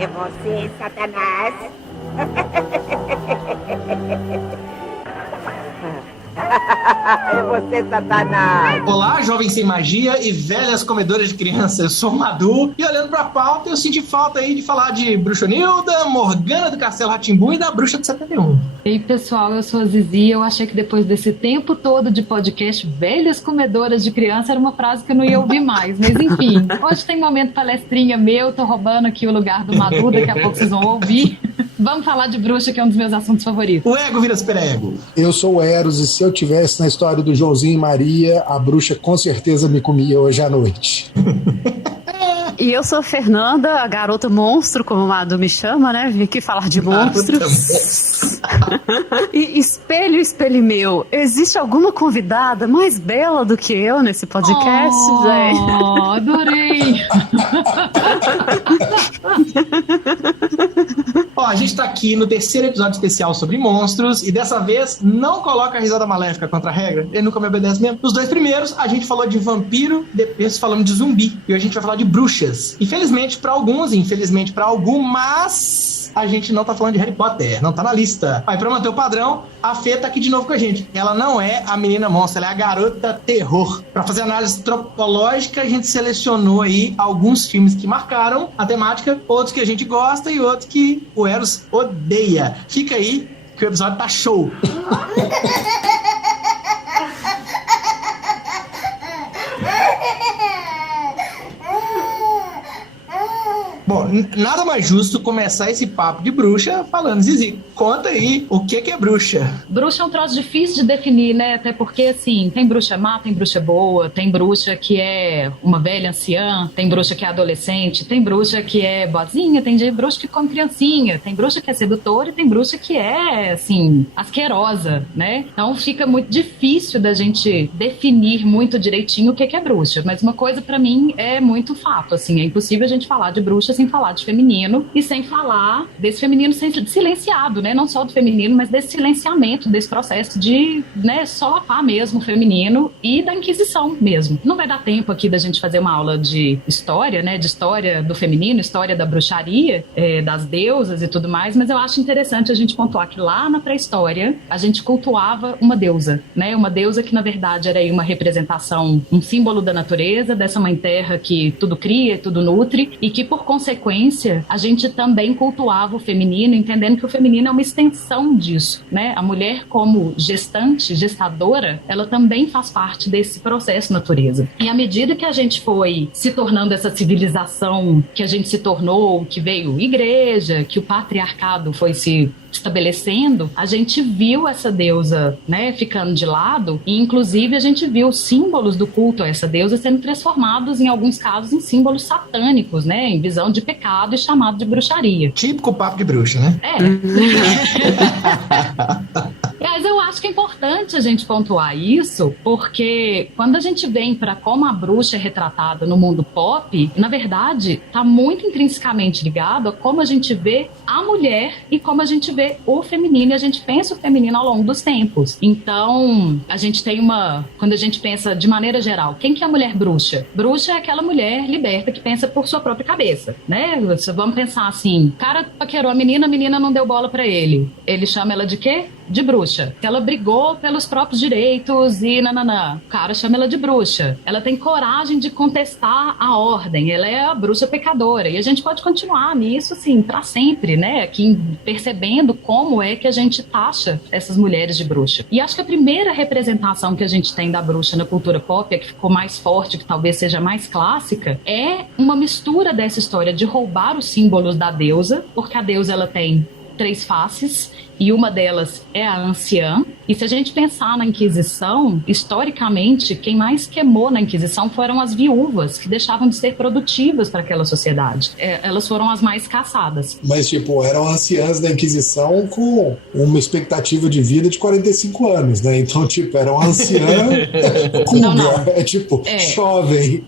É você, Satanás? É você, Satanás. Olá, jovens sem magia e velhas comedoras de criança. Eu sou o Madu e olhando pra pauta eu senti falta aí de falar de Bruxonilda, Morgana do Castelo Rá-Tim-Bum e da Bruxa de 71. Ei, pessoal, eu sou a Zizi. Eu achei que depois desse tempo todo de podcast, velhas comedoras de criança era uma frase que eu não ia ouvir mais. Mas enfim, hoje tem momento palestrinha meu, tô roubando aqui o lugar do Madu, daqui a pouco vocês vão ouvir. Vamos falar de bruxa, que é um dos meus assuntos favoritos. O ego vira super ego. Eu sou o Eros e se eu tivesse na história do Joãozinho e Maria, a bruxa com certeza me comia hoje à noite. E eu sou a Fernanda, a garota monstro, como o Madu me chama, né? Vim aqui falar de monstros. E espelho, espelho meu, existe alguma convidada mais bela do que eu nesse podcast, gente? Adorei! Ó, a gente tá aqui no terceiro episódio especial sobre monstros e dessa vez não coloca a risada maléfica contra a regra, ele nunca me obedece mesmo. Nos dois primeiros a gente falou de vampiro, depois falamos de zumbi e hoje a gente vai falar de bruxas. Infelizmente pra alguns, infelizmente pra algumas, a gente não tá falando de Harry Potter, não tá na lista. Aí pra manter o padrão, a Fê tá aqui de novo com a gente. Ela não é a menina monstro, ela é a garota terror. Pra fazer análise antropológica, a gente selecionou aí alguns filmes que marcaram a temática, outros que a gente gosta e outros que o Eros odeia. Fica aí que o episódio tá show. Bom, nada mais justo começar esse papo de bruxa falando, Zizi, conta aí o que é bruxa. Bruxa é um troço difícil de definir, né? Até porque, assim, tem bruxa má, tem bruxa boa, tem bruxa que é uma velha anciã, tem bruxa que é adolescente, tem bruxa que é boazinha, tem bruxa que come criancinha, tem bruxa que é sedutora e tem bruxa que é, assim, asquerosa, né? Então fica muito difícil da gente definir muito direitinho o que é bruxa. Mas uma coisa, pra mim, é muito fato, assim, é impossível a gente falar de bruxa sem falar de feminino e sem falar desse feminino silenciado, né? Não só do feminino, mas desse silenciamento, desse processo de, né, solapar mesmo o feminino e da Inquisição mesmo. Não vai dar tempo aqui da gente fazer uma aula de história, né? De história do feminino, história da bruxaria, das deusas e tudo mais, mas eu acho interessante a gente pontuar que lá na pré-história a gente cultuava uma deusa, né? Uma deusa que na verdade era aí uma representação, um símbolo da natureza, dessa mãe terra que tudo cria, tudo nutre e que por consequência, a gente também cultuava o feminino, entendendo que o feminino é uma extensão disso, né? A mulher como gestante, gestadora, ela também faz parte desse processo natureza. E à medida que a gente foi se tornando essa civilização que a gente se tornou, que veio igreja, que o patriarcado foi se estabelecendo, a gente viu essa deusa, né, ficando de lado e inclusive a gente viu os símbolos do culto a essa deusa sendo transformados em alguns casos em símbolos satânicos, né, em visão de pecado e chamado de bruxaria. Típico papo de bruxa, né? É. Mas eu acho que é importante a gente pontuar isso, porque quando a gente vem para como a bruxa é retratada no mundo pop, na verdade, está muito intrinsecamente ligado a como a gente vê a mulher e como a gente vê o feminino, e a gente pensa o feminino ao longo dos tempos. Então, a gente tem quando a gente pensa de maneira geral, quem que é a mulher bruxa? Bruxa é aquela mulher liberta que pensa por sua própria cabeça, né? Vamos pensar assim, o cara paquerou a menina não deu bola para ele. Ele chama ela de quê? De bruxa. Ela brigou pelos próprios direitos e nananã. O cara chama ela de bruxa. Ela tem coragem de contestar a ordem. Ela é a bruxa pecadora. E a gente pode continuar nisso, assim, pra sempre, né? Aqui percebendo como é que a gente taxa essas mulheres de bruxa. E acho que a primeira representação que a gente tem da bruxa na cultura pop, a que ficou mais forte, que talvez seja mais clássica, é uma mistura dessa história de roubar os símbolos da deusa, porque a deusa, ela tem 3 faces, e uma delas é a anciã. E se a gente pensar na Inquisição, historicamente, quem mais queimou na Inquisição foram as viúvas, que deixavam de ser produtivas para aquela sociedade. Elas foram as mais caçadas. Mas, tipo, eram anciãs da Inquisição com uma expectativa de vida de 45 anos, né? Então, tipo, eram anciã jovem,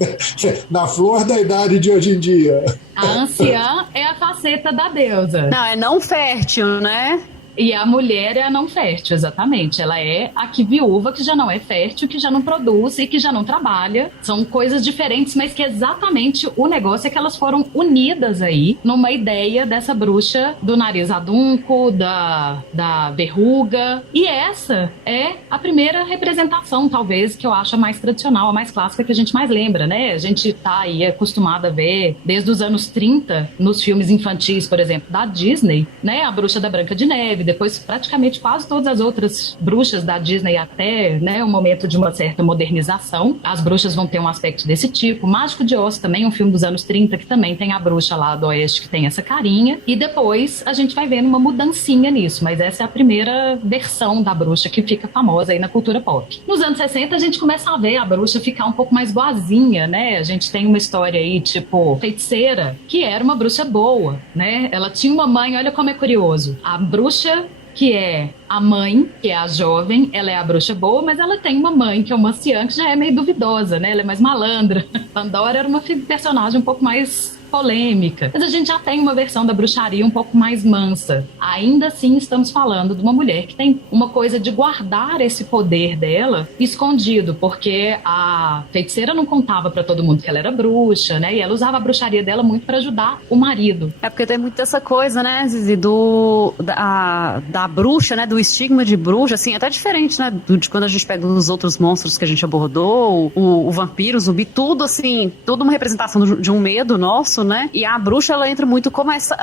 na flor da idade de hoje em dia. A anciã é a faceta da deusa. Não, é não fértil, né? E a mulher é a não fértil, exatamente. Ela é a que viúva, que já não é fértil, que já não produz e que já não trabalha. São coisas diferentes, mas que exatamente o negócio é que elas foram unidas aí numa ideia dessa bruxa do nariz adunco, da verruga. E essa é a primeira representação, talvez, que eu acho a mais tradicional, a mais clássica, que a gente mais lembra, né? A gente tá aí acostumado a ver desde os anos 30, nos filmes infantis, por exemplo, da Disney, né? A bruxa da Branca de Neve, depois praticamente quase todas as outras bruxas da Disney, até, né, o momento de uma certa modernização, as bruxas vão ter um aspecto desse tipo. Mágico de Oz também, um filme dos anos 30, que também tem a bruxa lá do oeste que tem essa carinha, e depois a gente vai vendo uma mudancinha nisso, mas essa é a primeira versão da bruxa que fica famosa aí na cultura pop. Nos anos 60 a gente começa a ver a bruxa ficar um pouco mais boazinha, né? A gente tem uma história aí, tipo Feiticeira, que era uma bruxa boa, né? Ela tinha uma mãe, olha como é curioso. A bruxa que é a mãe, que é a jovem, ela é a bruxa boa, mas ela tem uma mãe, que é uma anciã, que já é meio duvidosa, né? Ela é mais malandra. Pandora era uma personagem um pouco mais polêmica. Mas a gente já tem uma versão da bruxaria um pouco mais mansa. Ainda assim, estamos falando de uma mulher que tem uma coisa de guardar esse poder dela escondido, porque a feiticeira não contava pra todo mundo que ela era bruxa, né? E ela usava a bruxaria dela muito pra ajudar o marido. É porque tem muito essa coisa, né, Zizi, da bruxa, né, do estigma de bruxa, assim, até diferente, né, de quando a gente pega os outros monstros que a gente abordou, o vampiro, o zumbi, tudo assim, toda uma representação de um medo nosso, né, e a bruxa, ela entra muito como essa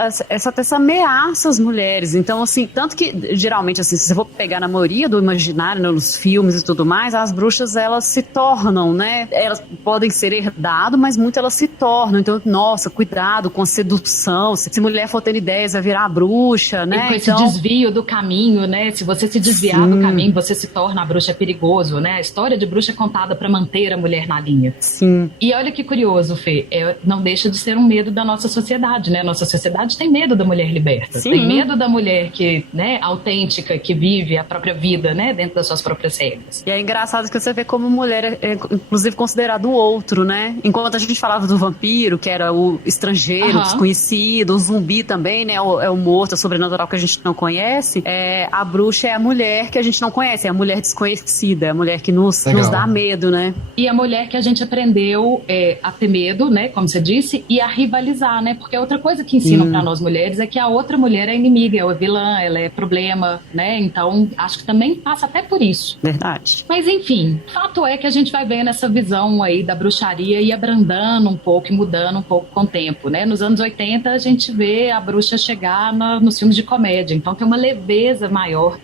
ameaça às mulheres, então, assim, tanto que, geralmente, assim, se você for pegar na maioria do imaginário, né, nos filmes e tudo mais, as bruxas, elas se tornam, né, elas podem ser herdadas, mas muito elas se tornam, então, nossa, cuidado com a sedução, se mulher for tendo ideias, vai virar a bruxa, né, e com esse desvio do caminho, né, se você se desviar do caminho, você se torna a bruxa, é perigoso, né, a história de bruxa é contada pra manter a mulher na linha. Sim. E olha que curioso, Fê, não deixa de ser um medo da nossa sociedade, né, nossa sociedade tem medo da mulher liberta, Sim. tem medo da mulher que, né, autêntica, que vive a própria vida, né, dentro das suas próprias regras. E é engraçado que você vê como mulher é inclusive considerado o outro, né, enquanto a gente falava do vampiro, que era o estrangeiro, desconhecido, o zumbi também, né, é o morto, é o sobrenatural que a gente não conhece, a bruxa é a mulher que a gente não conhece, é a mulher desconhecida, é a mulher que nos dá medo, né. E a mulher que a gente aprendeu a ter medo, né, como você disse, e a rivalizar, né, porque outra coisa que ensinam pra nós mulheres é que a outra mulher é inimiga, é a vilã, ela é problema, né, então acho que também passa até por isso. Verdade. Mas enfim, fato é que a gente vai vendo essa visão aí da bruxaria e abrandando um pouco e mudando um pouco com o tempo, né, nos anos 80 a gente vê a bruxa chegar nos filmes de comédia, então tem uma leveza maior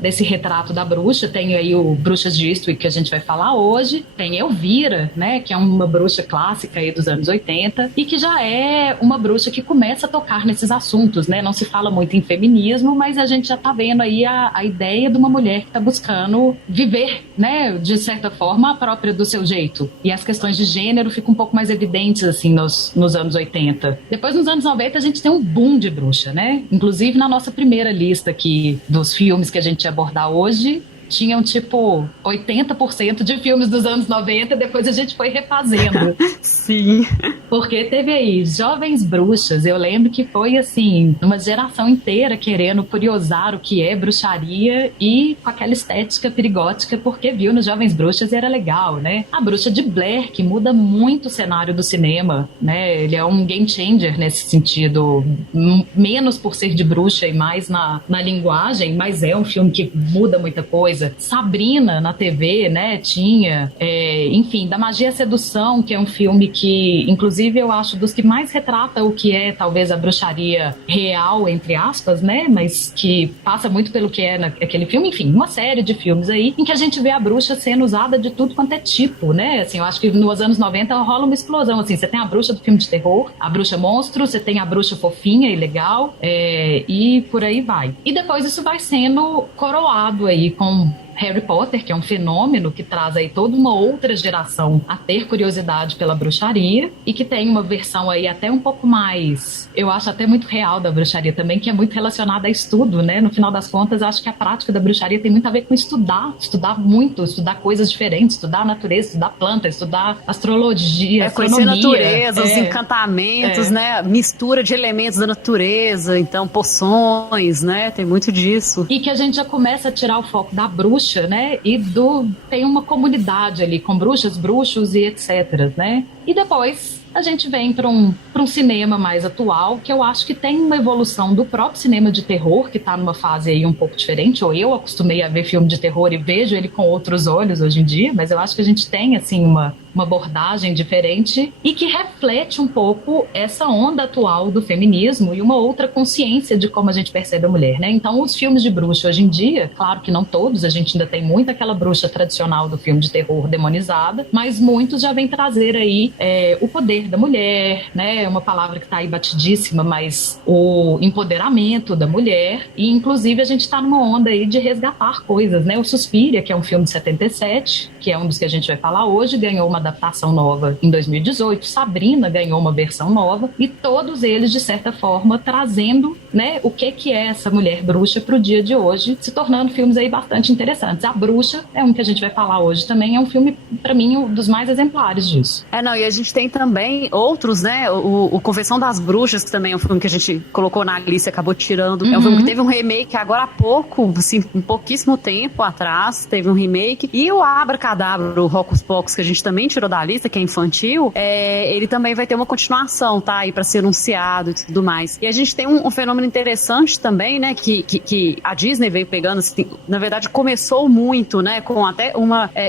desse retrato da bruxa. Tem aí o Bruxas de Eastwick, que a gente vai falar hoje, tem Elvira, né, que é uma bruxa clássica aí dos anos 80 e que já é uma bruxa que começa a tocar nesses assuntos, né, não se fala muito em feminismo, mas a gente já tá vendo aí a ideia de uma mulher que tá buscando viver, né, de certa forma a própria do seu jeito, e as questões de gênero ficam um pouco mais evidentes assim nos anos 80. Depois nos anos 90 a gente tem um boom de bruxa, né, inclusive na nossa primeira lista aqui dos filmes que a gente ia abordar hoje, tinham tipo 80% de filmes dos anos 90, depois a gente foi refazendo. Sim. Porque teve aí Jovens Bruxas, eu lembro que foi assim, uma geração inteira querendo curiosar o que é bruxaria e com aquela estética perigótica, porque viu nos Jovens Bruxas e era legal, né? A Bruxa de Blair, que muda muito o cenário do cinema, né? Ele é um game changer nesse sentido, menos por ser de bruxa e mais na linguagem, mas é um filme que muda muita coisa. Sabrina na TV, né, tinha, enfim, Da Magia à Sedução, que é um filme que, inclusive, eu acho dos que mais retrata o que é, talvez, a bruxaria real, entre aspas, né, mas que passa muito pelo que é naquele filme, enfim, uma série de filmes aí, em que a gente vê a bruxa sendo usada de tudo quanto é tipo, né, assim, eu acho que nos anos 90 rola uma explosão, assim, você tem a bruxa do filme de terror, a bruxa monstro, você tem a bruxa fofinha e legal, e por aí vai. E depois isso vai sendo coroado aí com Harry Potter, que é um fenômeno que traz aí toda uma outra geração a ter curiosidade pela bruxaria e que tem uma versão aí até um pouco mais, eu acho até muito real da bruxaria também, que é muito relacionada a estudo, né? No final das contas, acho que a prática da bruxaria tem muito a ver com estudar muito, estudar coisas diferentes, estudar a natureza, estudar planta, estudar astrologia, conhecer a astronomia. natureza, os encantamentos, né? Mistura de elementos da natureza, então poções, né? Tem muito disso. E que a gente já começa a tirar o foco da bruxa, né? E tem uma comunidade ali com bruxas, bruxos e etc, né? E depois a gente vem para um cinema mais atual, que eu acho que tem uma evolução do próprio cinema de terror, que está numa fase aí um pouco diferente, ou eu acostumei a ver filme de terror e vejo ele com outros olhos hoje em dia, mas eu acho que a gente tem, assim, uma abordagem diferente e que reflete um pouco essa onda atual do feminismo e uma outra consciência de como a gente percebe a mulher, né? Então, os filmes de bruxa hoje em dia, claro que não todos, a gente ainda tem muito aquela bruxa tradicional do filme de terror demonizada, mas muitos já vêm trazer aí o poder da mulher, né? Uma palavra que está aí batidíssima, mas o empoderamento da mulher, e inclusive a gente está numa onda aí de resgatar coisas, né? O Suspiria, que é um filme de 77, que é um dos que a gente vai falar hoje, ganhou uma adaptação nova em 2018, Sabrina ganhou uma versão nova, e todos eles, de certa forma, trazendo, né, o que é essa mulher bruxa para o dia de hoje, se tornando filmes aí bastante interessantes. A Bruxa é um que a gente vai falar hoje também, é um filme, para mim, um dos mais exemplares disso. E a gente tem também outros, né, o Convenção das Bruxas, que também é um filme que a gente colocou na lista e acabou tirando, é um filme que teve um remake agora há pouco, assim, um pouquíssimo tempo atrás, teve um remake, e o Abracadabra, o Hocus Pocus, que a gente também tirou da lista, que é infantil, ele também vai ter uma continuação, tá, aí pra ser anunciado e tudo mais. E a gente tem um fenômeno interessante também, né, que a Disney veio pegando, assim, na verdade começou muito, né, com até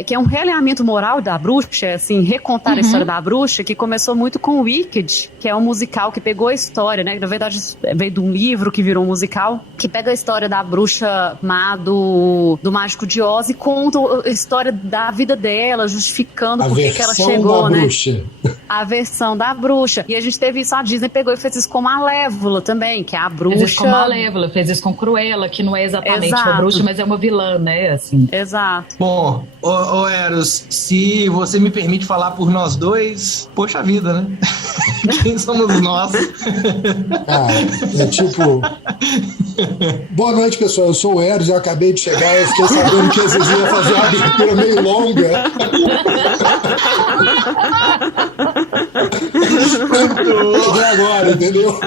que é um realinhamento moral da bruxa, assim, recontar a história da bruxa, que começou muito com Wicked, que é um musical que pegou a história, né, que na verdade veio de um livro que virou um musical, que pega a história da bruxa má do Mágico de Oz e conta a história da vida dela, justificando por que ela chegou, né? Bruxa. A versão da bruxa. E a gente teve isso, a Disney pegou e fez isso com Malévola também, que é a bruxa. Fez isso com Malévola, fez isso com Cruella, que não é exatamente uma bruxa, mas é uma vilã, né? Assim. Exato. Bom, ô Eros, se você me permite falar por nós dois, poxa vida, né? Quem somos nós? É tipo... Boa noite, pessoal. Eu sou o Eros, eu acabei de chegar, eu fiquei sabendo que vocês iam fazer uma abertura meio longa. Cheguei agora, entendeu?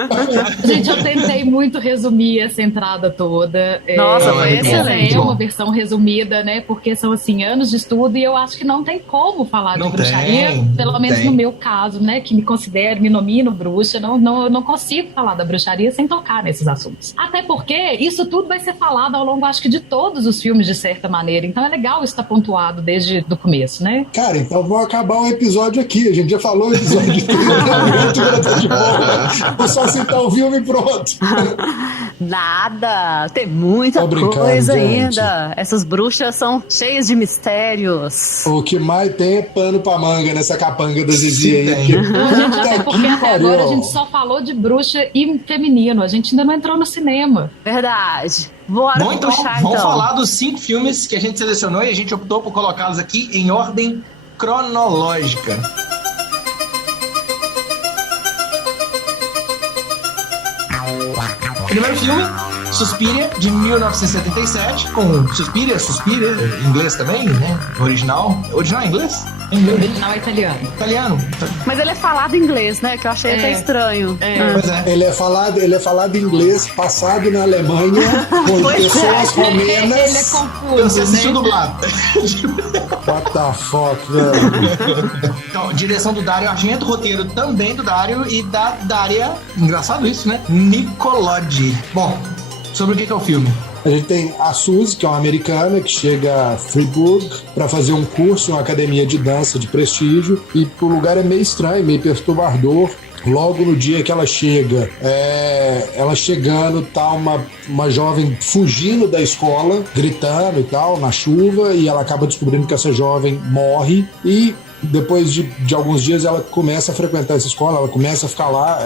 Gente, eu tentei muito resumir essa entrada toda. Nossa, foi excelente. É uma versão resumida, né? Porque são, assim, anos de estudo e eu acho que não tem como falar de bruxaria, pelo menos no meu caso, né? Que me considero, me nomino bruxa, não consigo falar da bruxaria sem tocar nesses assuntos. Até porque isso tudo vai ser falado ao longo, acho que, de todos os filmes, de certa maneira. Então é legal isso estar pontuado desde o começo, né? Cara, então vamos acabar o episódio aqui. A gente já falou o episódio de 30 minutos, tá de boa. Vou só citar o filme e pronto. Nada, tem muita coisa ainda. Essas bruxas são cheias de mistérios. O que mais tem é pano pra manga nessa capanga da Zizi aí. Gente, até porque até agora a gente só falou de bruxa e feminino. A gente ainda não entrou no cinema. Verdade. Bora. Bom, então vamos falar dos 5 filmes que a gente selecionou e a gente optou por colocá-los aqui em ordem cronológica. Primeiro filme, Suspiria, de 1977, com Suspiria, em inglês também, né? Original em inglês? Original é italiano. Italiano. Mas ele é falado em inglês, né? Que eu achei até estranho. Pois é. Ele é falado em inglês, passado na Alemanha, com pessoas romenas. Ele é confuso. Você assistiu dublado. What the fuck, velho? Então, direção do Dario Argento, roteiro também do Dario e da Daria, engraçado isso, né? Nicolodi. Bom, sobre o que é o filme? A gente tem a Suzy, que é uma americana que chega a Fribourg para fazer um curso em uma academia de dança de prestígio, e o lugar é meio estranho, meio perturbador. Logo no dia que ela chega, ela chegando, tá uma jovem fugindo da escola, gritando e tal, na chuva, e ela acaba descobrindo que essa jovem morre, e depois de alguns dias ela começa a frequentar essa escola, ela começa a ficar lá,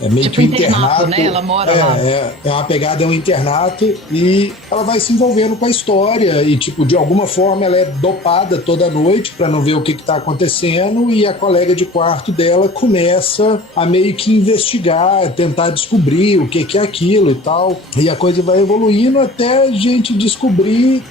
É meio Tipo que um internato, internato. né? Ela mora lá. É uma pegada, é um internato e ela vai se envolvendo com a história e, tipo, de alguma forma ela é dopada toda noite pra não ver o que tá acontecendo e a colega de quarto dela começa a meio que investigar, tentar descobrir o que é aquilo e tal. E a coisa vai evoluindo até a gente descobrir,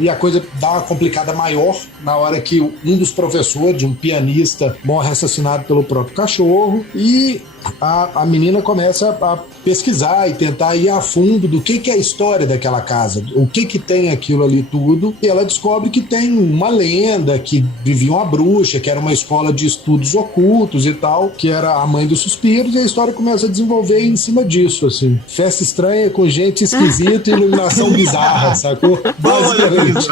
e a coisa dá uma complicada maior na hora que um dos professores, um pianista, morre assassinado pelo próprio cachorro e a menina começa a pesquisar e tentar ir a fundo do que é a história daquela casa, o que tem aquilo ali tudo, e ela descobre que tem uma lenda que vivia uma bruxa, que era uma escola de estudos ocultos e tal, que era a mãe dos suspiros, e a história começa a desenvolver em cima disso, assim. Festa estranha com gente esquisita e iluminação bizarra, sacou? Basicamente.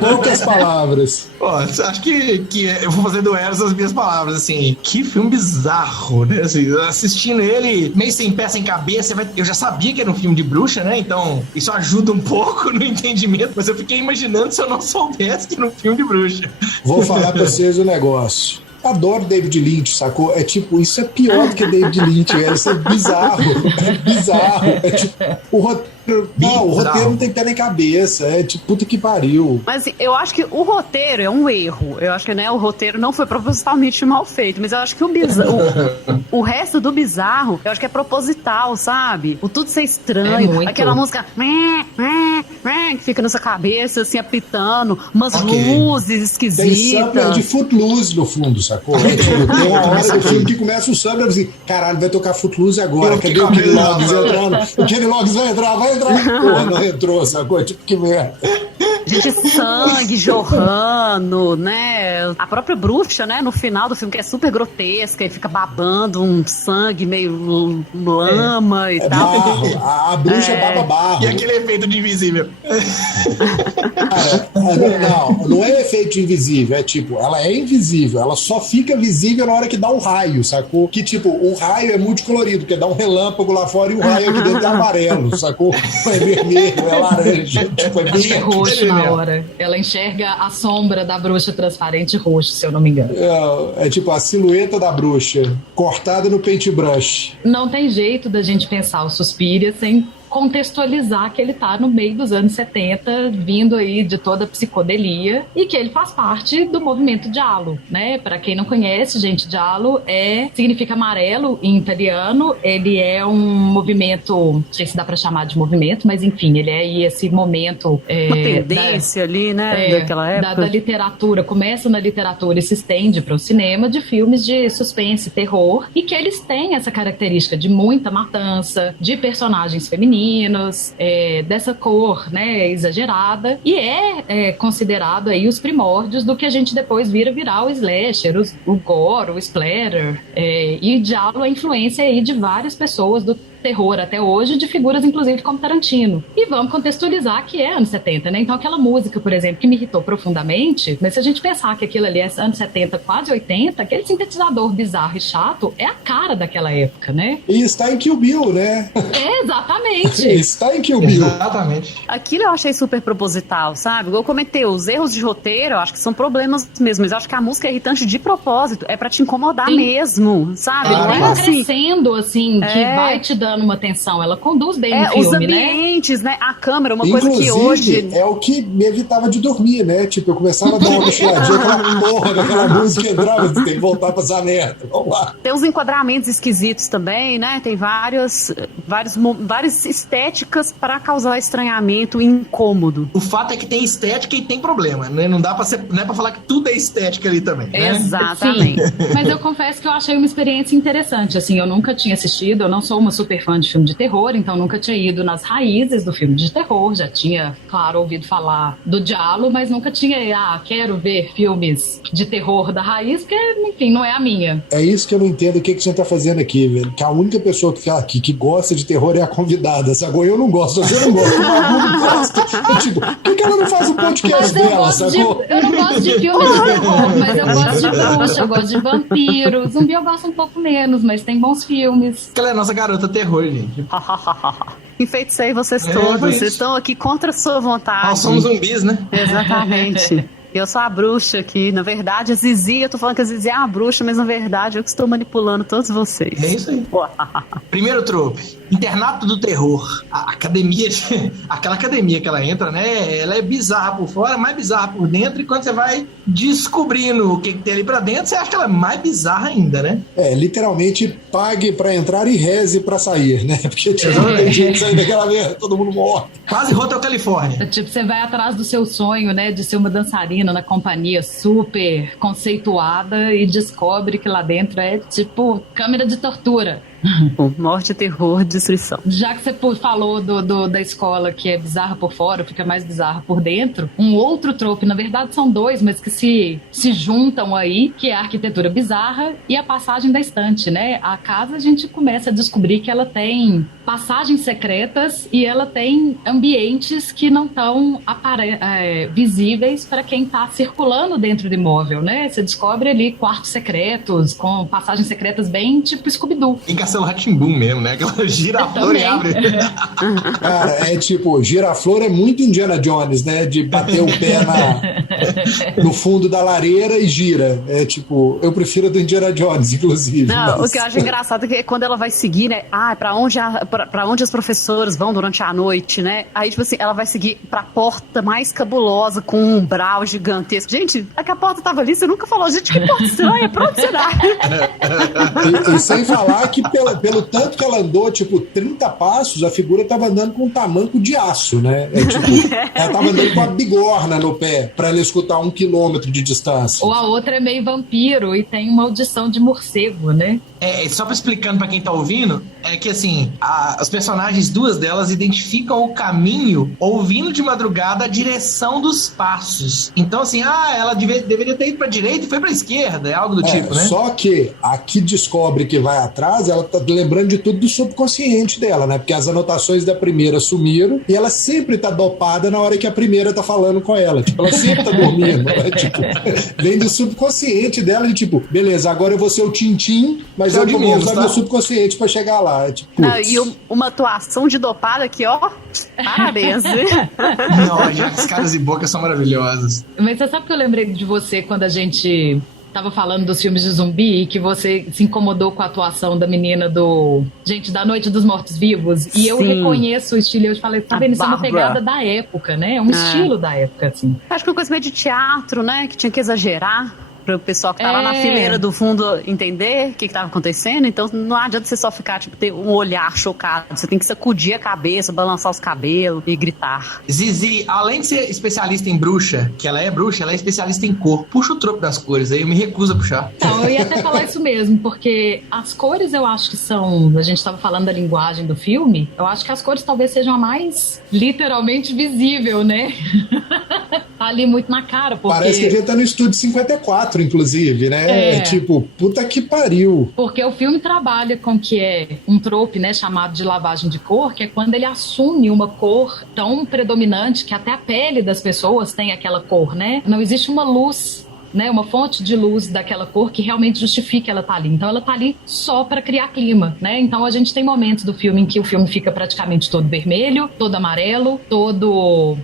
Poucas palavras. Pô, acho que eu vou fazer do Eros as minhas palavras, assim. Que filme bizarro, né? Assim, assistindo ele meio sem pé, sem cabeça, eu já sabia que era um filme de bruxa, né? Então, isso ajuda um pouco no entendimento, mas eu fiquei imaginando se eu não soubesse que era um filme de bruxa. Vou falar pra vocês o negócio. Adoro David Lynch, sacou? É tipo, isso é pior do que David Lynch, velho. Isso é bizarro. É bizarro. É tipo, o roteiro não tem pé nem cabeça. É tipo, puta que pariu. Mas eu acho que o roteiro é um erro. Eu acho que, né, o roteiro não foi propositalmente mal feito, mas eu acho que o resto do bizarro, eu acho que é proposital, sabe? O tudo ser estranho. Aquela música que fica na sua cabeça, assim, apitando. Umas luzes esquisitas. Tem sampler de Footloose no fundo, sacou? É, tipo, tem uma hora do filme que começa o sampler e assim, caralho, vai tocar Footloose agora. Cadê o Kenny Loggins entrando? O Kenny Loggins vai entrar. Porra, não entrou, sacou? Tipo, que merda. Gente, sangue jorrando, né? A própria bruxa, né? No final do filme, que é super grotesca e fica babando um sangue meio lama e tal. Barro. A bruxa baba barro. E aquele efeito de invisível. Não é efeito de invisível. É tipo, ela é invisível. Ela só fica visível na hora que dá um raio, sacou? Que tipo, o raio é multicolorido, porque dá um relâmpago lá fora e o raio aqui dentro é amarelo, sacou? É vermelho, é laranja. Tipo, é bem roxo na hora. Ela enxerga a sombra da bruxa transparente roxo, se eu não me engano. É tipo a silhueta da bruxa, cortada no paintbrush. Não tem jeito da gente pensar o Suspiria sem contextualizar que ele tá no meio dos anos 70, vindo aí de toda a psicodelia, e que ele faz parte do movimento Giallo, né? Para quem não conhece, gente, Giallo significa amarelo em italiano. Ele é um movimento, não sei se dá para chamar de movimento, mas enfim, ele é aí esse momento uma tendência ali, né, daquela época. Da literatura, começa na literatura e se estende para o cinema, de filmes de suspense, terror, e que eles têm essa característica de muita matança, de personagens femininos, dessa cor, né, exagerada, e considerado aí os primórdios do que a gente depois virar o slasher, o gore, o splatter, e Giallo a influência aí de várias pessoas do terror até hoje, de figuras inclusive como Tarantino. E vamos contextualizar que é anos 70, né? Então aquela música, por exemplo, que me irritou profundamente, mas se a gente pensar que aquilo ali é anos 70, quase 80, aquele sintetizador bizarro e chato é a cara daquela época, né? E está em Kill Bill, né? Exatamente. Está em Kill Bill. Exatamente. Aquilo eu achei super proposital, sabe? Eu comentei, os erros de roteiro, eu acho que são problemas mesmo, mas eu acho que a música é irritante de propósito, é pra te incomodar mesmo, sabe? Não é assim, crescendo, assim, que vai te dando uma tensão, ela conduz bem no filme, os ambientes, né? A câmera, uma inclusive, coisa que hoje... é o que me evitava de dormir, né? Tipo, eu começava a dar uma cochiladinha, aquela porra daquela música entrava, tem que voltar pra essa merda, vamos lá. Tem uns enquadramentos esquisitos também, né? Tem várias estéticas para causar estranhamento e incômodo. O fato é que tem estética e tem problema, né? Não é pra falar que tudo é estética ali também, né? Exatamente. Sim, mas eu confesso que eu achei uma experiência interessante, assim, eu nunca tinha assistido, eu não sou uma super fã de filme de terror, então nunca tinha ido nas raízes do filme de terror, já tinha, claro, ouvido falar do Giallo, mas nunca tinha, quero ver filmes de terror da raiz, porque, enfim, não é a minha. É isso que eu não entendo, o que você tá fazendo aqui, velho, que a única pessoa que fala aqui que gosta de terror é a convidada, sacou? Eu não gosto, você não gosta, o Magu não gosta. Tipo, por que ela não faz o podcast dela, sacou? Eu não gosto de filmes de terror, mas eu gosto de bruxa, eu gosto de vampiro, zumbi eu gosto um pouco menos, mas tem bons filmes. Ela é a nossa garota terror, gente. Enfeitiçei vocês todos. Vocês estão aqui contra a sua vontade. Nós somos zumbis, né? Exatamente. Eu sou a bruxa aqui. Na verdade, a Zizi, eu tô falando que a Zizi é uma bruxa, mas na verdade eu que estou manipulando todos vocês. É isso aí. Primeiro trope, internato do terror. A academia, aquela academia que ela entra, né? Ela é bizarra por fora, mais bizarra por dentro, e quando você vai descobrindo o que tem ali pra dentro, você acha que ela é mais bizarra ainda, né? Literalmente pague pra entrar e reze pra sair, né? Porque tem gente que sai daquela merda, todo mundo morre. Quase Hotel Califórnia. Tipo, você vai atrás do seu sonho, né, de ser uma dançarina na companhia super conceituada e descobre que lá dentro é tipo câmera de tortura. Morte, terror, destruição. Já que você falou da escola que é bizarra por fora, fica mais bizarra por dentro, um outro trope, na verdade são dois, mas que se juntam aí, que é a arquitetura bizarra e a passagem da estante, né? A casa a gente começa a descobrir que ela tem passagens secretas e ela tem ambientes que não estão visíveis para quem está circulando dentro do imóvel, né? Você descobre ali quartos secretos com passagens secretas bem tipo Scooby-Doo. Em Castelo Rá-Tim-Bum mesmo, né? Aquela gira-flor e abre. Cara, é tipo, gira-flor é muito Indiana Jones, né? De bater o pé no fundo da lareira e gira. É tipo, eu prefiro a do Indiana Jones, inclusive. Não, o que eu acho engraçado é que quando ela vai seguir, né? Pra onde as professoras vão durante a noite, né? Aí, tipo assim, ela vai seguir pra porta mais cabulosa, com um umbral gigantesco. Gente, é que a porta tava ali, você nunca falou, gente, que porta estranha, pra onde será? E sem falar que pelo tanto que ela andou, tipo, 30 passos, a figura tava andando com um tamanco de aço, né? Ela tava andando com a bigorna no pé, pra ela escutar 1 quilômetro de distância. Ou a outra é meio vampiro e tem uma audição de morcego, né? Só pra explicando pra quem tá ouvindo, é que assim, as personagens, duas delas, identificam o caminho ouvindo de madrugada a direção dos passos. Então assim, ela deveria ter ido pra direita e foi pra esquerda, é algo do tipo, né? Só que a que descobre que vai atrás, ela tá lembrando de tudo do subconsciente dela, né? Porque as anotações da primeira sumiram e ela sempre tá dopada na hora que a primeira tá falando com ela. Tipo, ela sempre tá dormindo, né? Tipo, vem do subconsciente dela de tipo, beleza, agora eu vou ser o Tintim, mas eu vou usar meu subconsciente pra chegar lá. Tipo, e uma atuação de dopada aqui, ó, parabéns. Não, já as caras e bocas são maravilhosas. Mas você sabe que eu lembrei de você quando a gente tava falando dos filmes de zumbi e que você se incomodou com a atuação da menina da Noite dos Mortos-Vivos, e eu reconheço o estilo, eu falei, tá vendo, isso é uma pegada da época, né? É um estilo da época, assim. Acho que uma coisa meio de teatro, né? Que tinha que exagerar para o pessoal que tá lá na fileira do fundo entender o que estava acontecendo. Então não adianta você só ficar, tipo, ter um olhar chocado. Você tem que sacudir a cabeça, balançar os cabelos e gritar. Zizi, além de ser especialista em bruxa, que ela é bruxa, ela é especialista em cor. Puxa o troco das cores, aí eu me recuso a puxar. Então, eu ia até falar isso mesmo, porque as cores eu acho que são... A gente estava falando da linguagem do filme, eu acho que as cores talvez sejam a mais literalmente visível, né? Tá ali muito na cara, porque... Parece que a gente tá no estúdio 54, inclusive, né? É tipo, puta que pariu. Porque o filme trabalha com que é um trope, né, chamado de lavagem de cor, que é quando ele assume uma cor tão predominante que até a pele das pessoas tem aquela cor, né? Não existe uma luz, né, uma fonte de luz daquela cor que realmente justifique ela tá ali. Então ela tá ali só para criar clima, né? Então a gente tem momentos do filme em que o filme fica praticamente todo vermelho, todo amarelo, todo...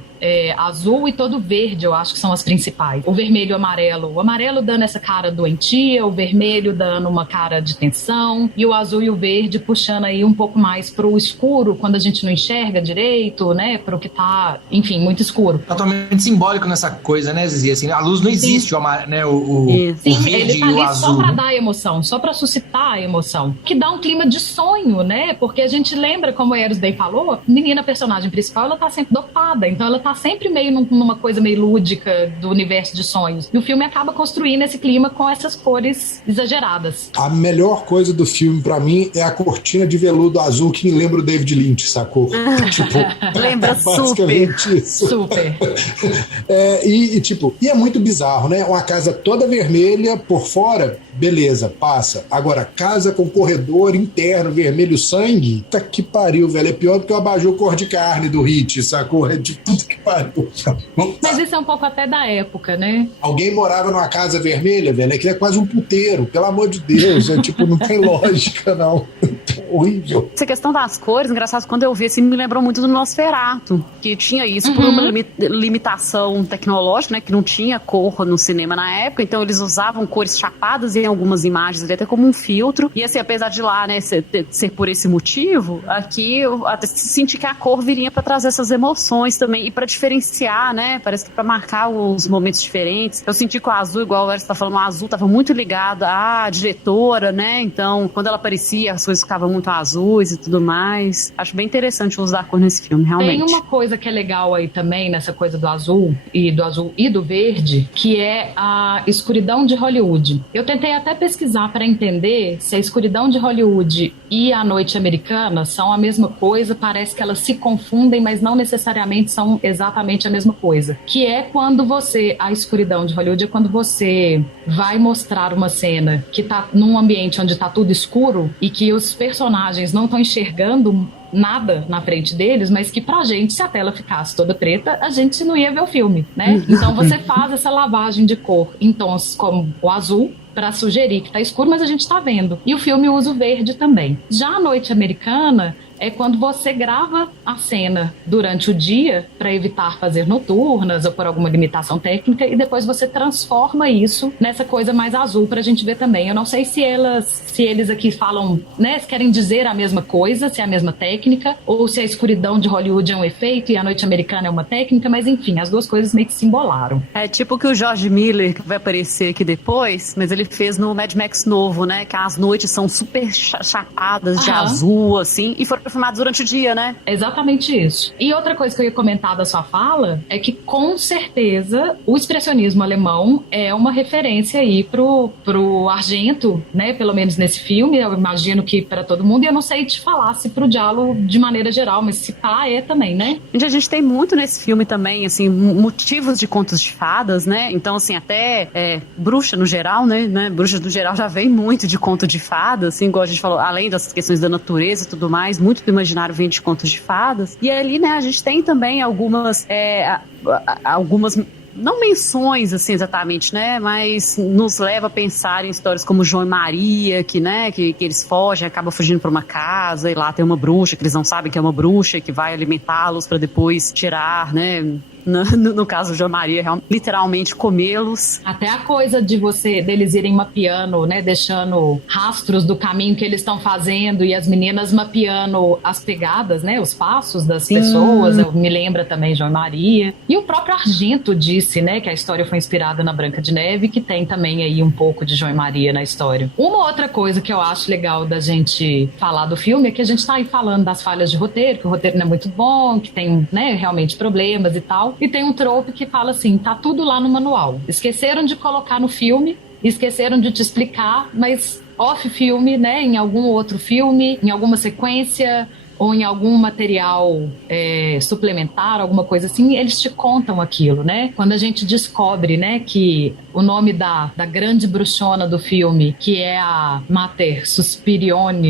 azul e todo verde, eu acho que são as principais. O vermelho e o amarelo dando essa cara doentia, o vermelho dando uma cara de tensão, e o azul e o verde puxando aí um pouco mais pro escuro, quando a gente não enxerga direito, né, pro que tá, enfim, muito escuro. Totalmente simbólico nessa coisa, né, Zizi? Assim, a luz não existe, Sim. o verde ele tá e o ali azul. só pra dar emoção, só pra suscitar a emoção, que dá um clima de sonho, né, porque a gente lembra, como a Eros Day falou, a menina, a personagem principal, ela tá sempre dopada, então ela tá sempre meio numa coisa meio lúdica do universo de sonhos. E o filme acaba construindo esse clima com essas cores exageradas. A melhor coisa do filme, pra mim, é a cortina de veludo azul que me lembra o David Lynch, sacou? Tipo, lembra basicamente super. Isso. Super. E é muito bizarro, né? Uma casa toda vermelha por fora, beleza, passa. Agora, casa com corredor interno vermelho sangue, tá que pariu, velho. É pior do que o abajur cor de carne do Hit, sacou? É de puta que pariu. Mas isso é um pouco até da época, né? Alguém morava numa casa vermelha, velho, é que é quase um puteiro, pelo amor de Deus. É tipo, não tem lógica, não. horrível. Essa questão das cores, engraçado, quando eu vi assim, me lembrou muito do Nosferatu, que tinha isso por uma limitação tecnológica, né, que não tinha cor no cinema na época, então eles usavam cores chapadas em algumas imagens, até como um filtro, e assim, apesar de lá, né, ser por esse motivo, aqui eu até senti que a cor viria pra trazer essas emoções também, e pra diferenciar, né, parece que pra marcar os momentos diferentes. Eu senti que o azul, igual o Eris tá falando, o azul tava muito ligado à diretora, né, então quando ela aparecia, as coisas ficavam muito azuis e tudo mais. Acho bem interessante o uso da cor nesse filme, realmente. Tem uma coisa que é legal aí também, nessa coisa do azul e do verde, que é a escuridão de Hollywood. Eu tentei até pesquisar para entender se a escuridão de Hollywood e a noite americana são a mesma coisa, parece que elas se confundem, mas não necessariamente são exatamente a mesma coisa. Que é quando a escuridão de Hollywood é quando você vai mostrar uma cena que tá num ambiente onde tá tudo escuro e que os personagens não estão enxergando nada na frente deles, mas que pra gente, se a tela ficasse toda preta, a gente não ia ver o filme, né? Então você faz essa lavagem de cor em tons como o azul, para sugerir que tá escuro, mas a gente tá vendo. E o filme usa o verde também. Já a noite americana é quando você grava a cena durante o dia para evitar fazer noturnas ou por alguma limitação técnica e depois você transforma isso nessa coisa mais azul pra gente ver também. Eu não sei se eles aqui falam, né, se querem dizer a mesma coisa, se é a mesma técnica, ou se a escuridão de Hollywood é um efeito e a noite americana é uma técnica, mas enfim, as duas coisas meio que se embolaram. É tipo que o George Miller, que vai aparecer aqui depois, mas ele fez no Mad Max novo, né, que as noites são super chapadas de azul, assim, e foram filmados durante o dia, né? Exatamente isso. E outra coisa que eu ia comentar da sua fala é que, com certeza, o expressionismo alemão é uma referência aí pro Argento, né? Pelo menos nesse filme, eu imagino que para todo mundo, e eu não sei te falar se pro diálogo de maneira geral, mas se tá, é também, né? A gente tem muito nesse filme também, assim, motivos de contos de fadas, né? Então, assim, até bruxa no geral, né? Bruxa no geral já vem muito de conto de fadas, assim, igual a gente falou, além das questões da natureza e tudo mais, muito do imaginário vem de contos de fadas. E ali, né, a gente tem também algumas não menções, assim, exatamente, né, mas nos leva a pensar em histórias como João e Maria, que eles fogem, acabam fugindo para uma casa, e lá tem uma bruxa, que eles não sabem que é uma bruxa, que vai alimentá-los para depois tirar, né, no caso do João e Maria, literalmente comê-los. Até a coisa deles irem mapeando, né, deixando rastros do caminho que eles estão fazendo e as meninas mapeando as pegadas, né, os passos das pessoas, me lembra também João e Maria. E o próprio Argento disse, né, que a história foi inspirada na Branca de Neve, que tem também aí um pouco de João e Maria na história. Uma outra coisa que eu acho legal da gente falar do filme é que a gente tá aí falando das falhas de roteiro, que o roteiro não é muito bom, que tem, né, realmente problemas e tal. E tem um trope que fala assim, tá tudo lá no manual. Esqueceram de colocar no filme, esqueceram de te explicar, mas off-filme, né, em algum outro filme, em alguma sequência ou em algum material suplementar, alguma coisa assim, eles te contam aquilo, né? Quando a gente descobre, né, que o nome da grande bruxona do filme, que é a Mater Suspirion,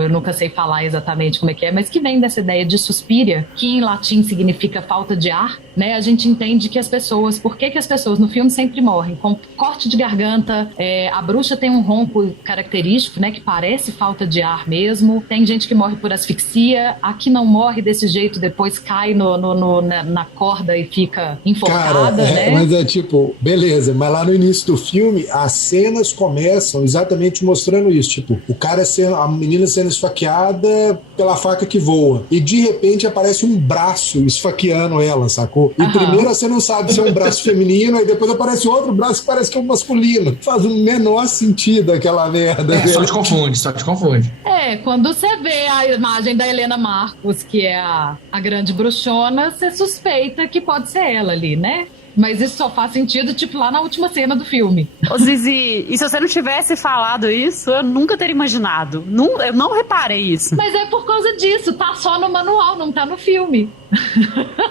eu nunca sei falar exatamente como é que é, mas que vem dessa ideia de suspiria, que em latim significa falta de ar, né? A gente entende que por que as pessoas no filme sempre morrem? Com corte de garganta, a bruxa tem um ronco característico, né, que parece falta de ar mesmo, tem gente que morre por asfixia, aqui não morre desse jeito, depois cai na corda e fica enforcada, né? Mas é tipo, beleza, mas lá no início do filme, as cenas começam exatamente mostrando isso, tipo, a menina sendo esfaqueada pela faca que voa, e de repente aparece um braço esfaqueando ela, sacou? E primeiro você não sabe se é um braço feminino, e depois aparece outro braço que parece que é um masculino. Faz o menor sentido aquela merda. Só te confunde. Quando você vê a imagem da Helena Marcos, que é a grande bruxona, você suspeita que pode ser ela ali, né? Mas isso só faz sentido, tipo, lá na última cena do filme. Ô Zizi, e se você não tivesse falado isso, eu nunca teria imaginado. Eu não reparei isso. Mas é por causa disso, tá só no manual, não tá no filme.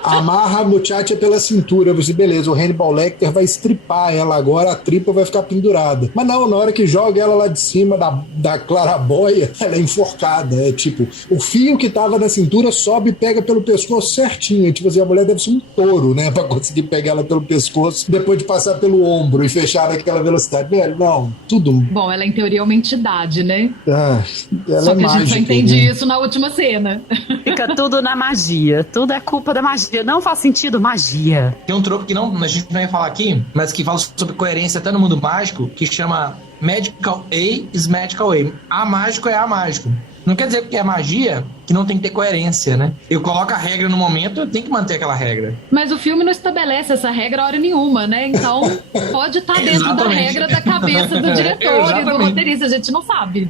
Amarra a muchacha pela cintura. Você, beleza, o Hannibal Lecter vai estripar ela agora, a tripa vai ficar pendurada. Mas não, na hora que joga ela lá de cima da clarabóia, ela é enforcada. É tipo, o fio que tava na cintura sobe e pega pelo pescoço certinho. Tipo assim, a mulher deve ser um touro, né? Pra conseguir pegar ela pelo pescoço, depois de passar pelo ombro e fechar naquela velocidade. Velho, não, tudo. Bom, ela em teoria é uma entidade, né? Ah, ela só que é a gente só mágica, entende né? isso na última cena. Fica tudo na magia. Tudo é culpa da magia. Não faz sentido, magia. Tem um tropo que a gente não ia falar aqui, mas que fala sobre coerência até no mundo mágico, que chama Magical A is Magical A. A mágico é a mágico. Não quer dizer que é magia que não tem que ter coerência, né? Eu coloco a regra no momento, eu tenho que manter aquela regra. Mas o filme não estabelece essa regra hora nenhuma, né? Então pode estar dentro da regra da cabeça do diretor e do roteirista, a gente não sabe.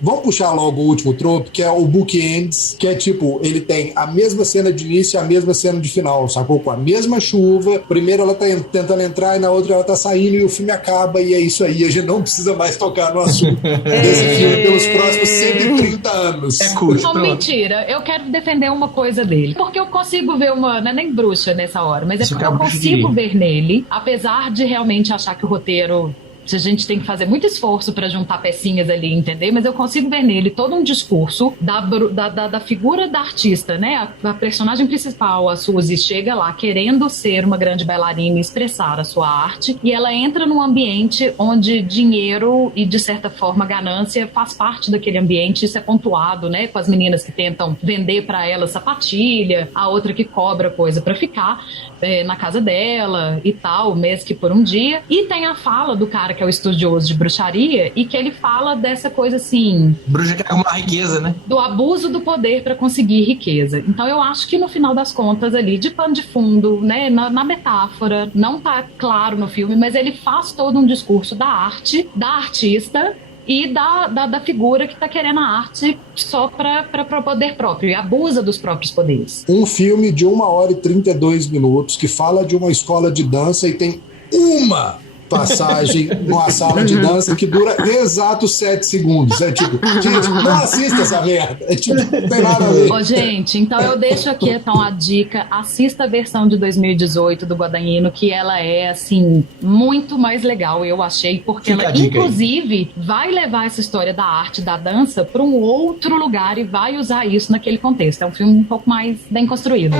Vamos puxar logo o último trope, que é o bookends, que é tipo, ele tem a mesma cena de início e a mesma cena de final, sacou? Com a mesma chuva, primeiro ela tá tentando entrar e na outra ela tá saindo e o filme acaba e é isso aí, a gente não precisa mais tocar no assunto desse filme pelos próximos 130 anos. É curto, Não, pronto. mentira. Eu quero defender uma coisa dele. Porque eu consigo ver uma... Não é nem bruxa nessa hora, mas é porque eu consigo ver nele, apesar de realmente achar que o roteiro... A gente tem que fazer muito esforço pra juntar pecinhas ali, entender? Mas eu consigo ver nele todo um discurso da figura da artista, né? A personagem principal, a Suzy, chega lá querendo ser uma grande bailarina e expressar a sua arte, e ela entra num ambiente onde dinheiro e, de certa forma, ganância faz parte daquele ambiente. Isso é pontuado, né? Com as meninas que tentam vender pra ela sapatilha, a outra que cobra coisa pra ficar na casa dela e tal, mesmo que por um dia. E tem a fala do cara que é o estudioso de bruxaria e que ele fala dessa coisa assim... Bruxa quer arrumar riqueza, né? Do abuso do poder para conseguir riqueza. Então eu acho que no final das contas ali, de pano de fundo, né, na metáfora, não tá claro no filme, mas ele faz todo um discurso da arte, da artista e da figura que tá querendo a arte só para poder próprio e abusa dos próprios poderes. Um filme de 1h32 que fala de uma escola de dança e tem uma passagem numa sala de dança que dura exatos 7 segundos. É tipo, gente, não assista essa merda. É tipo, não tem nada a ver. Ô, gente, então eu deixo aqui então a dica, assista a versão de 2018 do Guadagnino, que ela é, assim, muito mais legal, eu achei, porque Fica ela, inclusive, vai levar essa história da arte, da dança, para um outro lugar e vai usar isso naquele contexto. É um filme um pouco mais bem construído.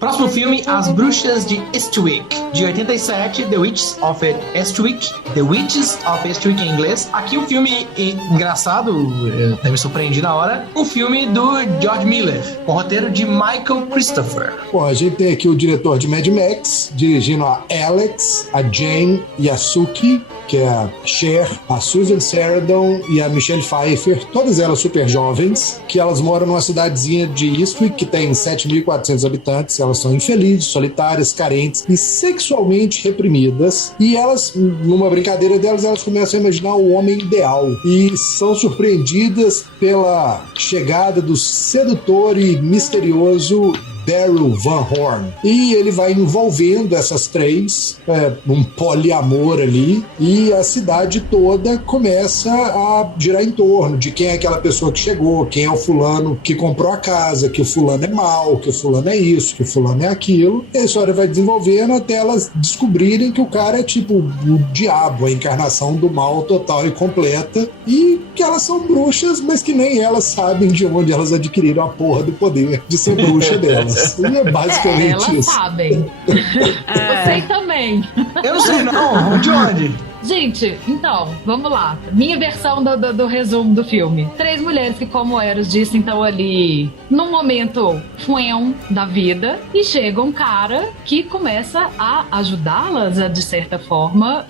Próximo filme, As Bruxas de Eastwick, de 87, The Witches of Eastwick, The Witches of Eastwick em inglês. Aqui o filme, engraçado, eu até me surpreendi na hora, um filme do George Miller, com roteiro de Michael Christopher. Bom, a gente tem aqui o diretor de Mad Max, dirigindo a Alex, a Jane e a Suki, que é a Cher, a Susan Sarandon e a Michelle Pfeiffer, todas elas super jovens, que elas moram numa cidadezinha de Eastwick, que tem 7.400 habitantes. Elas são infelizes, solitárias, carentes e sexualmente reprimidas. E elas, numa brincadeira delas, elas começam a imaginar o homem ideal e são surpreendidas pela chegada do sedutor e misterioso Daryl Van Horn. E ele vai envolvendo essas três, um poliamor ali, e a cidade toda começa a girar em torno de quem é aquela pessoa que chegou, quem é o fulano que comprou a casa, que o fulano é mau, que o fulano é isso, que o fulano é aquilo. E a história vai desenvolvendo até elas descobrirem que o cara é tipo o diabo, a encarnação do mal total e completa, e que elas são bruxas, mas que nem elas sabem de onde elas adquiriram a porra do poder de ser bruxa delas. E é basicamente elas isso. sabem. Eu sei também. Eu não sei não, de onde? Gente, então, vamos lá. Minha versão do resumo do filme. 3 mulheres que, como Eros disse, estão ali num momento fuem da vida e chega um cara que começa a ajudá-las a, de certa forma,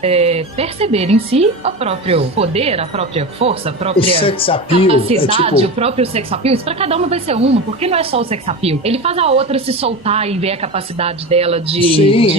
perceber em si o próprio poder, a própria força, a própria o sex appeal, capacidade, o próprio sex appeal. Isso pra cada uma vai ser uma, porque não é só o sex appeal. Ele faz a outra se soltar e ver a capacidade dela de... Sim,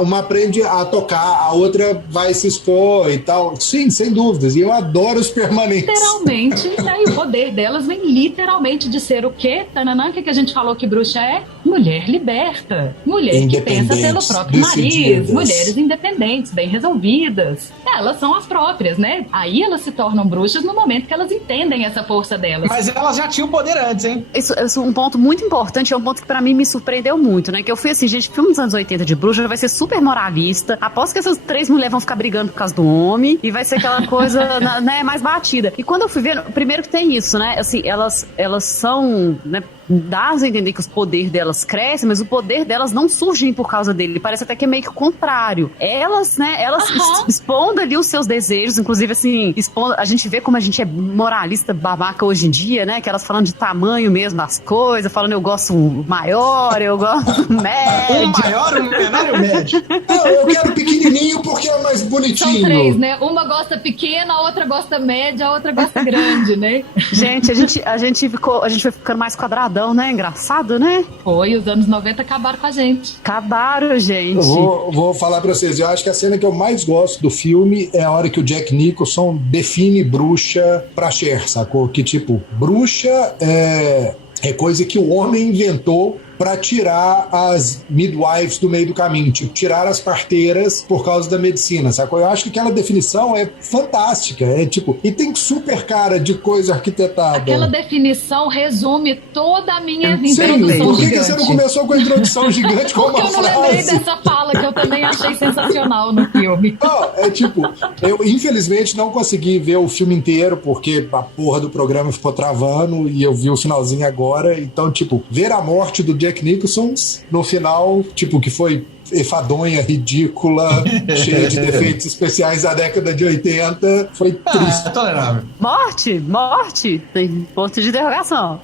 uma aprende a tocar, a outra vai se expor e tal. Sim, sem dúvidas. E eu adoro os permanentes. Literalmente, né? E o poder delas vem literalmente de ser o quê? Tananã, o que a gente falou que bruxa é? Mulher liberta. Mulher que pensa pelo próprio nariz. Mulheres independentes, bem resolvidas. Elas são as próprias, né? Aí elas se tornam bruxas no momento que elas entendem essa força delas. Mas elas já tinham poder antes, hein? Isso é um ponto muito importante, é um ponto que pra mim me surpreendeu muito, né? Que eu fui assim, gente, filme dos anos 80 de bruxa vai ser super moralista. Aposto que essas 3 mulheres vão ficar brigando por causa do homem e vai ser aquela coisa, né, mais batida. E quando eu fui ver, primeiro que tem isso, né? Assim, elas são, né, dá a entender que os poderes delas crescem, mas o poder delas não surgem por causa dele. Parece até que é meio que o contrário. Elas, né, expondo ali os seus desejos, inclusive assim, a gente vê como a gente é moralista babaca hoje em dia, né, que elas falando de tamanho mesmo das coisas, falando eu gosto maior, eu gosto médio. Um maior, um menor e um médio. Não, eu quero pequenininho porque é mais bonitinho. São 3, né? Uma gosta pequena, a outra gosta média, a outra gosta grande, né? Gente, a gente foi ficando mais quadradão, né? Engraçado, né? Foi, os anos 90 acabaram com a gente. Acabaram, gente. Eu vou falar pra vocês, eu acho que a cena que eu mais gosto do filme é a hora que o Jack Nicholson define bruxa pra Cher, sacou? Que tipo, bruxa é coisa que o homem inventou para tirar as midwives do meio do caminho, tipo, tirar as parteiras por causa da medicina, sacou? Eu acho que aquela definição é fantástica, é tipo, e tem super cara de coisa arquitetada. Aquela definição resume toda a minha introdução gigante. Por que você não começou com a introdução gigante com uma frase? Porque eu não lembrei dessa fala que eu também achei sensacional no filme. Não, é tipo, eu infelizmente não consegui ver o filme inteiro porque a porra do programa ficou travando e eu vi o finalzinho agora, então tipo, ver a morte do Jack Nicholson no final, tipo, que foi enfadonha, ridícula, cheia de defeitos especiais da década de 80, foi triste. É tolerável. Morte, tem ponto de interrogação.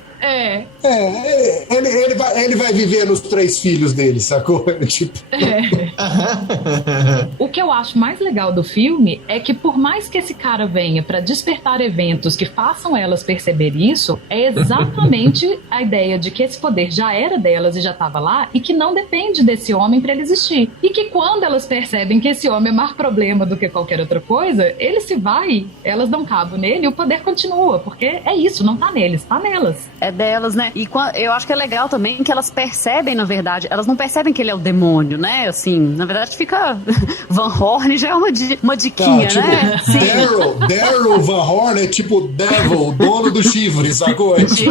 Ele vai viver nos 3 filhos dele, sacou? Tipo... O que eu acho mais legal do filme é que por mais que esse cara venha pra despertar eventos que façam elas perceber isso, é exatamente a ideia de que esse poder já era delas e já estava lá e que não depende desse homem pra ele existir. E que quando elas percebem que esse homem é mais problema do que qualquer outra coisa, ele se vai, elas dão cabo nele e o poder continua, porque é isso, não tá neles, tá nelas. É delas, né? E eu acho que é legal também que elas percebem, na verdade, elas não percebem que ele é o demônio, né? Assim, na verdade fica... Van Horn já é uma diquinha, tipo, né? Daryl Van Horn é tipo Devil, dono do chifre, sacou? É tipo...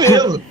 mesmo.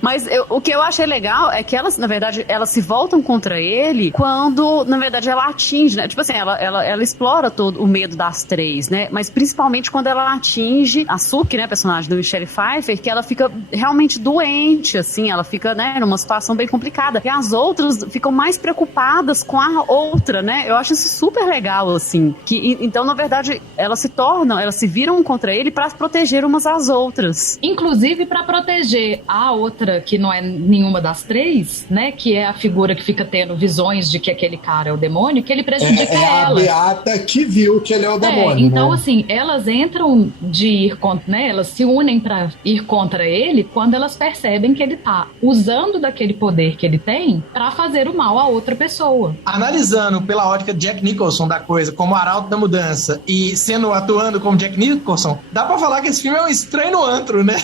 Mas o que eu achei legal é que elas, na verdade, elas se voltam contra ele quando, na verdade, ela atinge, né? Tipo assim, ela explora todo o medo das 3, né? Mas principalmente quando ela atinge a Sookie, né? Personagem do Michelle Pfeiffer, que ela fica realmente doente, assim, ela fica, né, numa situação bem complicada. E as outras ficam mais preocupadas com a outra, né? Eu acho isso super legal, assim. Então, na verdade, elas se viram contra ele pra proteger umas às outras. Inclusive pra proteger a outra, que não é nenhuma das 3, né? Que é a figura que fica tendo visões de que aquele cara é o demônio, que ele prejudica ela. É a Beata que viu que ele é o demônio, então, né? assim, elas entram de ir contra, né? Elas se unem pra ir contra ele quando elas percebem que ele tá usando daquele poder que ele tem pra fazer o mal a outra pessoa. Analisando pela ótica de Jack Nicholson da coisa, como arauto da mudança, e atuando como Jack Nicholson, dá pra falar que esse filme é um estranho no antro, né?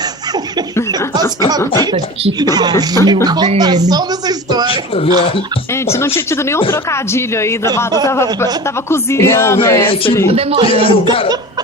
Nossa, que pariu, contação dessa história. Gente, não tinha tido nenhum trocadilho ainda, Mata tava cozinhando essa. Tipo, demorando.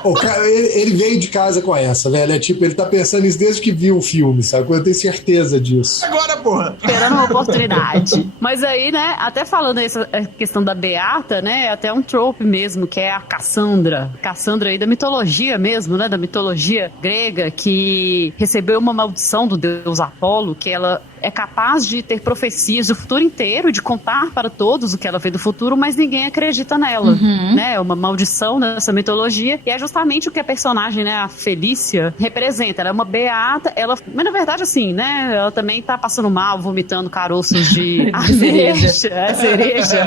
o cara ele veio de casa com essa, velho. É tipo, ele tá pensando isso desde que viu o filme, sabe? Eu tenho certeza disso. Agora, porra! Esperando uma oportunidade. Mas aí, né, até falando essa questão da Beata, né, até um trope mesmo, que é a Cassandra. Cassandra aí da mitologia mesmo, né, da mitologia grega, que recebeu uma maldição do deus Apolo, que ela é capaz de ter profecias do futuro inteiro, de contar para todos o que ela vê do futuro, mas ninguém acredita nela, né? É uma maldição nessa mitologia, e é justamente o que a personagem, né, a Felícia, representa. Ela é uma beata, mas na verdade, assim, né, ela também tá passando mal, vomitando caroços de cereja.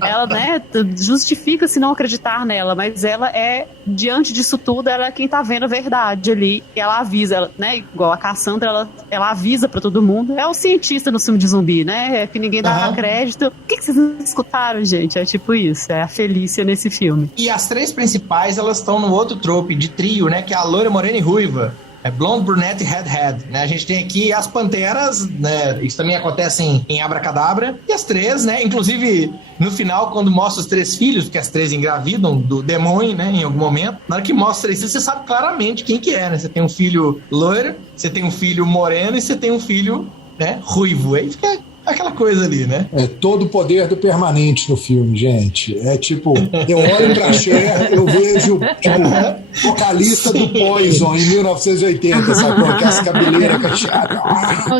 Ela, né, justifica se não acreditar nela, mas ela é, diante disso tudo, ela é quem tá vendo a verdade ali, e ela avisa, ela, né, igual a Cassandra, ela avisa para todo mundo, é o cientista no filme de zumbi, né? É que ninguém dá crédito. O que vocês não escutaram, gente? É tipo isso, é a Felícia nesse filme. E as três principais, elas estão no outro trope de trio, né? Que é a loira, morena e ruiva. É blonde, brunette e redhead, né? A gente tem aqui as panteras, né? Isso também acontece em Abracadabra. E as três, né? Inclusive, no final, quando mostra os três filhos, porque as três engravidam do demônio, né? Em algum momento. Na hora que mostra isso, você sabe claramente quem que é, né? Você tem um filho loiro, você tem um filho moreno e você tem um filho, né? Ruivo. Aí fica aquela coisa ali, né? É todo o poder do permanente no filme, gente. É tipo, eu olho pra Cher, eu vejo, tipo, vocalista do Poison em 1980, sacou? Com essa cabeleira cacheada.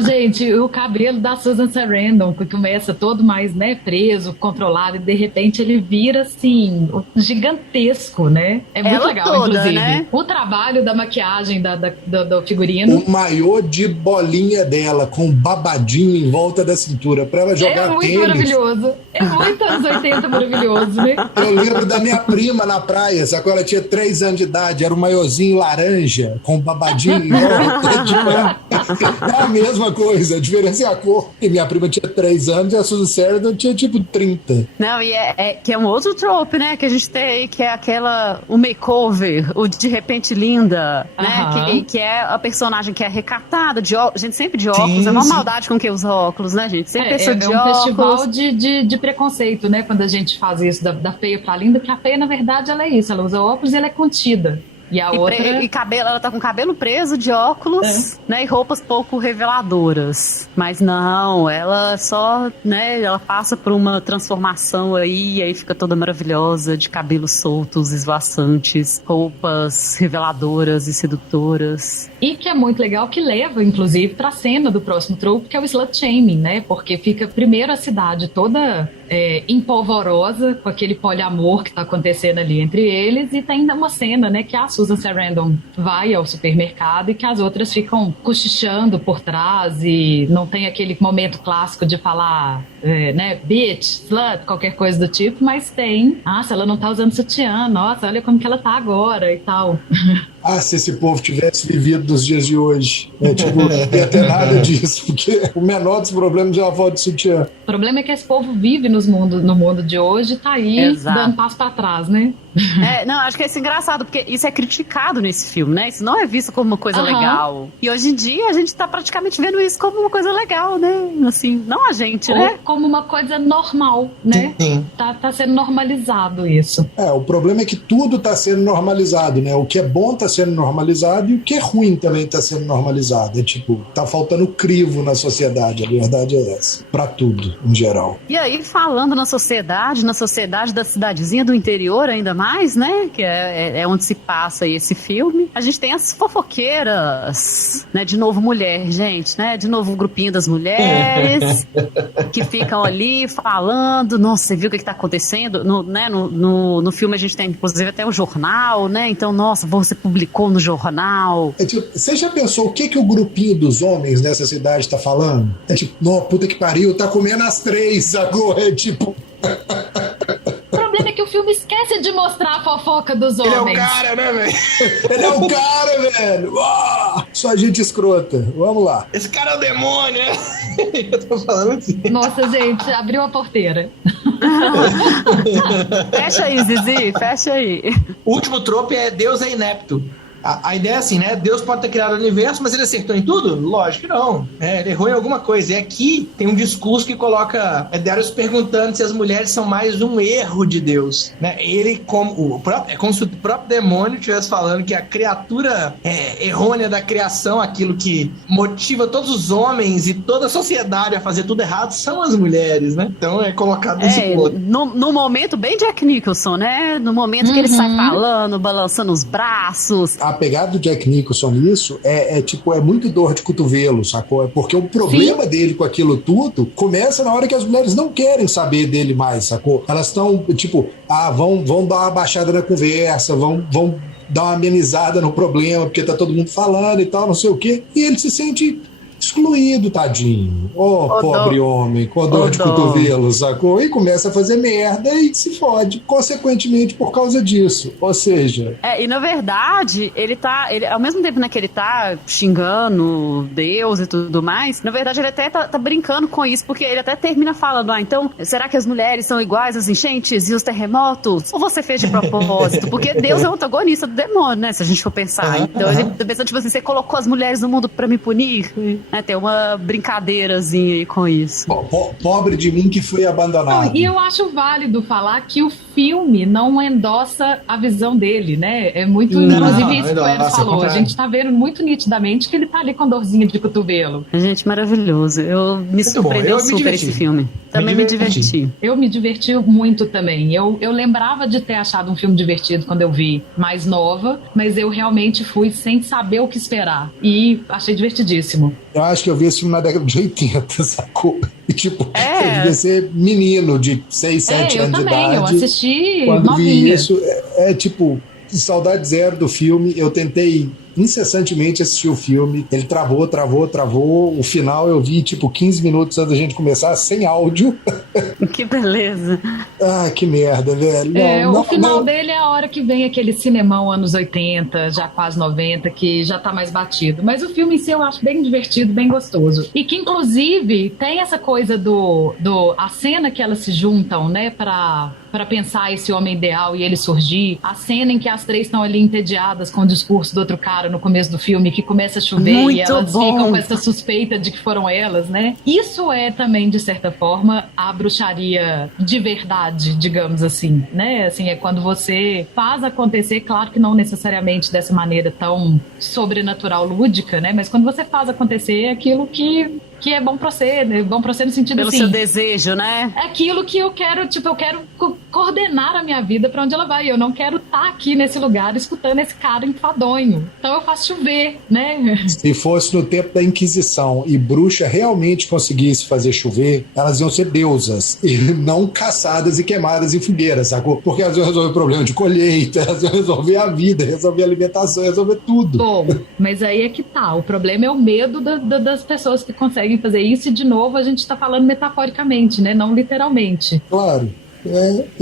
Gente, o cabelo da Susan Sarandon, que começa todo mais, né, preso, controlado, e de repente ele vira, assim, gigantesco, né? É muito ela legal, toda, inclusive. né? O trabalho da maquiagem, do figurino. O maiô de bolinha dela, com um babadinho em volta da cintura, pra ela jogar É muito tênis. maravilhoso. É muito anos 80 maravilhoso, né? Eu lembro da minha prima na praia, sacou? Ela tinha 3 anos de idade, era um maiôzinho laranja, com babadinho em volta. É a mesma coisa, a diferença é a cor. E minha prima tinha 3 anos e a Susan Sarandon tinha tipo 30. Não, e que é um outro trope, né? Que a gente tem aí, que é o makeover, o de repente linda, né? Que é a personagem que é recatada, de óculos, gente sempre de óculos, Sim, é uma sim. maldade com que usa óculos, né, gente? Sempre pessoa de um óculos. festival de preconceito, né? Quando a gente faz isso da feia pra linda, que a feia, na verdade, ela é isso. Ela usa óculos e ela é contida. E a outra... E cabelo, ela tá com cabelo preso de óculos, né? E roupas pouco reveladoras. Mas não, ela só, né? Ela passa por uma transformação aí, e aí fica toda maravilhosa, de cabelos soltos, esvoaçantes, roupas reveladoras e sedutoras. E que é muito legal, que leva, inclusive, pra cena do próximo trope, que é o slut shaming, né? Porque fica primeiro a cidade toda empolvorosa com aquele poliamor que tá acontecendo ali entre eles, e tem uma cena, né, que a Susan Sarandon vai ao supermercado e que as outras ficam cochichando por trás e não tem aquele momento clássico de falar, né, bitch, slut, qualquer coisa do tipo, mas tem, se ela não tá usando sutiã, nossa, olha como que ela tá agora e tal. Se esse povo tivesse vivido nos dias de hoje, não ia ter nada disso, porque o menor dos problemas é a falta de sutiã. O problema é que esse povo vive no mundo de hoje e tá aí Exato. dando passo pra trás, né? Não, acho que é engraçado, porque isso é criticado nesse filme, né? Isso não é visto como uma coisa legal. E hoje em dia a gente tá praticamente vendo isso como uma coisa legal, né? Assim, não a gente, né? Ou como uma coisa normal, né? Sim. Tá sendo normalizado isso. O problema é que tudo tá sendo normalizado, né? O que é bom tá sendo normalizado e o que é ruim também tá sendo normalizado. É tipo, tá faltando crivo na sociedade, a verdade é essa. Pra tudo, em geral. E aí, falando na sociedade da cidadezinha do interior ainda mais, né? Que é onde se passa aí esse filme. A gente tem as fofoqueiras, né? De novo mulher, gente, né? De novo um grupinho das mulheres que ficam ali falando, nossa, você viu o que tá acontecendo? No filme a gente tem, inclusive, até o jornal, né? Então, nossa, você publicou no jornal. Você já pensou o que o grupinho dos homens nessa cidade tá falando? É tipo, não, puta que pariu, tá comendo as 3, sacou? É tipo... O problema é que o filme esquece de mostrar a fofoca dos homens. Ele é o cara, né, velho? Ele é o cara, velho! Só gente escrota. Vamos lá. Esse cara é o demônio, né? Eu tô falando assim. Nossa, gente, abriu a porteira. Fecha aí, Zizi, fecha aí. O último trope é Deus é inepto. A ideia é assim, né? Deus pode ter criado o universo, mas ele acertou em tudo? Lógico que não. Ele errou em alguma coisa. E aqui tem um discurso que coloca Deus perguntando se as mulheres são mais um erro de Deus. Né? Ele, é como se o próprio demônio estivesse falando que a criatura errônea da criação, aquilo que motiva todos os homens e toda a sociedade a fazer tudo errado, são as mulheres, né? Então é colocado nesse ponto. No momento bem Jack Nicholson, né? No momento que ele sai falando, balançando os braços. A pegada do Jack Nicholson nisso é muito dor de cotovelo, sacou? Porque o problema dele com aquilo tudo começa na hora que as mulheres não querem saber dele mais, sacou? Elas estão, tipo, vão dar uma baixada na conversa, vão dar uma amenizada no problema, porque tá todo mundo falando e tal, não sei o quê. E ele se sente excluído, tadinho. Pobre homem, com dor de dó. cotovelo, sacou? E começa a fazer merda e se fode, consequentemente, por causa disso. Ou seja... E na verdade, ele ao mesmo tempo, né, que ele tá xingando Deus e tudo mais, na verdade ele até tá brincando com isso, porque ele até termina falando, então, será que as mulheres são iguais às enchentes e os terremotos? Ou você fez de propósito? Porque Deus é o antagonista do demônio, né, se a gente for pensar. Então ele tá pensando, tipo assim, você colocou as mulheres no mundo pra me punir? Né, tem uma brincadeirazinha aí com isso. Pobre de mim que fui abandonado. Não, e eu acho válido falar que o filme não endossa a visão dele, né? É muito, inclusive isso que o Ed falou. A gente tá vendo muito nitidamente que ele tá ali com dorzinha de cotovelo. Gente, maravilhoso. Me surpreendeu super esse filme. Também me diverti. Eu me diverti muito também. Eu lembrava de ter achado um filme divertido quando eu vi mais nova, mas eu realmente fui sem saber o que esperar. E achei divertidíssimo. Eu acho que eu vi esse filme na década de 80, sacou? E, tipo, eu devia ser menino de 6, 7 anos de idade. Eu assisti quando novinha. vi isso, tipo, saudade zero do filme. Eu tentei incessantemente assistir o filme. Ele travou. O final eu vi, tipo, 15 minutos antes da gente começar, sem áudio. Que beleza. Ah, que merda, velho. O final dele é a hora que vem aquele cinemão anos 80, já quase 90, que já tá mais batido. Mas o filme em si eu acho bem divertido, bem gostoso. E que, inclusive, tem essa coisa a cena que elas se juntam, né, pra pensar esse homem ideal e ele surgir. A cena em que as três estão ali entediadas com o discurso do outro cara no começo do filme, que começa a chover Muito e elas bom. ficam com essa suspeita de que foram elas, né? Isso é também, de certa forma, a bruxaria de verdade, digamos assim, né? Assim, é quando você faz acontecer, claro que não necessariamente dessa maneira tão sobrenatural, lúdica, né? Mas quando você faz acontecer aquilo que é bom pra você, né? Bom pra você no sentido Pelo assim... seu desejo, né? É aquilo que eu quero, eu quero coordenar a minha vida pra onde ela vai. Eu não quero estar aqui nesse lugar escutando esse cara enfadonho. Então eu faço chover, né? Se fosse no tempo da Inquisição e bruxa realmente conseguisse fazer chover, elas iam ser deusas e não caçadas e queimadas em fogueiras, sacou? Porque elas iam resolver o problema de colheita, elas iam resolver a vida, resolver a alimentação, resolver tudo. Bom, mas aí é que tá. O problema é o medo das pessoas que conseguem fazer isso, e de novo a gente tá falando metaforicamente, né? Não literalmente. Claro.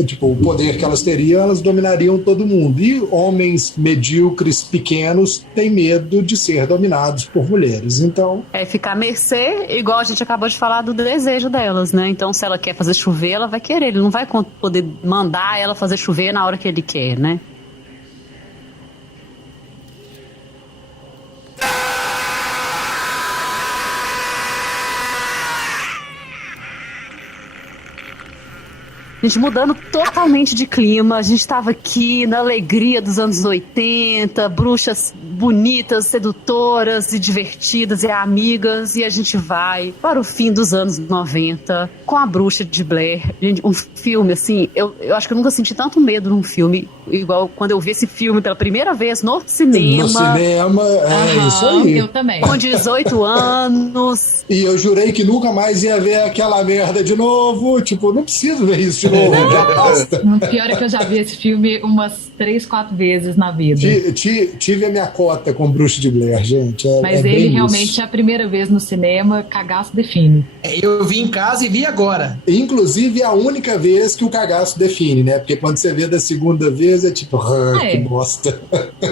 Tipo, o poder que elas teriam, elas dominariam todo mundo. E homens medíocres, pequenos, têm medo de ser dominados por mulheres. Então... ficar à mercê, igual a gente acabou de falar do desejo delas, né? Então, se ela quer fazer chover, ela vai querer. Ele não vai poder mandar ela fazer chover na hora que ele quer, né? Gente, mudando totalmente de clima, a gente tava aqui na alegria dos anos 80, bruxas bonitas, sedutoras e divertidas e amigas, e a gente vai para o fim dos anos 90 com A Bruxa de Blair. Gente, um filme, assim, eu acho que eu nunca senti tanto medo num filme, igual quando eu vi esse filme pela primeira vez no cinema. No cinema, isso aí. Eu também. Com 18 anos. E eu jurei que nunca mais ia ver aquela merda de novo. Tipo, não preciso ver isso de novo, já basta. O pior é que eu já vi esse filme umas 3, 4 vezes na vida. Tive a minha cota com Bruxa de Blair, gente. Mas ele realmente é a primeira vez no cinema, cagaço define. Eu vi em casa e vi agora. Inclusive, a única vez que o cagaço define, né? Porque quando você vê da segunda vez, é tipo, que bosta.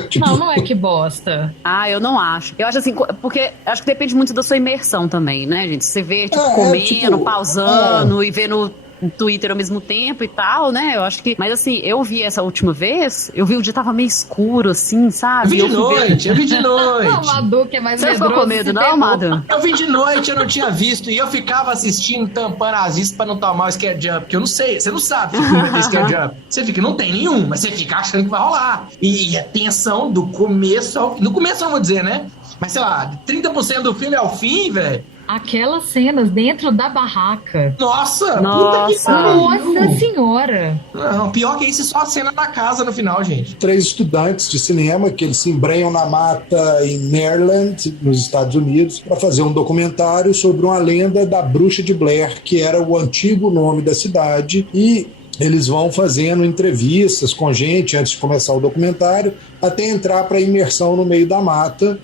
Tipo... Não é que bosta. Eu não acho. Eu acho assim, porque acho que depende muito da sua imersão também, né, gente? Você vê, tipo, comendo, pausando e vendo Twitter ao mesmo tempo e tal, né? Eu acho que... Mas assim, eu vi essa última vez, eu vi o dia tava meio escuro, assim, sabe? Eu vi de noite. O Madu, que é mais medroso. Você ficou com medo, não, Madu? Eu vi de noite, eu não tinha visto, e eu ficava assistindo, tampando as vistas pra não tomar o scare jump, porque eu não sei, você não sabe que filme vai ter scare jump. Você fica, não tem nenhum, mas você fica achando que vai rolar. E a tensão do começo ao... No começo, vamos dizer, né? Mas sei lá, 30% do filme ao fim, velho. Aquelas cenas dentro da barraca. Nossa! Puta que pariu! Nossa senhora! Não, pior que isso, é só a cena da casa no final, gente. 3 estudantes de cinema que eles se embrenham na mata em Maryland, nos Estados Unidos, para fazer um documentário sobre uma lenda da Bruxa de Blair, que era o antigo nome da cidade, e eles vão fazendo entrevistas com gente antes de começar o documentário, até entrar para a imersão no meio da mata,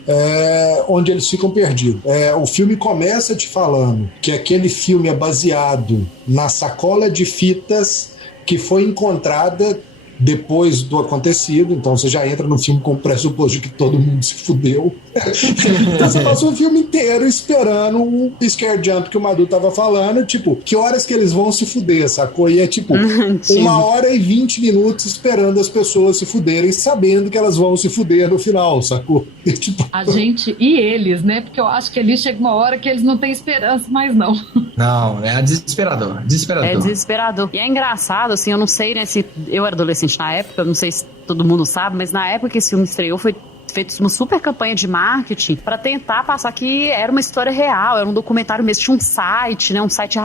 onde eles ficam perdidos. O filme começa te falando que aquele filme é baseado na sacola de fitas que foi encontrada depois do acontecido, então você já entra no filme com o pressuposto de que todo mundo se fudeu. Então você passa o filme inteiro esperando o scare jump que o Madu tava falando, tipo, que horas que eles vão se fuder, sacou? E é tipo, 1h20 esperando as pessoas se fuderem, sabendo que elas vão se fuder no final, sacou? E, tipo... A gente e eles, né? Porque eu acho que ali chega uma hora que eles não têm esperança mais, não. Não, é desesperador. É desesperador. E é engraçado, assim, eu não sei, né, se eu era adolescente na época, não sei se todo mundo sabe, mas na época que esse filme estreou foi feito uma super campanha de marketing para tentar passar que era uma história real, era um documentário mesmo, tinha um site, né,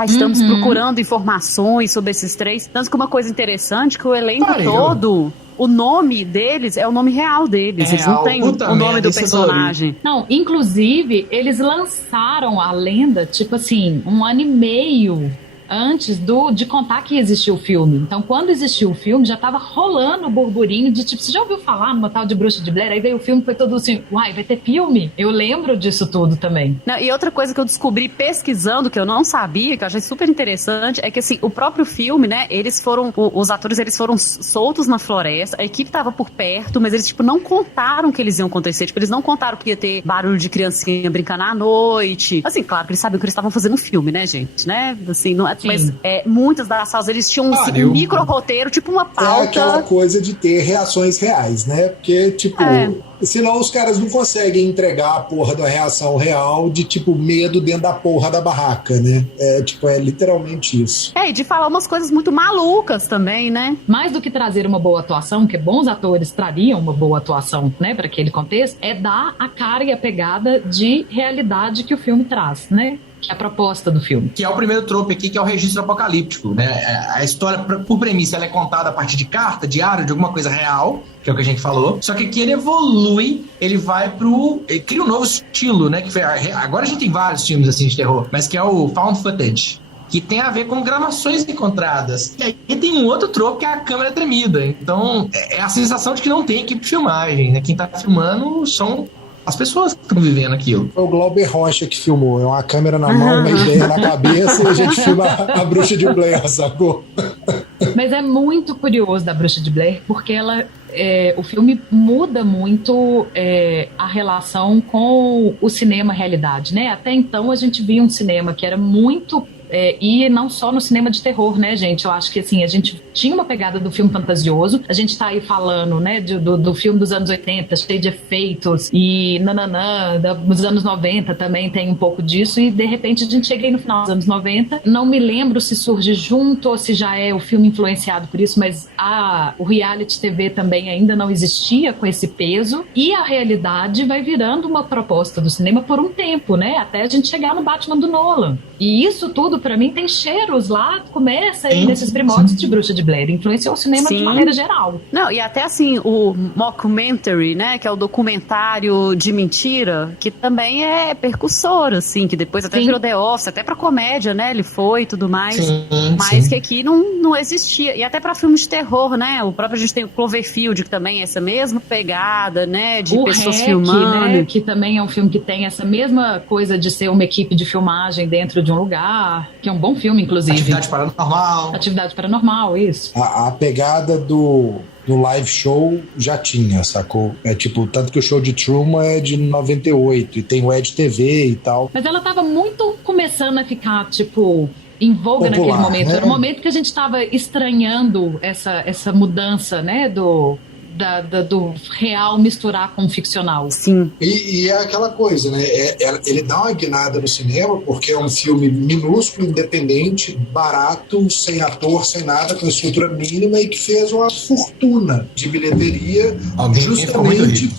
estamos procurando informações sobre esses três, tanto que uma coisa interessante que o elenco todo, o nome deles é o nome real deles, eles não têm o nome do personagem. Não, inclusive eles lançaram a lenda, tipo assim, 1 ano e meio antes de contar que existiu o filme. Então, quando existiu o filme, já tava rolando o burburinho de tipo, você já ouviu falar numa tal de Bruxa de Blair? Aí veio o filme, foi todo assim, uai, vai ter filme? Eu lembro disso tudo também. Não, e outra coisa que eu descobri pesquisando, que eu não sabia, que eu achei super interessante, é que assim, o próprio filme, né, os atores, eles foram soltos na floresta, a equipe tava por perto, mas eles, tipo, não contaram que eles iam acontecer, tipo, eles não contaram que ia ter barulho de criancinha brincando à noite. Assim, claro que eles sabiam que eles estavam fazendo um filme, né, gente, né? Assim, não, mas muitas das salas, eles tinham um micro-roteiro, tipo uma pauta. É aquela coisa de ter reações reais, né? Porque, tipo, senão os caras não conseguem entregar a porra da reação real de, tipo, medo dentro da porra da barraca, né? É literalmente isso. E de falar umas coisas muito malucas também, né? Mais do que trazer uma boa atuação, que bons atores trariam uma boa atuação, né, para aquele contexto, é dar a cara e a pegada de realidade que o filme traz, né? Que é a proposta do filme. Que é o primeiro trope aqui, que é o registro apocalíptico, né? A história, por premissa, ela é contada a partir de carta, diário, de alguma coisa real, que é o que a gente falou. Só que aqui ele evolui, ele vai ele cria um novo estilo, né? Agora a gente tem vários filmes assim de terror, mas que é o found footage, que tem a ver com gravações encontradas. E aí tem um outro trope, que é a câmera tremida. Então, é a sensação de que não tem equipe de filmagem, né? Quem tá filmando são as pessoas que estão vivendo aquilo. Foi o Glauber Rocha que filmou. É uma câmera na mão, uma ideia na cabeça, e a gente filma a Bruxa de Blair, sacou? Mas é muito curioso da Bruxa de Blair, porque o filme muda muito a relação com o cinema realidade, né? Até então a gente via um cinema que era muito... e não só no cinema de terror, né, gente? Eu acho que, assim, a gente tinha uma pegada do filme fantasioso. A gente tá aí falando, né, do filme dos anos 80, cheio de efeitos e dos anos 90 também tem um pouco disso. E, de repente, a gente chega aí no final dos anos 90. Não me lembro se surge junto ou se já é o filme influenciado por isso, mas o reality TV também ainda não existia com esse peso. E a realidade vai virando uma proposta do cinema por um tempo, né? Até a gente chegar no Batman do Nolan. E isso tudo, pra mim, tem cheiros lá, começa aí nesses primórdios de Bruxa de Blair, influenciou o cinema de maneira geral. Não, e até assim, o mockumentary, né, que é o documentário de mentira, que também é percussor, assim, que depois até virou The Office, até pra comédia, né, ele foi e tudo mais, mas que aqui não existia. E até pra filmes de terror, né, o próprio a gente tem o Cloverfield, que também é essa mesma pegada, né, de pessoas filmando. Né, que também é um filme que tem essa mesma coisa de ser uma equipe de filmagem dentro de um lugar, que é um bom filme, inclusive. Atividade Paranormal, isso. A pegada do live show já tinha, sacou? É tipo, tanto que o show de Truman é de 98 e tem o Ed TV e tal. Mas ela tava muito começando a ficar, tipo, em voga naquele momento. Né? Era um momento que a gente tava estranhando essa mudança, né, do real misturar com o ficcional. Sim. E é aquela coisa, né? Ele dá uma guinada no cinema porque é um filme minúsculo, independente, barato, sem ator, sem nada, com estrutura mínima e que fez uma fortuna de bilheteria justamente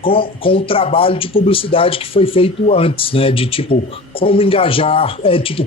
com o trabalho de publicidade que foi feito antes, né? De tipo, como engajar,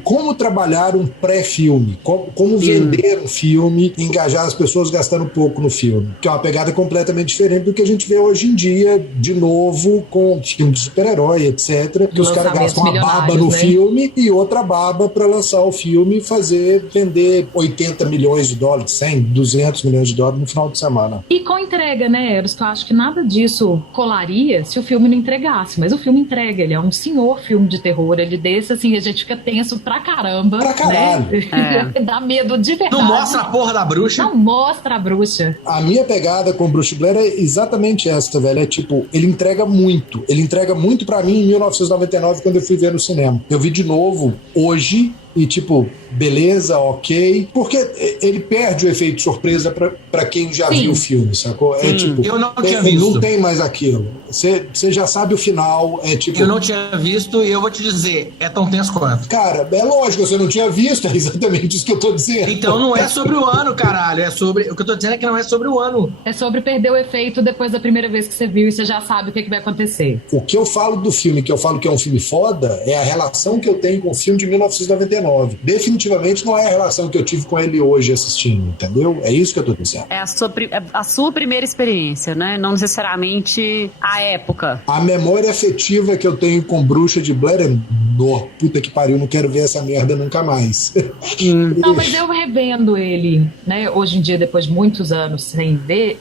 como trabalhar um pré-filme, como vender um filme e engajar as pessoas gastando pouco no filme. Que é uma pegada completamente diferente do que a gente vê hoje em dia, de novo, com filme de super-herói, etc. Que os caras gastam uma baba no filme e outra baba para lançar o filme e vender 80 milhões de dólares, 100, 200 milhões de dólares no final de semana. E com entrega, né, Eros? Que eu acho que nada disso colaria se o filme não entregasse. Mas o filme entrega, ele é um senhor filme de terror. Ele desse, assim, a gente fica tenso pra caramba. Pra caralho. Né? Dá medo de verdade. Não mostra a porra da bruxa. Não mostra a bruxa. A minha pegada com o Bruce Blair é exatamente essa, velho. É tipo, ele entrega muito. Ele entrega muito pra mim em 1999, quando eu fui ver no cinema. Eu vi de novo hoje. E tipo, beleza, ok. Porque ele perde o efeito surpresa pra quem já viu o filme, sacou? É tipo, eu não tinha visto. Não tem mais aquilo. Você já sabe o final, é tipo... Eu não tinha visto e eu vou te dizer, é tão tenso quanto. Cara, é lógico, você não tinha visto, é exatamente isso que eu tô dizendo. Então não é sobre o ano, caralho, é sobre... O que eu tô dizendo é que não é sobre o ano. É sobre perder o efeito depois da primeira vez que você viu e você já sabe o que vai acontecer. O que eu falo do filme, que eu falo que é um filme foda, é a relação que eu tenho com o filme de 1999. Definitivamente não é a relação que eu tive com ele hoje assistindo, entendeu? É isso que eu tô dizendo. É a sua primeira experiência, né? Não necessariamente a época. A memória afetiva que eu tenho com Bruxa de Blair é... puta que pariu, não quero ver essa merda nunca mais. Não, mas eu revendo ele, né? Hoje em dia, depois de muitos anos sem ver...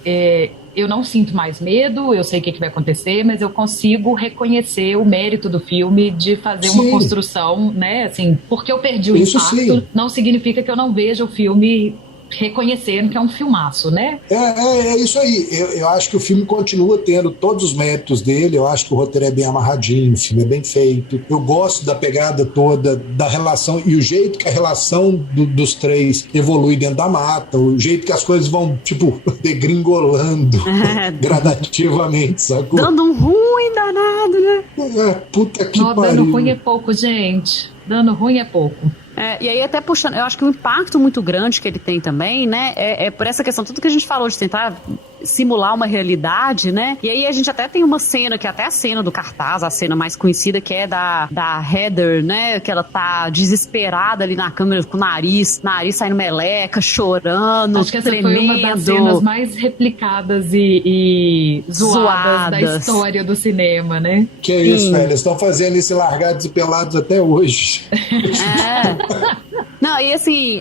Eu não sinto mais medo, eu sei o que vai acontecer, mas eu consigo reconhecer o mérito do filme de fazer uma construção, né? Assim, porque eu perdi o impacto, não significa que eu não veja o filme reconhecendo que é um filmaço, né? É isso aí. Eu acho que o filme continua tendo todos os méritos dele. Eu acho que o roteiro é bem amarradinho, o filme é bem feito. Eu gosto da pegada toda, da relação e o jeito que a relação dos três evolui dentro da mata, o jeito que as coisas vão, tipo, degringolando gradativamente, sacou? Dando um ruim danado, né? Puta que pariu. Dando ruim é pouco, gente. Dando ruim é pouco. E aí até puxando, eu acho que o impacto muito grande que ele tem também, né, é por essa questão, tudo que a gente falou de tentar simular uma realidade, né, e aí a gente até tem uma cena, que é até a cena do cartaz, a cena mais conhecida, que é da Heather, né, que ela tá desesperada ali na câmera com o nariz saindo meleca, chorando, acho que essa tremendo. foi uma das cenas mais replicadas e zoadas da história do cinema, né? Que é isso, velho, eles estão fazendo isso Largados e Pelados até hoje. Não, e assim,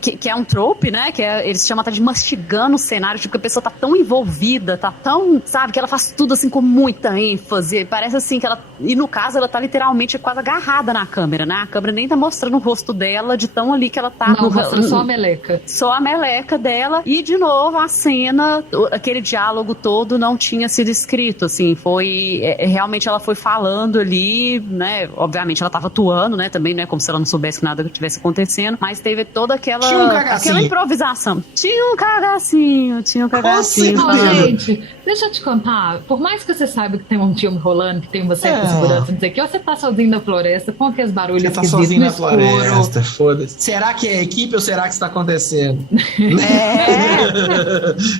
que é um trope, né? Eles chamam até de mastigando o cenário, tipo, que a pessoa tá tão envolvida, tá tão, sabe, que ela faz tudo assim com muita ênfase. Parece assim que ela. E no caso, ela tá literalmente quase agarrada na câmera, né? A câmera nem tá mostrando o rosto dela de tão ali que ela tá. Não, mostra só a meleca. Só a meleca dela. E, de novo, a cena, aquele diálogo todo não tinha sido escrito, assim. Foi. Realmente ela foi falando ali, né? Obviamente ela tava atuando, né? Também, né? Como se ela não soubesse que nada tivesse acontecendo, mas teve toda aquela improvisação. Tinha um cagacinho. Não, gente, deixa eu te contar, por mais que você saiba que tem um filme rolando, que tem uma certa segurança, não sei o que, você tá sozinho na floresta, com aqueles barulhos você tá sozinho na floresta, foda-se. Será que é a equipe ou será que está acontecendo?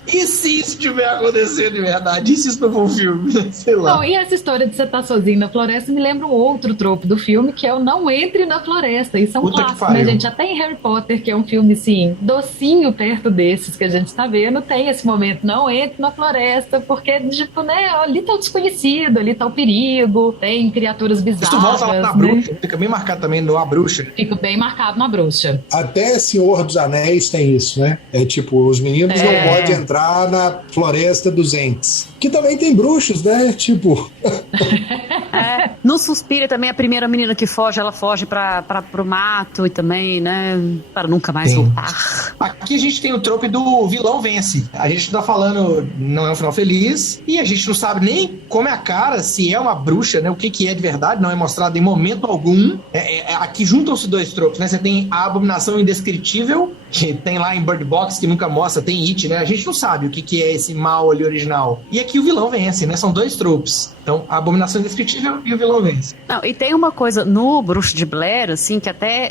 E se isso estiver acontecendo de verdade? E se isso não for um filme? Sei lá. Não, e essa história de você estar sozinho na floresta me lembra um outro trope do filme, que é o não entre na floresta. Isso é um clássico, né, gente? Até em Harry Potter, que é um filme, assim, docinho perto desses que a gente tá vendo, tem esse momento, não entre na floresta, porque, tipo, né, ali tá o desconhecido, ali tá o perigo, tem criaturas bizarras. Isso volta lá na bruxa, fica bem marcado também no A Bruxa. Fica bem marcado na bruxa. Até Senhor dos Anéis tem isso, né? É tipo, os meninos não podem entrar na Floresta dos Ents. Que também tem bruxos, né? Tipo... No Suspiria também, a primeira menina que foge, ela foge pro mato e também, né, para nunca mais voltar. Aqui a gente tem o trope do vilão vence. A gente tá falando, não é um final feliz, e a gente não sabe nem como é a cara, se é uma bruxa, né, o que é de verdade, não é mostrado em momento algum. Aqui juntam-se dois tropes, né, você tem a abominação indescritível, que tem lá em Bird Box, que nunca mostra, tem It, né, a gente não sabe o que é esse mal ali original. E aqui o vilão vence, né, são dois tropes. Então, a abominação indescritível e o vilão vence. Não, e tem uma coisa no Bruxa de Blair, assim,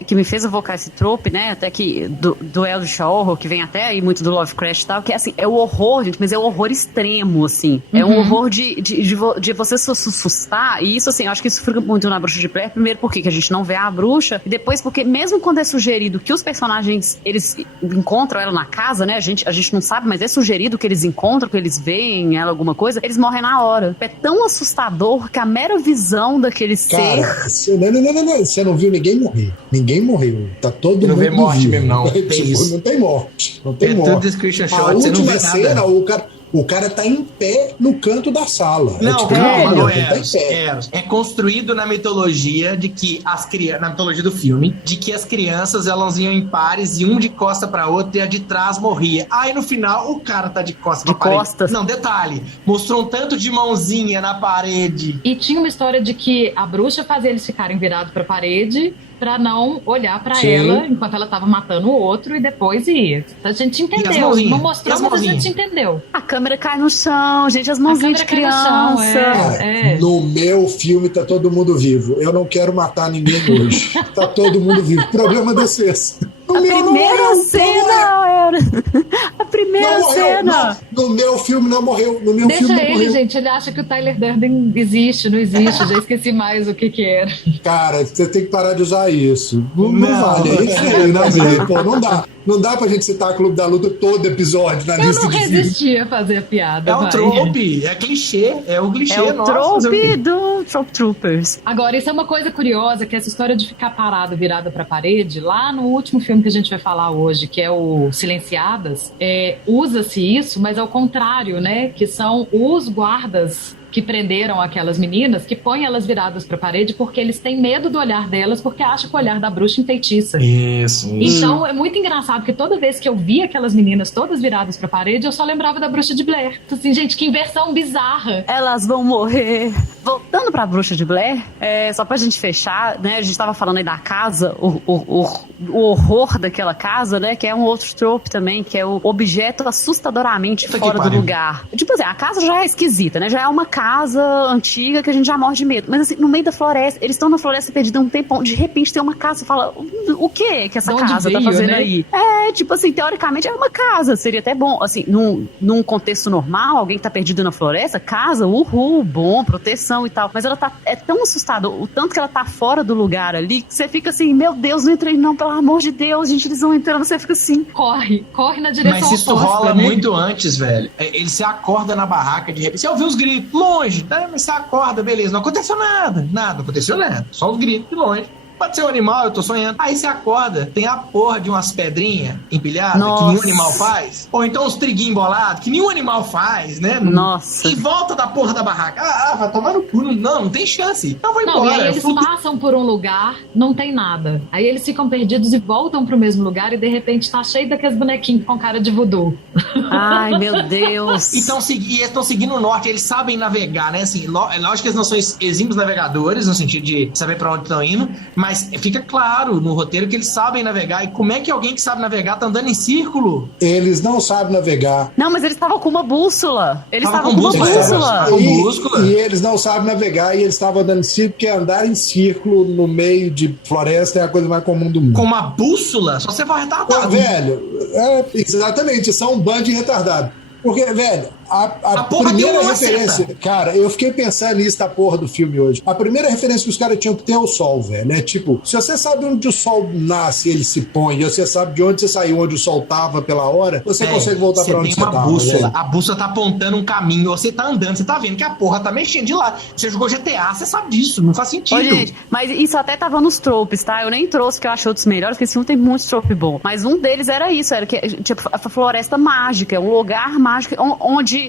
que me fez evocar esse trope, né, até que do Eldritch Horror, que vem até aí muito do Lovecraft e tal, que é assim, é o horror, gente, mas é o horror extremo, assim. É um horror de você se assustar, e isso, assim, eu acho que isso fica muito na Bruxa de Blair, primeiro porque a gente não vê a bruxa, e depois porque mesmo quando é sugerido que os personagens, eles eles encontram ela na casa, né? A gente não sabe, mas é sugerido que eles encontram, que eles veem ela alguma coisa, eles morrem na hora. É tão assustador que a mera visão daquele Cara, ser... não. Você não viu ninguém morrer. Ninguém morreu. Tá todo mundo Não vê morte vivo. mesmo, não. Tipo, Tem isso. não tem morte. Não tem É morte. tudo screenshot, A você não vê última cena, nada. o cara tá em pé no canto da sala. Não, tipo, calma, ele não tá em pé. É construído na mitologia de que as crianças, na mitologia do filme, de que as crianças elas iam em pares e um de costa pra outro e a de trás morria. Aí no final o cara tá de costas pra parede. Costas. Não, detalhe, mostrou um tanto de mãozinha na parede. E tinha uma história de que a bruxa fazia eles ficarem virados pra parede pra não olhar pra Sim. ela enquanto ela tava matando o outro e depois ia. A gente E entendeu. as mãozinhas? Não E mostrou, as mas a mãozinhas? gente entendeu. A câmera cai no chão, gente, as mãozinhas de câmera cai no chão, criança. Cara, É. no meu filme tá todo mundo vivo. Eu não quero matar ninguém hoje. Tá todo mundo vivo. Problema de vocês. No A meu não primeira morreu, cena era... A primeira não morreu, cena. não. No meu filme não morreu. No meu Deixa filme não ele, morreu. gente. Ele acha que o Tyler Durden existe, não existe. Já esqueci mais o que era. Cara, você tem que parar de usar isso. Não Não. vale. É feio, né, velho? Pô, não dá. Não dá pra gente citar Clube da Luta todo episódio na Eu lista não de filmes. resisti a fazer a piada. É um vai. trope, é clichê, é o clichê. É o nossa, fazer o quê? trope do Trope Troopers. Agora, isso é uma coisa curiosa, que essa história de ficar parado, virada pra parede, lá no último filme que a gente vai falar hoje, que é o Silenciadas, usa-se isso, mas ao contrário, né? Que são os guardas que prenderam aquelas meninas, que põem elas viradas pra parede porque eles têm medo do olhar delas, porque acham que o olhar da bruxa enfeitiça. Isso. Então, é muito engraçado, porque toda vez que eu via aquelas meninas todas viradas pra parede, eu só lembrava da Bruxa de Blair. Então, assim, gente, que inversão bizarra. Elas vão morrer. Voltando pra Bruxa de Blair, só pra gente fechar, né? A gente tava falando aí da casa, o horror daquela casa, né? Que é um outro trope também, que é o objeto assustadoramente Puta que fora do pariu. lugar. Tipo assim, a casa já é esquisita, né? Já é uma casa antiga que a gente já morre de medo. Mas assim, no meio da floresta, eles estão na floresta perdida um tempão, de repente tem uma casa, você fala, o que essa De onde casa tá veio, fazendo né? aí? Tipo assim, teoricamente é uma casa, seria até bom, assim, num contexto normal, alguém que tá perdido na floresta, casa, bom, proteção e tal, mas ela é tão assustada, o tanto que ela tá fora do lugar ali, que você fica assim, meu Deus, não entrei não, pelo amor de Deus, gente, eles vão entrando, você fica assim. Corre na direção Mas isso oposta, rola né? muito antes, velho. Ele se acorda na barraca de repente. Você ouviu os gritos longe, tá? Mas você acorda, beleza. Não aconteceu nada. Não aconteceu nada. Só os gritos de longe. Pode ser um animal, eu tô sonhando. Aí você acorda, tem a porra de umas pedrinhas empilhadas que nenhum Nossa. animal faz. Ou então uns triguinhos embolados que nenhum animal faz, né? Nossa. Em volta da porra da barraca. Vai tomar no cu. Não tem chance. Então vou Não, embora. e aí eles passam por um lugar, não tem nada. Aí eles ficam perdidos e voltam pro mesmo lugar e de repente tá cheio daqueles bonequinhos com cara de voodoo. Ai, meu Deus. E estão seguindo o norte, eles sabem navegar, né? Assim, lógico que eles não são exímios navegadores, no sentido de saber pra onde estão indo, mas fica claro no roteiro que eles sabem navegar. E como é que alguém que sabe navegar tá andando em círculo? Eles não sabem navegar. Não, mas eles estavam com uma bússola. Eles Tava estavam com com uma bússola. bússola. Com bússola. E eles não sabem navegar e eles estavam andando em círculo, porque andar em círculo no meio de floresta é a coisa mais comum do mundo. Com uma bússola, só você vai Pô, retardado. velho, exatamente, são um bando de retardado. Porque, velho, a porra primeira tem uma referência... seta. Cara, eu fiquei pensando nisso da porra do filme hoje. A primeira referência que os caras tinham que ter é o sol, velho. É tipo, se você sabe onde o sol nasce, ele se põe, e você sabe de onde você saiu, onde o sol tava pela hora, você consegue voltar pra onde tem você uma tava. bússola. velho. A bússola tá apontando um caminho. Você tá andando, você tá vendo que a porra tá mexendo de lado. Você jogou GTA, você sabe disso. Não faz sentido. Ô, gente, mas isso até tava nos tropes, tá? Eu nem trouxe, que eu achei outros melhores, porque esse filme tem muitos tropes bons. Mas um deles era isso, era que, tipo, a floresta mágica, um lugar mágico,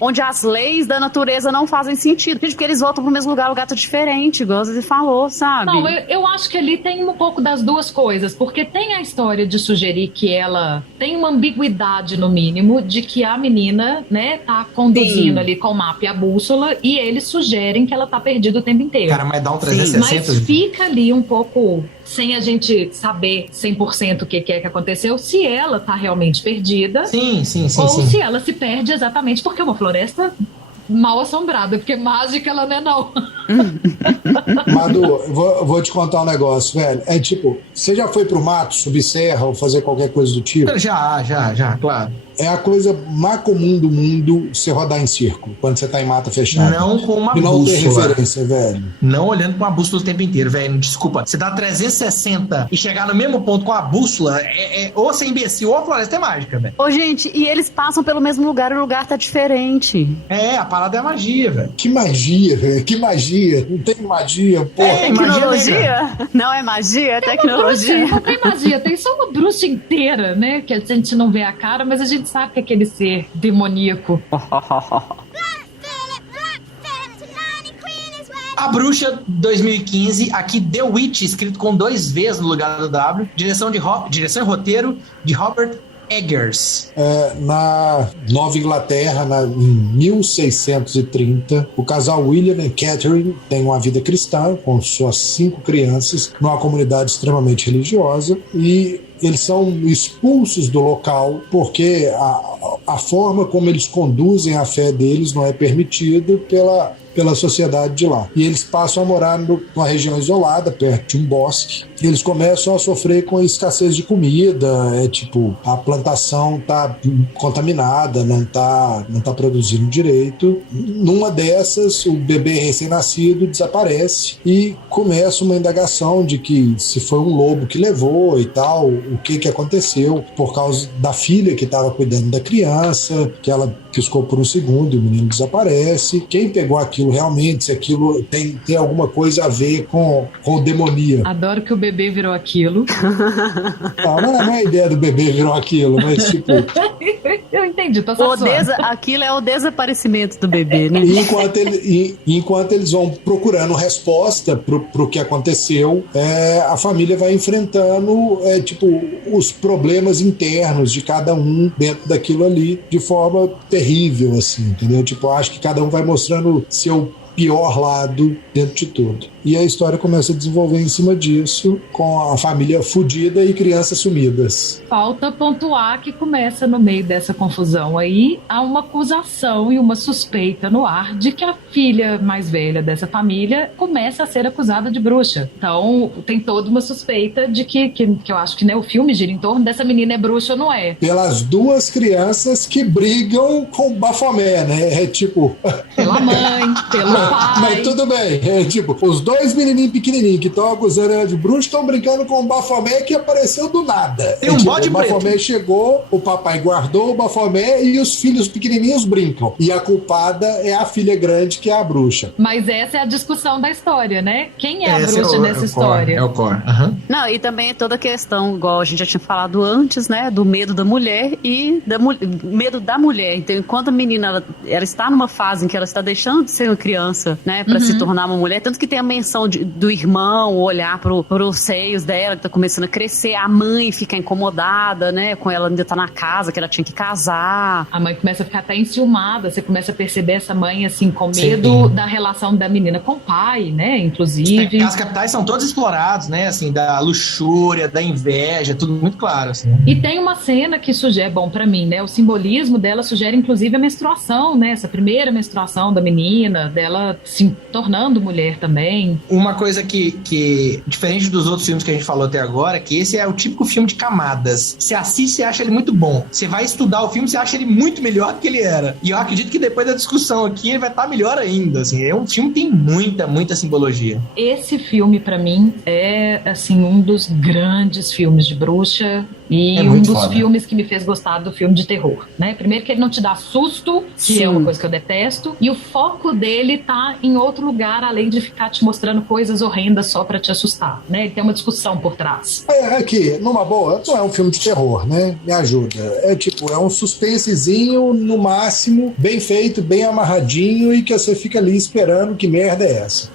onde as leis da natureza não fazem sentido. Gente, porque eles voltam pro mesmo lugar, o gato é diferente, igual você falou, sabe? Não, eu acho que ali tem um pouco das duas coisas, porque tem a história de sugerir que ela tem uma ambiguidade, no mínimo, de que a menina, né, tá conduzindo Sim. ali com o mapa e a bússola, e eles sugerem que ela tá perdida o tempo inteiro. Cara, mas dá um Sim, 360. Mas fica ali um pouco sem a gente saber 100% o que é que aconteceu, se ela tá realmente perdida, Sim. ou se ela se perde exatamente porque é uma floresta mal assombrada, porque mágica ela não é não. Madu, vou te contar um negócio, velho. É tipo, você já foi pro mato, subir serra ou fazer qualquer coisa do tipo? Já, claro. É a coisa mais comum do mundo você rodar em círculo, quando você tá em mata fechada. Não com uma e não ter bússola. referência, velho. Não olhando com uma bússola o tempo inteiro, velho. Desculpa. Você dá 360 e chegar no mesmo ponto com a bússola, ou você é imbecil ou a floresta é mágica, velho. Ô, gente, e eles passam pelo mesmo lugar e o lugar tá diferente. A parada é a magia, velho. Que magia, velho. Que magia. Não tem magia, porra. Tecnologia? Não é magia, é tecnologia. Não tem magia, tem só uma bruxa inteira, né? Que a gente não vê a cara, mas a gente sabe que é aquele ser demoníaco. A Bruxa 2015, aqui The Witch, escrito com 2 Vs no lugar do W. Direção e roteiro de Robert Eggers. Na Nova Inglaterra, em 1630, o casal William e Catherine tem uma vida cristã com suas 5 crianças numa comunidade extremamente religiosa e eles são expulsos do local porque a forma como eles conduzem a fé deles não é permitido pela sociedade de lá. E eles passam a morar numa região isolada, perto de um bosque. E eles começam a sofrer com a escassez de comida, a plantação tá contaminada, não tá produzindo direito. Numa dessas, o bebê recém-nascido desaparece e começa uma indagação de que se foi um lobo que levou e tal, o que aconteceu por causa da filha que estava cuidando da criança, que ela piscou por um segundo e o menino desaparece. Quem pegou aquilo realmente, se aquilo tem alguma coisa a ver com o demoníaco. Adoro que o bebê virou aquilo. Não é a ideia do bebê virou aquilo, mas tipo... Eu entendi, tô só Aquilo é o desaparecimento do bebê, né? Enquanto eles vão procurando resposta pro que aconteceu, a família vai enfrentando os problemas internos de cada um dentro daquilo ali de forma terrível, assim, entendeu? Acho que cada um vai mostrando seu pior lado dentro de tudo. E a história começa a desenvolver em cima disso, com a família fudida e crianças sumidas. Falta pontuar que começa no meio dessa confusão aí, há uma acusação e uma suspeita no ar de que a filha mais velha dessa família começa a ser acusada de bruxa. Então tem toda uma suspeita de que eu acho que, né, o filme gira em torno dessa menina é bruxa ou não é. Pelas 2 crianças que brigam com o Bafomé, né? Pela mãe, pelo pai. Mas tudo bem, os 2 menininhos pequenininhos que estão acusando ela de bruxa estão brincando com o Bafomé que apareceu do nada. Tem um bode o Bafomé preto. Chegou, o papai guardou o Bafomé e os filhos pequenininhos brincam. E a culpada é a filha grande, que é a bruxa. Mas essa é a discussão da história, né? Quem é a bruxa nessa história? É o core. Uhum. Não, e também toda a questão, igual a gente já tinha falado antes, né? Do medo da mulher e medo da mulher. Então, enquanto a menina ela está numa fase em que ela está deixando de ser uma criança, né? Pra se tornar uma mulher, tanto que tem a menção do irmão olhar pros seios dela, que tá começando a crescer, a mãe fica incomodada, né? Com ela ainda tá na casa, que ela tinha que casar. A mãe começa a ficar até enciumada, você começa a perceber essa mãe, assim, com medo da relação da menina com o pai, né? Inclusive. As capitais são todos explorados, né? Assim, da luxúria, da inveja, tudo muito claro, assim. E tem uma cena que sugere, bom, pra mim, né? O simbolismo dela sugere, inclusive, a menstruação, né? Essa primeira menstruação da menina, dela se tornando mulher também. Uma coisa que diferente dos outros filmes que a gente falou até agora, que esse é o típico filme de camadas. Você assiste e acha ele muito bom. Você vai estudar o filme, você acha ele muito melhor do que ele era. E eu acredito que depois da discussão aqui, ele vai estar melhor ainda, assim. É um filme que tem muita simbologia. Esse filme, pra mim, é, assim, um dos grandes filmes de bruxa e um dos foda. filmes que me fez gostar do filme de terror, né? Primeiro que ele não te dá susto, que é uma coisa que eu detesto, e o foco dele tá em outro lugar, além de ficar te mostrando coisas horrendas só pra te assustar, né? Ele tem uma discussão por trás. Aqui, numa boa, não é um filme de terror, né? Me ajuda. É um suspensezinho, no máximo, bem feito, bem amarradinho, e que você fica ali esperando que merda é essa.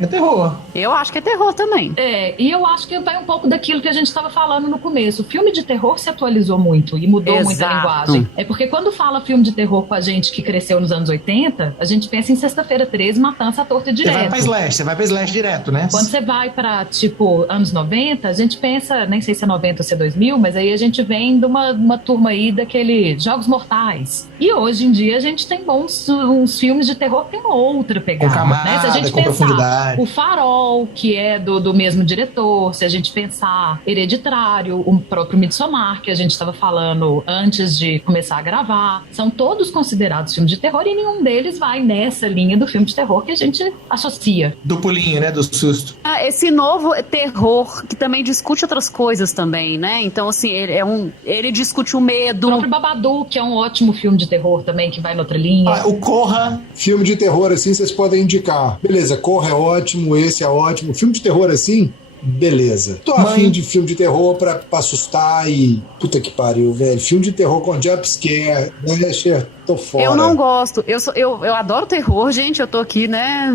É terror. Eu acho que é terror também. E eu acho que vai um pouco daquilo que a gente estava falando no começo. O filme de terror se atualizou muito e mudou muito a linguagem. É porque quando fala filme de terror com a gente que cresceu nos anos 80, a gente pensa em Sexta-feira 13, Matança à Torta e Direto. Você vai pra Slash direto, né? Quando você vai pra, tipo, anos 90, a gente pensa, nem sei se é 90 ou se é 2000, mas aí a gente vem de uma turma aí daquele Jogos Mortais. E hoje em dia a gente tem uns filmes de terror que tem uma outra pegada. Com camada, né? Se a gente com pensar profundidade. O Farol, que é do mesmo diretor, se a gente pensar Hereditário, o próprio Midsommar, que a gente estava falando antes de começar a gravar, são todos considerados filmes de terror e nenhum deles vai nessa linha do filme de terror que a gente associa. Do pulinho, né? Do susto. Esse novo terror que também discute outras coisas também, né? Então, assim, ele discute o medo. O próprio Babadook, que é um ótimo filme de terror também, que vai noutra linha. O Corra. Filme de terror assim, vocês podem indicar. Beleza, Corra é ótimo, esse é ótimo. Filme de terror assim, beleza. Tô afim de filme de terror pra assustar e... Puta que pariu, velho. Filme de terror com jumpscare, né? Tô fora. Eu não gosto. Eu adoro terror, gente. Eu tô aqui, né?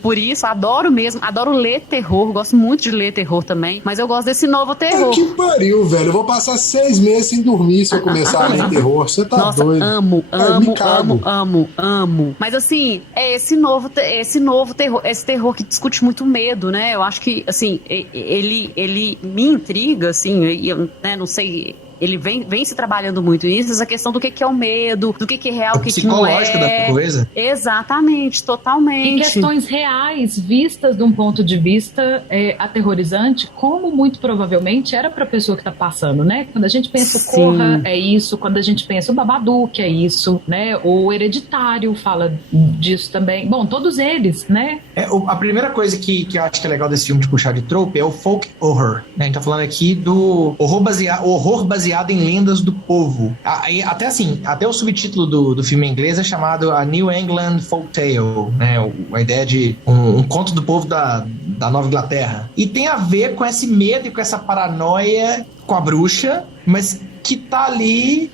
Por isso, adoro mesmo. Adoro ler terror. Gosto muito de ler terror também. Mas eu gosto desse novo terror. Que pariu, velho. Eu vou passar 6 meses sem dormir se eu começar a ler terror. Você tá Nossa, doido. Amo. Mas assim, é esse novo terror. Esse terror que discute muito medo, né? Eu acho que, assim, ele me intriga, assim. Eu, né, não sei... Ele vem se trabalhando muito nisso, essa questão do que é o medo, do que é real, o que não é. Psicológica da coisa. Exatamente, totalmente. E questões reais, vistas de um ponto de vista aterrorizante, como muito provavelmente era para a pessoa que está passando, né? Quando a gente pensa o Corra, é isso. Quando a gente pensa o Babadook, é isso, né? O Hereditário fala disso também. Bom, todos eles, né? A primeira coisa que eu acho que é legal desse filme de puxar de trope é o folk horror, né? A gente tá falando aqui do horror baseado em lendas do povo. Até o subtítulo do filme em inglês é chamado A New England Folk Tale, né? A ideia de um conto do povo da Nova Inglaterra. E tem a ver com esse medo e com essa paranoia com a bruxa, mas que tá ali...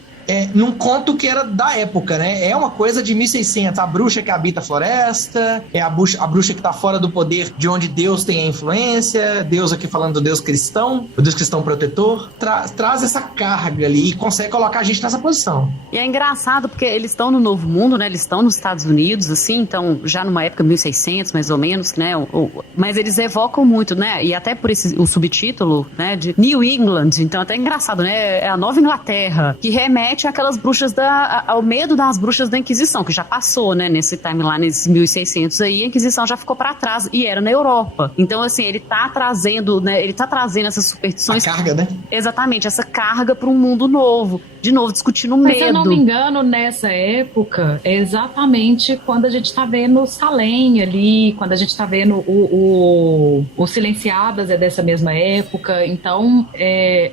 num conto que era da época, né? É uma coisa de 1600. A bruxa que habita a floresta, é a bruxa que tá fora do poder de onde Deus tem a influência, Deus aqui falando do Deus cristão, o Deus cristão protetor, traz essa carga ali e consegue colocar a gente nessa posição. E é engraçado porque eles estão no Novo Mundo, né? Eles estão nos Estados Unidos, assim, então já numa época 1600, mais ou menos, né? Mas eles evocam muito, né? E até por o subtítulo, né? De New England, então até é engraçado, né? É a Nova Inglaterra, que remete aquelas bruxas ao medo das bruxas da Inquisição, que já passou, né, nesse timeline, nesses 1600 aí, a Inquisição já ficou pra trás e era na Europa. Então, assim, ele tá trazendo essas superstições. A carga, né? Exatamente, essa carga pra um mundo novo. De novo, discutindo o medo. Mas se eu não me engano, nessa época, é exatamente quando a gente tá vendo Salem ali, quando a gente tá vendo o Silenciadas é dessa mesma época. Então,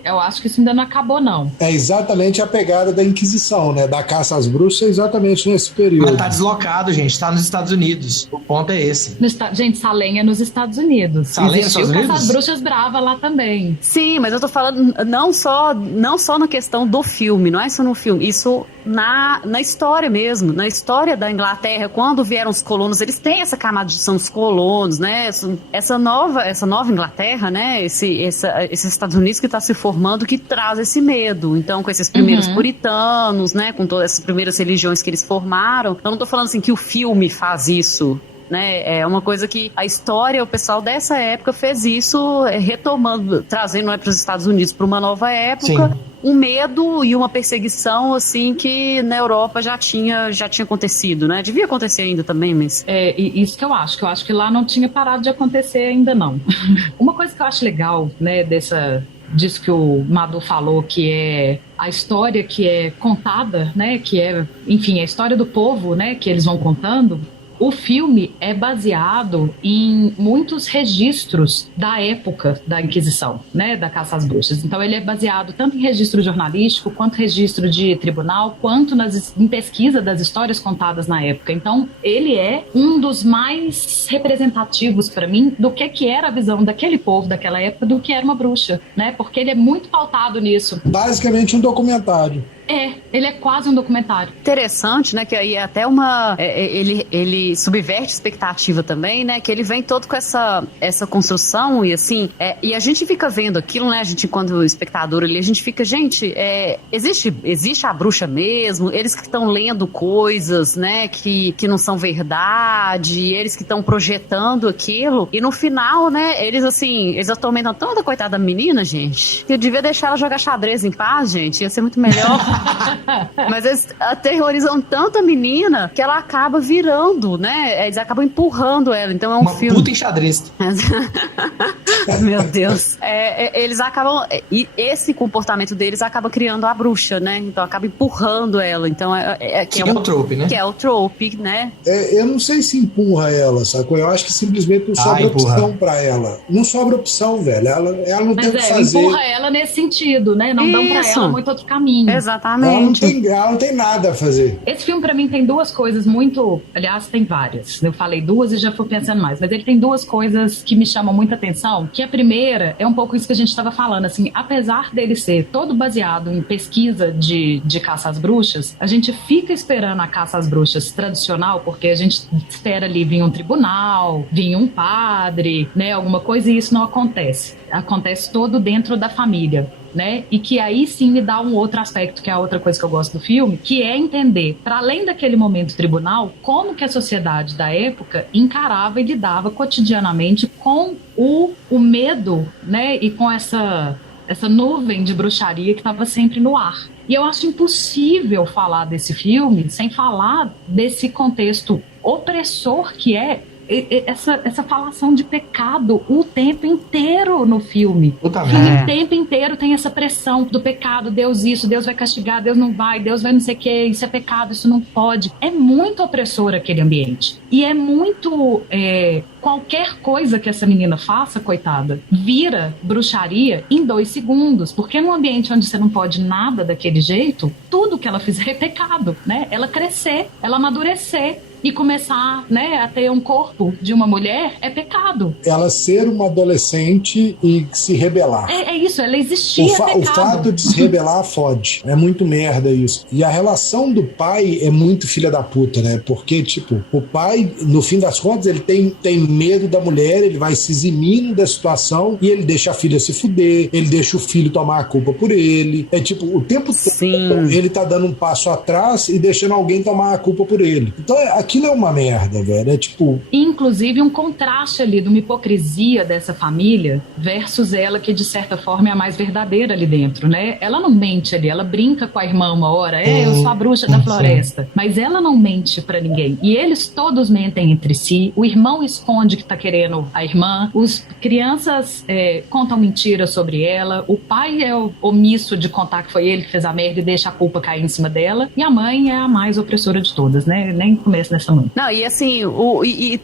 eu acho que isso ainda não acabou, não. É exatamente a pegada da Inquisição, né? Da caça às bruxas, exatamente nesse período. Mas tá deslocado, gente. Tá nos Estados Unidos. O ponto é esse. Gente, Salem é nos Estados Unidos. Salem é nos Estados Unidos? Caça às bruxas brava lá também. Sim, mas eu tô falando não só na questão do filme, não é só no filme, isso na história mesmo, na história da Inglaterra, quando vieram os colonos, eles têm essa camada de são os colonos, né, essa nova Inglaterra, né, esses Estados Unidos que está se formando, que traz esse medo, então com esses primeiros puritanos, né, com todas essas primeiras religiões que eles formaram, então não tô falando assim que o filme faz isso, né? É uma coisa que a história, o pessoal dessa época fez isso, retomando, trazendo para os Estados Unidos para uma nova época. Sim. Um medo e uma perseguição, assim, que na Europa já tinha acontecido, né? Devia acontecer ainda também, mas... Isso que eu acho que lá não tinha parado de acontecer ainda não. Uma coisa que eu acho legal, né, disso que o Madu falou, que é a história que é contada, né, que é, enfim, a história do povo, né, que eles vão contando. O filme é baseado em muitos registros da época da Inquisição, né, da caça às bruxas. Então ele é baseado tanto em registro jornalístico, quanto registro de tribunal, quanto em pesquisa das histórias contadas na época. Então ele é um dos mais representativos para mim do que era a visão daquele povo daquela época do que era uma bruxa, né? Porque ele é muito pautado nisso. Basicamente um documentário. Ele é quase um documentário. Interessante, né, que aí é até ele subverte expectativa também, né, que ele vem todo com essa construção e assim, e a gente fica vendo aquilo, né, a gente quando espectador ali, a gente fica, gente, existe a bruxa mesmo, eles que estão lendo coisas, né, que não são verdade, eles que estão projetando aquilo, e no final, né, eles atormentam tanto a coitada menina, gente, que eu devia deixar ela jogar xadrez em paz, gente, ia ser muito melhor. Mas eles aterrorizam tanto a menina que ela acaba virando, né? Eles acabam empurrando ela. Então é um Uma filme. puta enxadrista. Meu Deus. Eles acabam. E esse comportamento deles acaba criando a bruxa, né? Então acaba empurrando ela. Então Que é o trope, né? Que é o trope, né? Eu não sei se empurra ela, sacou? Eu acho que simplesmente não sobra empurra. opção pra ela. Não sobra opção, velho. Ela não tem o que fazer. Empurra ela nesse sentido, né? Não dão pra ela muito outro caminho. Exatamente. Ela não tem nada a fazer. Esse filme, pra mim, tem duas coisas muito... Aliás, tem várias. Eu falei duas e já fui pensando mais. Mas ele tem duas coisas que me chamam muita atenção. Que a primeira é um pouco isso que a gente estava falando. Assim, apesar dele ser todo baseado em pesquisa de caça às bruxas, a gente fica esperando a caça às bruxas tradicional, porque a gente espera ali vir um tribunal, vir um padre, né? Alguma coisa, e isso não acontece. Acontece todo dentro da família. Né? E que aí sim me dá um outro aspecto, que é a outra coisa que eu gosto do filme, que é entender, para além daquele momento tribunal, como que a sociedade da época encarava e lidava cotidianamente com o medo, né? E com essa nuvem de bruxaria que estava sempre no ar. E eu acho impossível falar desse filme sem falar desse contexto opressor que é essa falação de pecado o tempo inteiro no filme. O tempo inteiro tem essa pressão do pecado, Deus isso, Deus vai castigar, Deus não vai, Deus vai não sei o que, isso é pecado, isso não pode. É muito opressor aquele ambiente. E é muito... qualquer coisa que essa menina faça, coitada, vira bruxaria em 2 segundos. Porque num ambiente onde você não pode nada daquele jeito, tudo que ela fizer é pecado, né? Ela crescer, ela amadurecer e começar, né, a ter um corpo de uma mulher é pecado. Ela ser uma adolescente e se rebelar. É isso, ela existia, é pecado. O fato de se rebelar fode. É muito merda isso. E a relação do pai é muito filha da puta, né? Porque, tipo, o pai, no fim das contas, ele tem medo da mulher, ele vai se eximindo da situação e ele deixa a filha se fuder, ele deixa o filho tomar a culpa por ele. É tipo, o tempo todo ele tá dando um passo atrás e deixando alguém tomar a culpa por ele. Então, aquilo é uma merda, velho. É tipo... Inclusive um contraste ali de uma hipocrisia dessa família versus ela que, de certa forma, é a mais verdadeira ali dentro, né? Ela não mente ali, ela brinca com a irmã uma hora, eu sou a bruxa da floresta. Mas ela não mente pra ninguém. E eles todos mentem entre si. O irmão esconde que tá querendo a irmã. Os crianças contam mentiras sobre ela. O pai é omisso de contar que foi ele que fez a merda e deixa a culpa cair em cima dela. E a mãe é a mais opressora de todas, né? Nem começa nessa mãe. Não, e assim,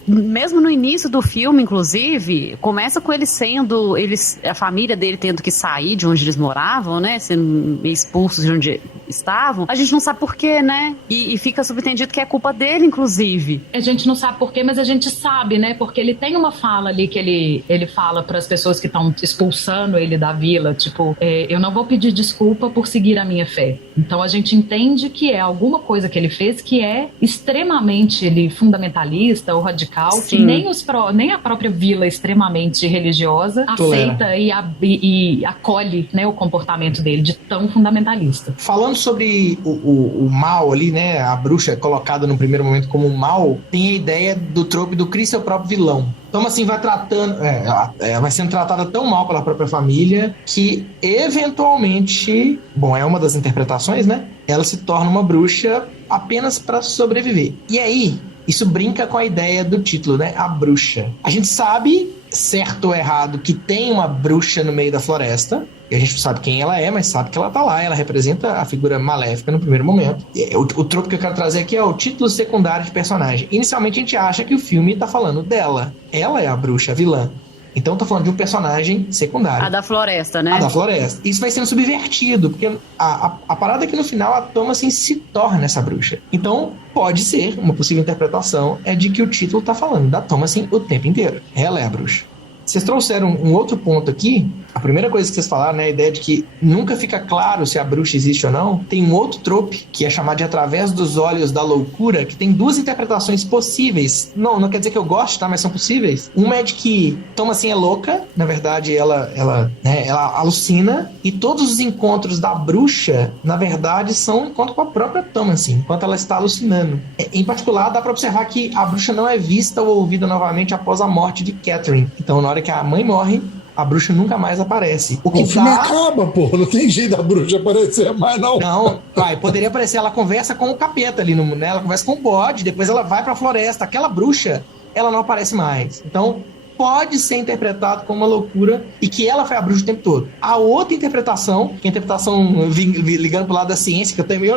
mesmo no início do filme, inclusive, começa com eles a família dele tendo que sair de onde eles moravam, né? Sendo expulsos de onde estavam. A gente não sabe por quê, né? E fica subentendido que é culpa dele, inclusive. A gente não sabe por quê, mas a gente sabe, né? Porque ele tem uma fala ali que ele fala para as pessoas que estão expulsando ele da vila, tipo, eu não vou pedir desculpa por seguir a minha fé. Então a gente entende que é alguma coisa que ele fez que é extremamente fundamentalista ou radical, sim, que nem a própria vila extremamente religiosa aceita e acolhe, né, o comportamento dele de tão fundamentalista. Falando sobre o mal ali, né, a bruxa colocada no primeiro momento como mal, tem a ideia do trope do Chris ser o próprio vilão. Então, assim, vai sendo tratada tão mal pela própria família que, eventualmente, é uma das interpretações, né? Ela se torna uma bruxa apenas para sobreviver. E aí, isso brinca com a ideia do título, né? A bruxa. A gente sabe, certo ou errado, que tem uma bruxa no meio da floresta. E a gente não sabe quem ela é, mas sabe que ela tá lá. Ela representa a figura maléfica no primeiro momento. O tropo que eu quero trazer aqui é o título secundário de personagem. Inicialmente a gente acha que o filme tá falando dela. Ela é a bruxa, a vilã. Então tá falando de um personagem secundário. A da floresta, né? A da floresta. Isso vai sendo subvertido, porque a parada é que no final a Thomasin se torna essa bruxa. Então pode ser, uma possível interpretação é de que o título tá falando da Thomasin o tempo inteiro. Ela é a bruxa. Vocês trouxeram um outro ponto aqui. A primeira coisa que vocês falaram, né, a ideia de que nunca fica claro se a bruxa existe ou não. Tem um outro trope, que é chamado de Através dos Olhos da Loucura, que tem 2 interpretações possíveis. Não quer dizer que eu goste, tá? Mas são possíveis. Uma é de que Thomasin é louca. Na verdade, ela alucina. E todos os encontros da bruxa, na verdade, são um encontro com a própria Thomasin, enquanto ela está alucinando. Em particular, dá pra observar que a bruxa não é vista ou ouvida novamente após a morte de Catherine. Então, na hora que a mãe morre, a bruxa nunca mais aparece. O que O filme dá... acaba, pô. Não tem jeito da bruxa aparecer mais, não. Não, poderia aparecer, ela conversa com o capeta ali, né? Ela conversa com o bode, depois ela vai pra floresta. Aquela bruxa, ela não aparece mais. Então, pode ser interpretado como uma loucura e que ela foi a bruxa o tempo todo. A outra interpretação, que é a interpretação ligando pro lado da ciência, que eu também...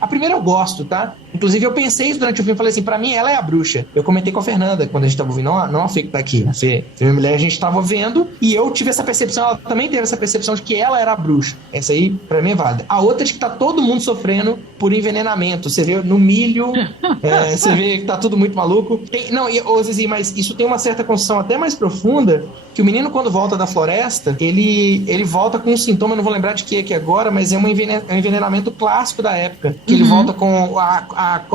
a primeira eu gosto, tá? Inclusive, eu pensei isso durante o filme, falei assim, pra mim, ela é a bruxa. Eu comentei com a Fernanda, quando a gente tava ouvindo, não a Fê que tá aqui, a Fê, minha mulher, a gente tava vendo, e eu tive essa percepção, ela também teve essa percepção de que ela era a bruxa. Essa aí, pra mim, é válida. A outra é de que tá todo mundo sofrendo por envenenamento. Você vê no milho, você vê que tá tudo muito maluco. Zizi, mas isso tem uma certa construção até mais profunda, que o menino, quando volta da floresta, ele volta com um sintoma, eu não vou lembrar de que aqui agora, mas é um envenenamento clássico da época, que ele volta com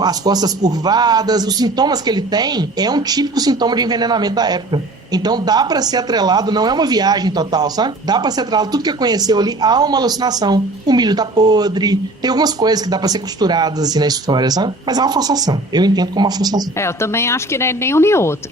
as costas curvadas, os sintomas que ele tem é um típico sintoma de envenenamento da época. Então dá pra ser atrelado, não é uma viagem total, sabe? Dá pra ser atrelado, tudo que conheceu ali há uma alucinação. O milho tá podre, tem algumas coisas que dá pra ser costuradas assim na história, sabe? Mas é uma forçação, eu entendo como uma forçação. Eu também acho que não é nem um nem outro.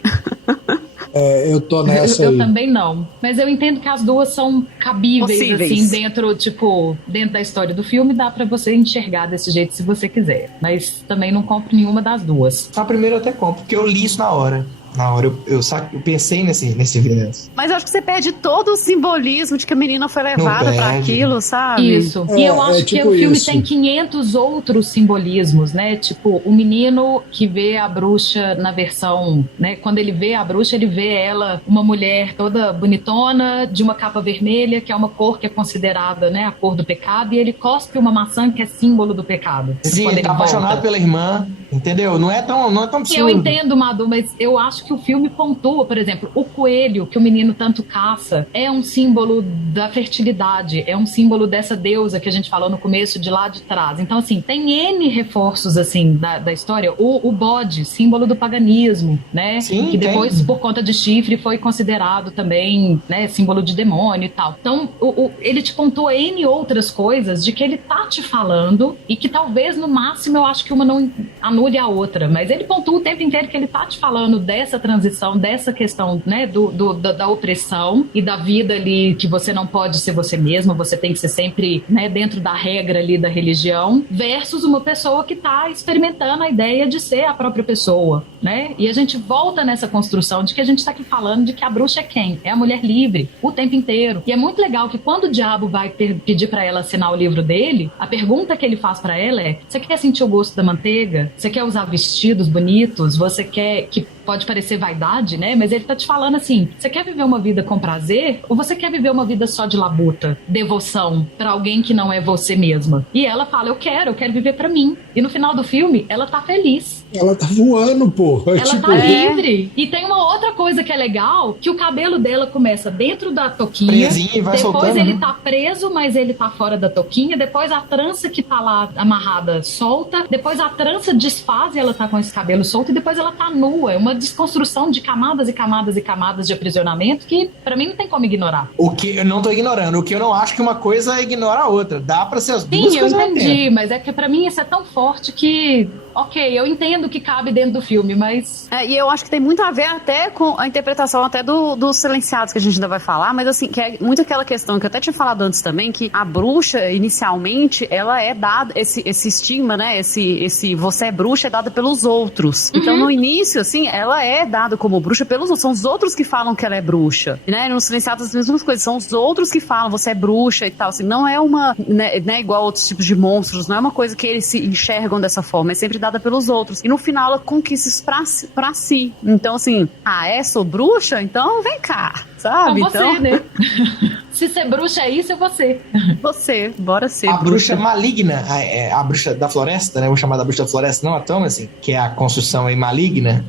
Eu tô nessa aí. Eu também não. Mas eu entendo que as duas são cabíveis, Possíveis. assim, dentro da história do filme, dá pra você enxergar desse jeito se você quiser. Mas também não compro nenhuma das duas. A primeira eu até compro, porque eu li isso na hora. Na hora eu pensei nesse viés. Mas eu acho que você perde todo o simbolismo de que a menina foi levada pra aquilo, sabe? Isso. E eu acho que tipo o filme isso. tem 500 outros simbolismos, né? Tipo, o menino que vê a bruxa na versão, né? Quando ele vê a bruxa, ele vê ela, uma mulher toda bonitona, de uma capa vermelha, que é uma cor que é considerada, né, a cor do pecado, e ele cospe uma maçã que é símbolo do pecado. Sim, Quando ele tá volta. apaixonado pela irmã, entendeu? Não é tão absurdo. Eu entendo, Madu, mas eu acho que o filme pontua, por exemplo, o coelho que o menino tanto caça é um símbolo da fertilidade, é um símbolo dessa deusa que a gente falou no começo, de lá de trás. Então, assim, tem N reforços, assim, da história. O bode, símbolo do paganismo, né? Sim, que depois, tem. por conta de chifre, foi considerado também, né, símbolo de demônio e tal. Então, ele te pontua N outras coisas de que ele tá te falando e que talvez, no máximo, eu acho que uma não anule a outra, mas ele pontua o tempo inteiro que ele tá te falando dessa transição, dessa questão, né, da opressão e da vida ali, que você não pode ser você mesma, você tem que ser sempre, né, dentro da regra ali da religião, versus uma pessoa que tá experimentando a ideia de ser a própria pessoa, né? E a gente volta nessa construção de que a gente tá aqui falando de que a bruxa é quem? É a mulher livre, o tempo inteiro. E é muito legal que quando o diabo vai pedir pra ela assinar o livro dele, a pergunta que ele faz pra ela é: você quer sentir o gosto da manteiga? Você quer usar vestidos bonitos? Você quer que pode parecer vaidade, né? Mas ele tá te falando assim: você quer viver uma vida com prazer ou você quer viver uma vida só de labuta, devoção pra alguém que não é você mesma? E ela fala: eu quero viver pra mim. E no final do filme, ela tá feliz. Ela tá voando, pô. Ela tá livre. E tem uma outra coisa que é legal, que o cabelo dela começa dentro da toquinha. Presinho e vai depois soltando, ele né? tá preso, mas ele tá fora da toquinha. Depois a trança que tá lá amarrada solta. Depois a trança desfaz e ela tá com esse cabelo solto. E depois ela tá nua. É uma desconstrução de camadas e camadas e camadas de aprisionamento que pra mim não tem como ignorar. O que eu não tô ignorando, o que eu não acho que uma coisa ignora a outra. Dá pra ser as duas Sim, eu coisas ao mesmo tempo. entendi, mas é que pra mim isso é tão forte que, ok, eu entendo que cabe dentro do filme, mas... E eu acho que tem muito a ver até com a interpretação até dos silenciados, que a gente ainda vai falar, mas assim, que é muito aquela questão que eu até tinha falado antes também, que a bruxa, inicialmente, ela é dada, esse estigma, né, esse você é bruxa é dada pelos outros. Então, no início, assim, ela é dada como bruxa pelos outros, são os outros que falam que ela é bruxa, né, nos silenciados as mesmas coisas, são os outros que falam, você é bruxa e tal, assim, não é uma, né, igual a outros tipos de monstros, não é uma coisa que eles se enxergam dessa forma, é sempre dada pelos outros. E no final ela conquista isso pra si. Então, assim, sou bruxa? Então vem cá, sabe? Com você, então, né? Se ser bruxa é isso, é você. Você, bora ser A bruxa maligna, a bruxa da floresta, né? Vou chamar da bruxa da floresta, não a Toma, assim, que é a construção aí maligna,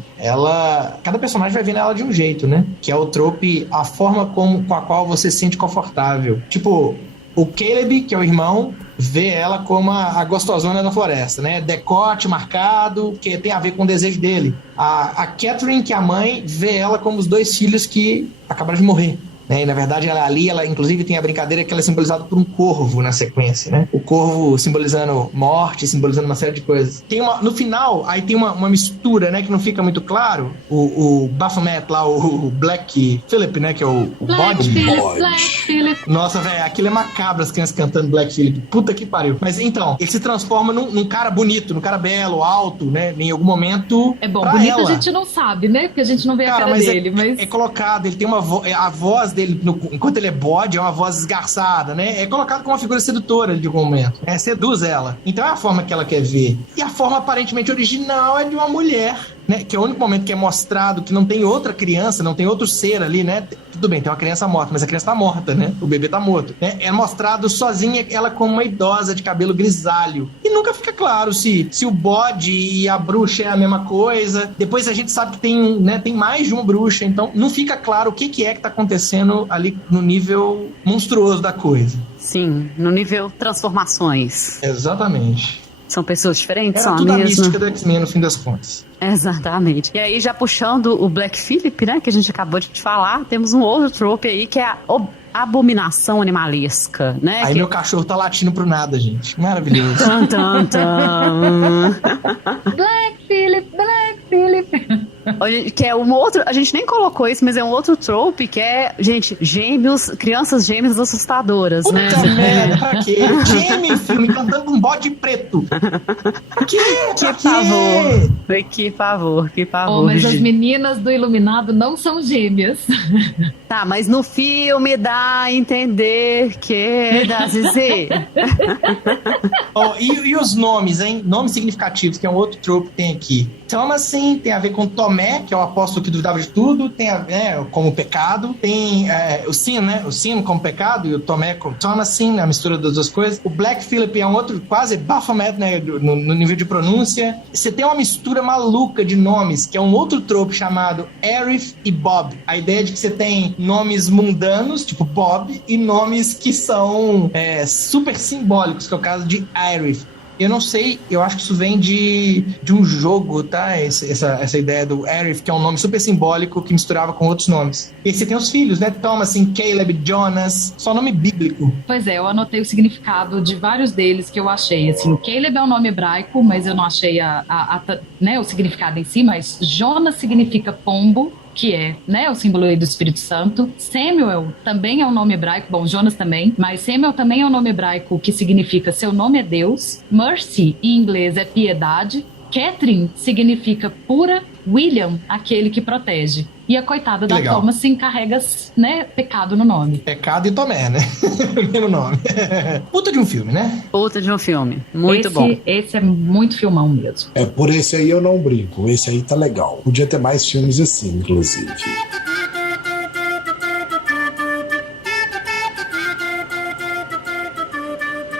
cada personagem vai vendo ela de um jeito, né? Que é o trope, a forma com a qual você se sente confortável. Tipo, o Caleb, que é o irmão, vê ela como a gostosona da floresta, né? Decote marcado, que tem a ver com o desejo dele. A Catherine, que é a mãe, vê ela como os dois filhos que acabaram de morrer. né? E na verdade ela inclusive tem a brincadeira que ela é simbolizada por um corvo na sequência, né? O corvo simbolizando morte, simbolizando uma série de coisas. No final, aí tem uma mistura, né? Que não fica muito claro. O Baphomet lá, o Black Phillip, né? Que é o bode. Black Phillip. Nossa, velho, aquilo é macabro, as crianças cantando Black Phillip. Puta que pariu. Mas então, ele se transforma num cara bonito, num cara belo, alto, né? Em algum momento. É bom, bonito ela. A gente não sabe, né? Porque a gente não vê a cara dele. Mas É colocado, ele tem a voz dele, enquanto ele é bode, é uma voz esgarçada, né? É colocado como uma figura sedutora de algum momento. Seduz ela. Então é a forma que ela quer ver. E a forma aparentemente original é de uma mulher, né? Que é o único momento que é mostrado que não tem outra criança, não tem outro ser ali, né? Tudo bem, tem uma criança morta, mas a criança tá morta, né? O bebê tá morto, né? É mostrado sozinha ela como uma idosa de cabelo grisalho. E nunca fica claro se o bode e a bruxa é a mesma coisa. Depois a gente sabe que tem mais de uma bruxa, então não fica claro o que é que tá acontecendo ali no nível monstruoso da coisa. Sim, no nível transformações. Exatamente. São pessoas diferentes, Era são tudo a a mesma. mística do X-Men, no fim das contas. Exatamente. E aí, já puxando o Black Phillip, né, que a gente acabou de falar, temos um outro trope aí, que é a abominação animalesca, né? Aí meu cachorro tá latindo pro nada, gente. Maravilhoso. Tan, tan, tan. Black Phillip. Que é um outro, a gente nem colocou isso, mas é um outro trope, que é, gente, crianças gêmeas assustadoras, né? Puta merda, pra quê? Gêmeo em filme cantando um bode preto. Que pavor. Mas as gente. meninas do Iluminado não são gêmeas. Tá, mas no filme dá a entender que é da Zizê. E os nomes, hein? Nomes significativos, que é um outro trope que tem aqui. Thomasin tem a ver com Tomé, que é o apóstolo que duvidava de tudo, tem a ver como pecado. Tem o Sin, né? O Sin como pecado e o Tomé como Thomasin, a mistura das duas coisas. O Black Phillip é um outro, quase Baphomet, né? No nível de pronúncia. Você tem uma mistura maluca de nomes, que é um outro trope chamado Aerith e Bob. A ideia de que você tem nomes mundanos, tipo Bob, e nomes que são super simbólicos, que é o caso de Aerith. Eu não sei, eu acho que isso vem de um jogo, tá? Essa ideia do Aerith, que é um nome super simbólico que misturava com outros nomes. E aí você tem os filhos, né? Thomasin, Caleb, Jonas, só nome bíblico. Pois é, eu anotei o significado de vários deles que eu achei. Assim, Caleb é um nome hebraico, mas eu não achei o significado em si, mas Jonas significa pombo, que é, né, o símbolo aí do Espírito Santo. Samuel também é um nome hebraico, bom, Jonas também, mas Samuel também é um nome hebraico que significa seu nome é Deus. Mercy, em inglês, é piedade. Catherine significa pura. William, aquele que protege. E a coitada da Thomasin carrega, né, pecado no nome. Pecado e Tomé, né? Mesmo nome. Puta de um filme, né? Puta de um filme. Muito bom. Esse é muito filmão mesmo. Por esse aí eu não brinco. Esse aí tá legal. Podia ter mais filmes assim, inclusive.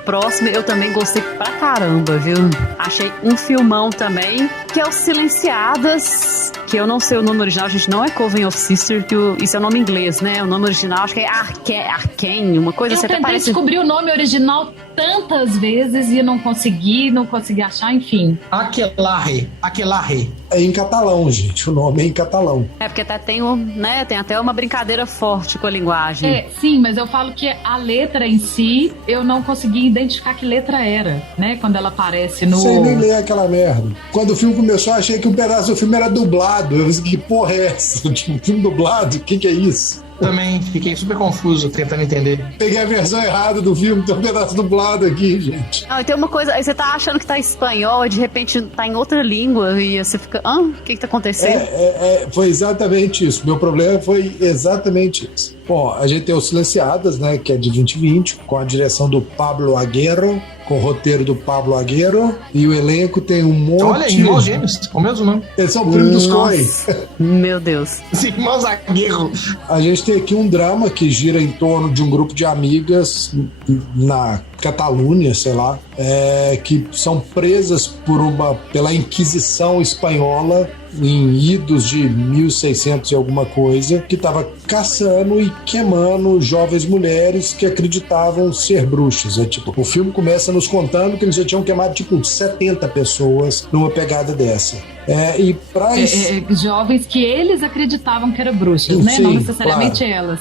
Próximo, eu também gostei pra caramba, viu? Achei um filmão também, que é o Silenciadas, que eu não sei o nome original, gente, não é Coven of Sister, isso é o nome inglês, né? O nome original acho que é Arkane, uma coisa assim, até parece... descobrir o nome original tantas vezes e não consegui achar, enfim. Aquelarre. É em catalão, gente, o nome é em catalão. Porque até tem até uma brincadeira forte com a linguagem. Sim, mas eu falo que a letra em si, eu não consegui identificar que letra era, né? Quando ela aparece no... Sei nem ler aquela merda. Quando o filme começou, eu achei que um pedaço do filme era dublado. Eu disse, que porra é essa? Tipo, filme dublado? O que é isso? Também fiquei super confuso tentando entender. Peguei a versão errada do filme, tem um pedaço dublado aqui, gente. E tem uma coisa, aí você tá achando que tá em espanhol, e de repente tá em outra língua, e você fica, o que tá acontecendo? Foi exatamente isso. Meu problema foi exatamente isso. Bom, a gente tem o Silenciadas, né, que é de 2020, com a direção do Pablo Aguero, com o roteiro do Pablo Aguero, e o elenco tem um monte... Olha, irmãos gêmeos, com o mesmo nome. Eles são primos dos Coen. Meu Deus. Os irmãos Aguero. A gente tem aqui um drama que gira em torno de um grupo de amigas na Catalunha, sei lá, que são presas pela Inquisição espanhola em idos de 1600 e alguma coisa, que estava caçando e queimando jovens mulheres que acreditavam ser bruxas. O filme começa nos contando que eles já tinham queimado 70 pessoas numa pegada dessa. E pra jovens que eles acreditavam que eram bruxas, né? Sim, Não necessariamente claro. elas.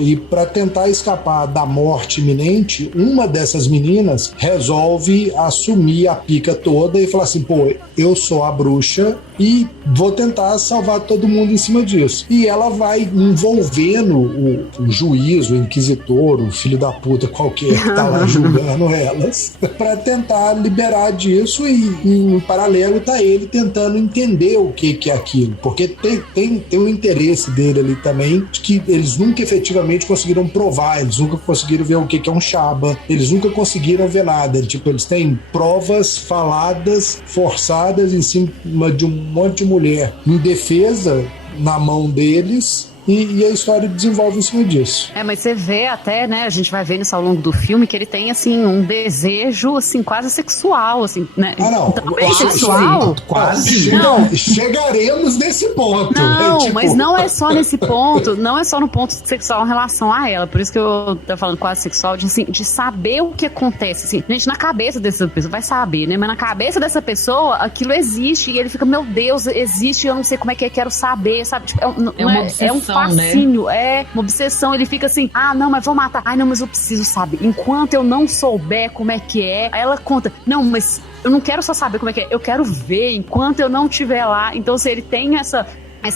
E para tentar escapar da morte iminente, uma dessas meninas resolve assumir a pica toda e falar assim, pô, eu sou a bruxa e vou tentar salvar todo mundo em cima disso. E ela vai envolvendo o juiz, o inquisitor, o filho da puta qualquer que tá lá julgando elas, para tentar liberar disso, e em paralelo tá ele tentando entender o que é aquilo, porque tem um interesse dele ali também, de que eles nunca efetivamente conseguiram provar, eles nunca conseguiram ver o que é um Shaba, eles nunca conseguiram ver nada, tipo, eles têm provas faladas, forçadas em cima de um monte de mulher indefesa na mão deles. E a história desenvolve em cima disso. Mas você vê até, né, a gente vai vendo isso ao longo do filme, que ele tem, assim, um desejo, assim, quase sexual, assim, né? Não. Também sexual? Quase. Chegaremos nesse ponto. Não, mas não é só nesse ponto, não é só no ponto sexual em relação a ela, por isso que eu tô falando quase sexual, de saber o que acontece, assim, gente, na cabeça dessa pessoa, vai saber, né, mas na cabeça dessa pessoa, aquilo existe, e ele fica, meu Deus, existe, eu não sei como é que é, quero saber, sabe? Tipo, uma obsessão. Fascínio, é uma obsessão. Ele fica assim, não, mas vou matar. Ai, não, mas eu preciso saber. Enquanto eu não souber como é que é, aí ela conta, não, mas eu não quero só saber como é que é, eu quero ver enquanto eu não estiver lá. Então, se ele tem essa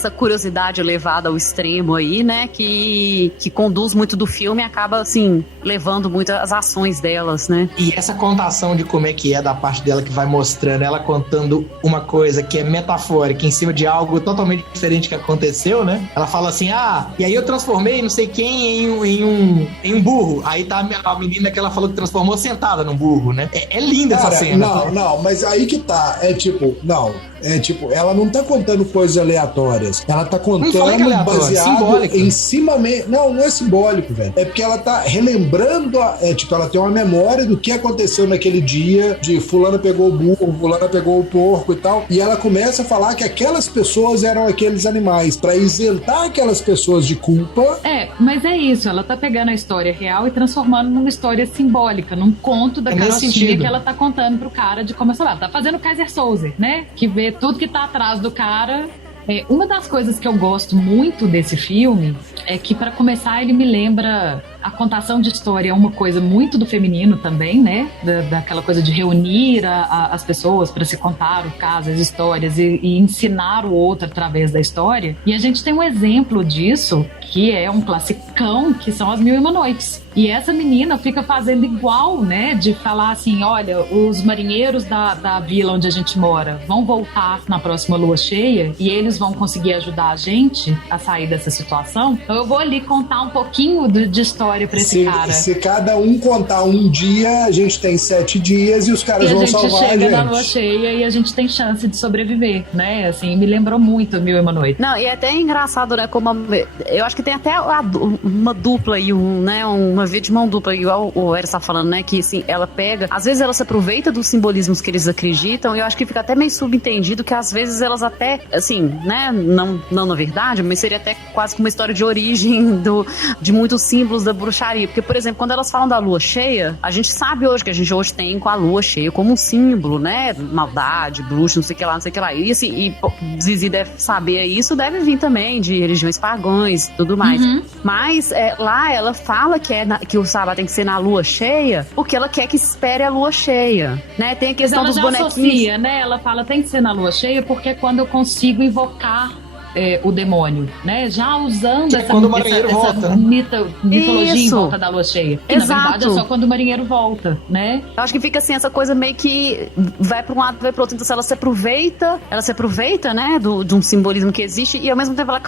curiosidade elevada ao extremo aí, né, que conduz muito do filme e acaba, assim, levando muito as ações delas, né. E essa contação de como é que é da parte dela, que vai mostrando ela contando uma coisa que é metafórica em cima de algo totalmente diferente que aconteceu, né. Ela fala assim, e aí eu transformei não sei quem em um burro. Aí tá a menina que ela falou que transformou sentada num burro, né. É linda essa cena. Não, mas aí que tá, ela não tá contando coisas aleatórias. Ela tá contando baseado em cima... Não é simbólico, velho. É porque ela tá relembrando... ela tem uma memória do que aconteceu naquele dia, de fulana pegou o burro, fulana pegou o porco e tal. E ela começa a falar que aquelas pessoas eram aqueles animais, pra isentar aquelas pessoas de culpa. Mas é isso. Ela tá pegando a história real e transformando numa história simbólica, num conto da carochinha que ela tá contando pro cara de como ela tá fazendo o Kaiser Soze, né? Que vê tudo que tá atrás do cara. Uma das coisas que eu gosto muito desse filme é que, para começar, ele me lembra... A contação de história é uma coisa muito do feminino também, né? Daquela coisa de reunir as pessoas para se contar o caso, as histórias e ensinar o outro através da história. E a gente tem um exemplo disso, que é um classicão, que são As Mil e Uma Noites. E essa menina fica fazendo igual, né? De falar assim, olha, os marinheiros da vila onde a gente mora vão voltar na próxima lua cheia e eles vão conseguir ajudar a gente a sair dessa situação. Então eu vou ali contar um pouquinho de história pra esse cara. Se cada um contar um dia, a gente tem 7 dias e os caras vão salvar a gente. E a gente chega na lua cheia e a gente tem chance de sobreviver, né? Assim, me lembrou muito Mil e Uma Noite. Não, e é até engraçado, né? Como eu acho que tem até uma dupla e uma via de mão dupla, igual o Eris tá falando, né? Que assim, ela pega, às vezes ela se aproveita dos simbolismos que eles acreditam, e eu acho que fica até meio subentendido que às vezes elas até, assim, né? Não na verdade, mas seria até quase que uma história de origem de muitos símbolos da bruxaria. Porque, por exemplo, quando elas falam da lua cheia, a gente sabe hoje que a gente hoje tem com a lua cheia como um símbolo, né? Maldade, bruxo, não sei o que lá, não sei o que lá. E assim, Zizi deve saber isso, deve vir também de religiões pagãs e tudo mais. Uhum. Mas lá ela fala que o sábado tem que ser na lua cheia, porque ela quer que espere a lua cheia, né? Tem a questão dos bonequinhos. Associa, né? Ela fala, tem que ser na lua cheia, porque é quando eu consigo invocar o demônio, né? Já usando essa mitologia em volta da lua cheia. Que, na verdade, é só quando o marinheiro volta, né? Eu acho que fica assim, essa coisa meio que vai pra um lado, vai pro outro. Então, se ela se aproveita, né, de um simbolismo que existe e, ao mesmo tempo, ela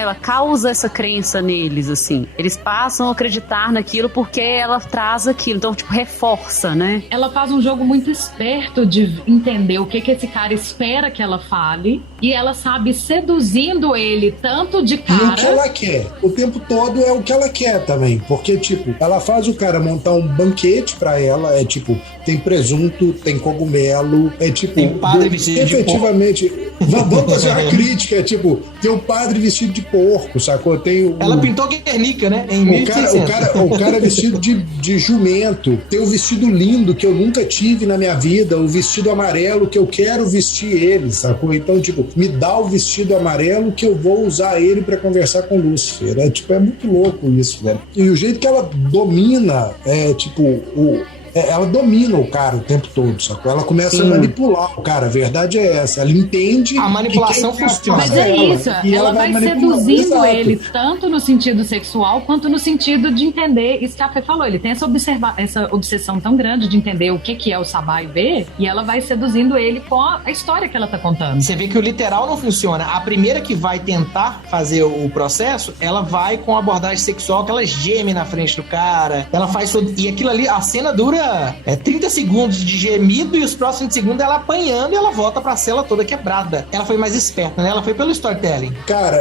ela causa essa crença neles, assim. Eles passam a acreditar naquilo porque ela traz aquilo. Então, tipo, reforça, né? Ela faz um jogo muito esperto de entender o que esse cara espera que ela fale, e ela sabe seduzindo ele tanto de cara... E o que ela quer. O tempo todo é o que ela quer também. Porque, tipo, ela faz o cara montar um banquete pra ela. É tipo, tem presunto, tem cogumelo. É tipo... Tem padre vestido efetivamente... Vamos fazer uma crítica. É tipo, Tem o padre vestido de porco, sacou? Tem Ela pintou Guernica, né? Em o 1600. cara vestido de jumento. Tem o vestido lindo que eu nunca tive na minha vida, o vestido amarelo que eu quero vestir ele, sacou? Então, tipo, me dá o vestido amarelo que eu vou usar ele pra conversar com Lúcifer. É muito louco isso, velho. E o jeito que ela domina, ela domina o cara o tempo todo, sacou? Ela começa a manipular o cara, a verdade é essa. Ela entende. A manipulação que quem funciona. Mas é isso, ela vai manipulando. seduzindo Exato. ele tanto no sentido sexual quanto no sentido de entender isso que a Fê falou. Ele tem essa obsessão tão grande de entender o que é o Sabá e B, e ela vai seduzindo ele com a história que ela tá contando. Você vê que o literal não funciona. A primeira que vai tentar fazer o processo, ela vai com abordagem sexual, que ela geme na frente do cara, ela faz tudo. E aquilo ali, a cena dura 30 segundos de gemido e os próximos segundos ela apanhando e ela volta pra cela toda quebrada. Ela foi mais esperta, né? Ela foi pelo storytelling. Cara,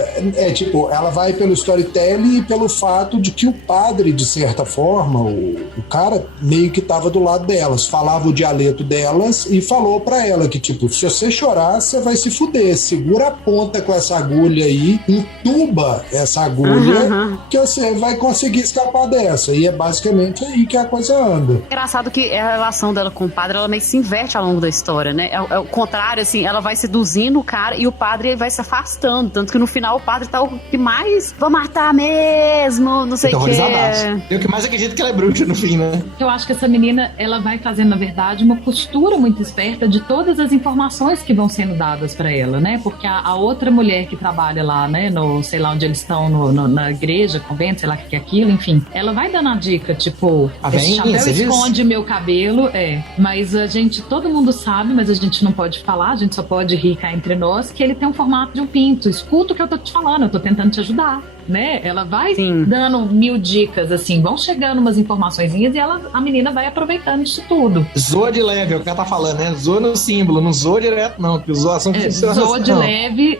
ela vai pelo storytelling e pelo fato de que o padre, de certa forma, o cara meio que tava do lado delas, falava o dialeto delas e falou pra ela que, tipo, se você chorar, você vai se fuder, segura a ponta com essa agulha aí, entuba essa agulha, que você vai conseguir escapar dessa. E é basicamente aí que a coisa anda. Engraçado que a relação dela com o padre, ela meio que se inverte ao longo da história, né? É o contrário, assim, ela vai seduzindo o cara e o padre vai se afastando, tanto que no final o padre tá o que mais vou matar mesmo, não sei o que. Eu que mais acredito que ela é bruxa no fim, né? Eu acho que essa menina, ela vai fazendo, na verdade, uma costura muito esperta de todas as informações que vão sendo dadas pra ela, né? Porque a outra mulher que trabalha lá, né, no, sei lá onde eles estão, na igreja, convento, sei lá o que é aquilo, enfim, ela vai dando a dica, tipo, esse chapéu esconde meu cabelo, mas todo mundo sabe, mas a gente não pode falar, a gente só pode rir cá entre nós, que ele tem um formato de um pinto. Escuta o que eu tô te falando, eu tô tentando te ajudar, né? Ela vai dando 1000 dicas, assim, vão chegando umas informaçõezinhas e a menina vai aproveitando isso tudo. Zoa de leve, é o que ela tá falando, né? Zoa no símbolo, não zoa direto não, porque zoação funciona. Zoa de leve,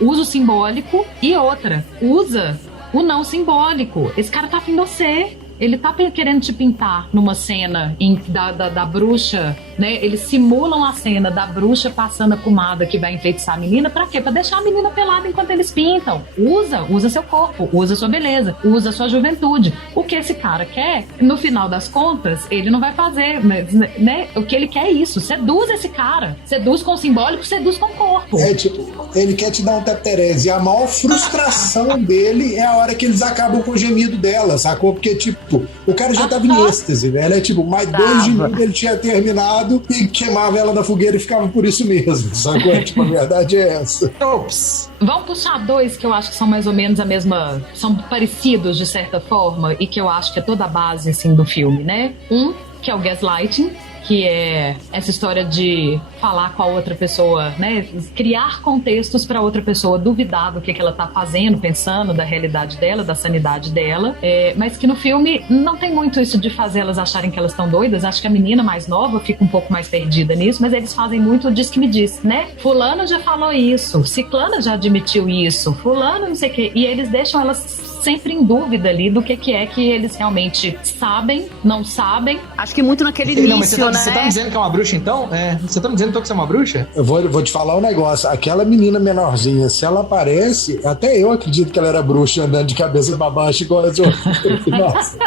usa o simbólico e outra, usa o não simbólico. Esse cara tá afim de você. Ele tá querendo te pintar numa cena da bruxa, né? Eles simulam a cena da bruxa passando a pomada que vai enfeitiçar a menina. Pra quê? Pra deixar a menina pelada enquanto eles pintam. Usa seu corpo, usa sua beleza, usa sua juventude. O que esse cara quer, no final das contas, ele não vai fazer, né? O que ele quer é isso. Seduz esse cara. Seduz com o simbólico, seduz com o corpo. Ele quer te dar um teterese. E a maior frustração dele é a hora que eles acabam com o gemido dela, sacou? Porque, tipo, o cara já tava em êxtase, velho. Mais 2 gemidos ele tinha terminado e queimava ela na fogueira e ficava por isso mesmo, sacou? A verdade é essa. Ops. Vamos puxar 2 que eu acho que são mais ou menos a mesma, são parecidos de certa forma e que eu acho que é toda a base, assim, do filme, né? Um, que é o gaslighting, que é essa história de falar com a outra pessoa, né? Criar contextos para outra pessoa duvidar do que ela tá fazendo, pensando, da realidade dela, da sanidade dela. Mas que no filme não tem muito isso de fazer elas acharem que elas estão doidas. Acho que a menina mais nova fica um pouco mais perdida nisso, mas eles fazem muito diz que me diz, né? Fulano já falou isso, Ciclana já admitiu isso, Fulano não sei o quê. E eles deixam elas sempre em dúvida ali do que é que eles realmente sabem, não sabem. Acho que muito naquele início, mas você tá me dizendo que é uma bruxa, então? Você tá me dizendo então que você é uma bruxa? Eu vou te falar um negócio. Aquela menina menorzinha, se ela aparece, até eu acredito que ela era bruxa andando de cabeça pra baixo igual as outras. Nossa.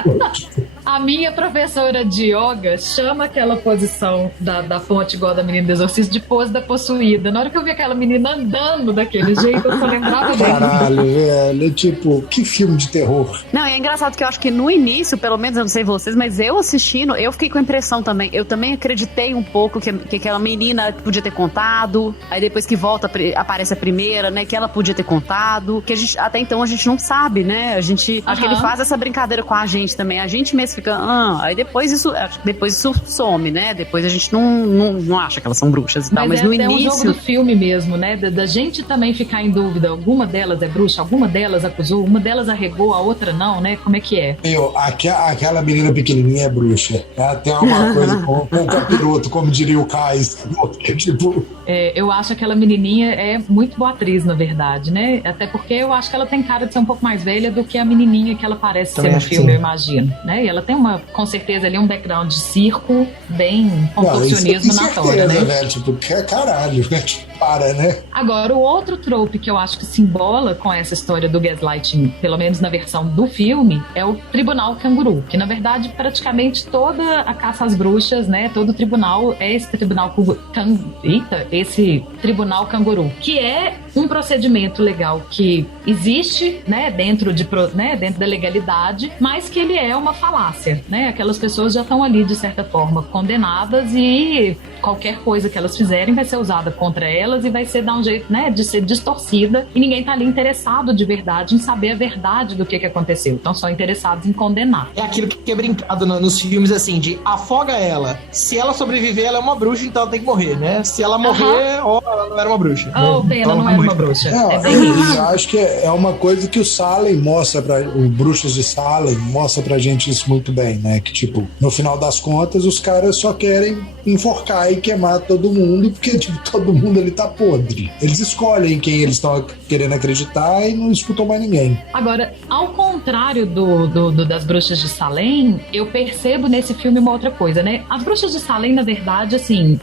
A minha professora de yoga chama aquela posição da fonte igual da menina do exorcismo de pose da possuída. Na hora que eu vi aquela menina andando daquele jeito, eu só lembrava dela. Caralho, velho. Tipo, que filme de terror. Não, e é engraçado que eu acho que no início, pelo menos eu não sei vocês, mas eu assistindo, eu fiquei com a impressão também. Eu também acreditei um pouco que aquela menina podia ter contado. Aí depois que volta, aparece a primeira, né? Que ela podia ter contado. Que até então a gente não sabe, né? Acho que ele faz essa brincadeira com a gente também. A gente mesmo fica, aí depois isso some, né? Depois a gente não acha que elas são bruxas e tal, mas no início... É um jogo do filme mesmo, né? Da gente também ficar em dúvida, alguma delas é bruxa, alguma delas acusou, uma delas arregou, a outra não, né? Como é que é? Aquela menina pequenininha é bruxa. Ela tem uma coisa com o capiroto, como diria o Kais, tipo... eu acho aquela menininha é muito boa atriz, na verdade, né? Até porque eu acho que ela tem cara de ser um pouco mais velha do que a menininha que ela parece Também ser no acho que filme, sim. eu imagino, né? E ela tem com certeza ali um background de circo bem contorcionismo na tora, né? Velho, tipo, caralho, tipo, para, né? Agora, o outro trope que eu acho que se embola com essa história do gaslighting, pelo menos na versão do filme, é o Tribunal Canguru, que na verdade praticamente toda a caça às bruxas, né, todo o tribunal é esse Tribunal Canguru, que é um procedimento legal que existe, né, dentro da legalidade, mas que ele é uma falácia, né? Aquelas pessoas já estão ali de certa forma condenadas e qualquer coisa que elas fizerem vai ser usada contra elas e vai ser dar um jeito, né, de ser distorcida, e ninguém tá ali interessado de verdade em saber a verdade do que aconteceu. Então só interessados em condenar. É aquilo que é brincado nos filmes, assim, de afoga ela. Se ela sobreviver, ela é uma bruxa, então ela tem que morrer, né? Se ela morrer, ela não era uma bruxa. Oh, pena, Então, não era uma bruxa. Não, É bem isso. eu acho que é uma coisa que o Salem mostra o Bruxas de Salem mostra pra gente isso muito bem, né? Que, tipo, no final das contas, os caras só querem enforcar e queimar todo mundo, porque, tipo, todo mundo ali tá podre. Eles escolhem quem eles estão querendo acreditar e não escutam mais ninguém. Agora, ao contrário das Bruxas de Salem, eu percebo nesse filme uma outra coisa, né? As Bruxas de Salem, na verdade, assim,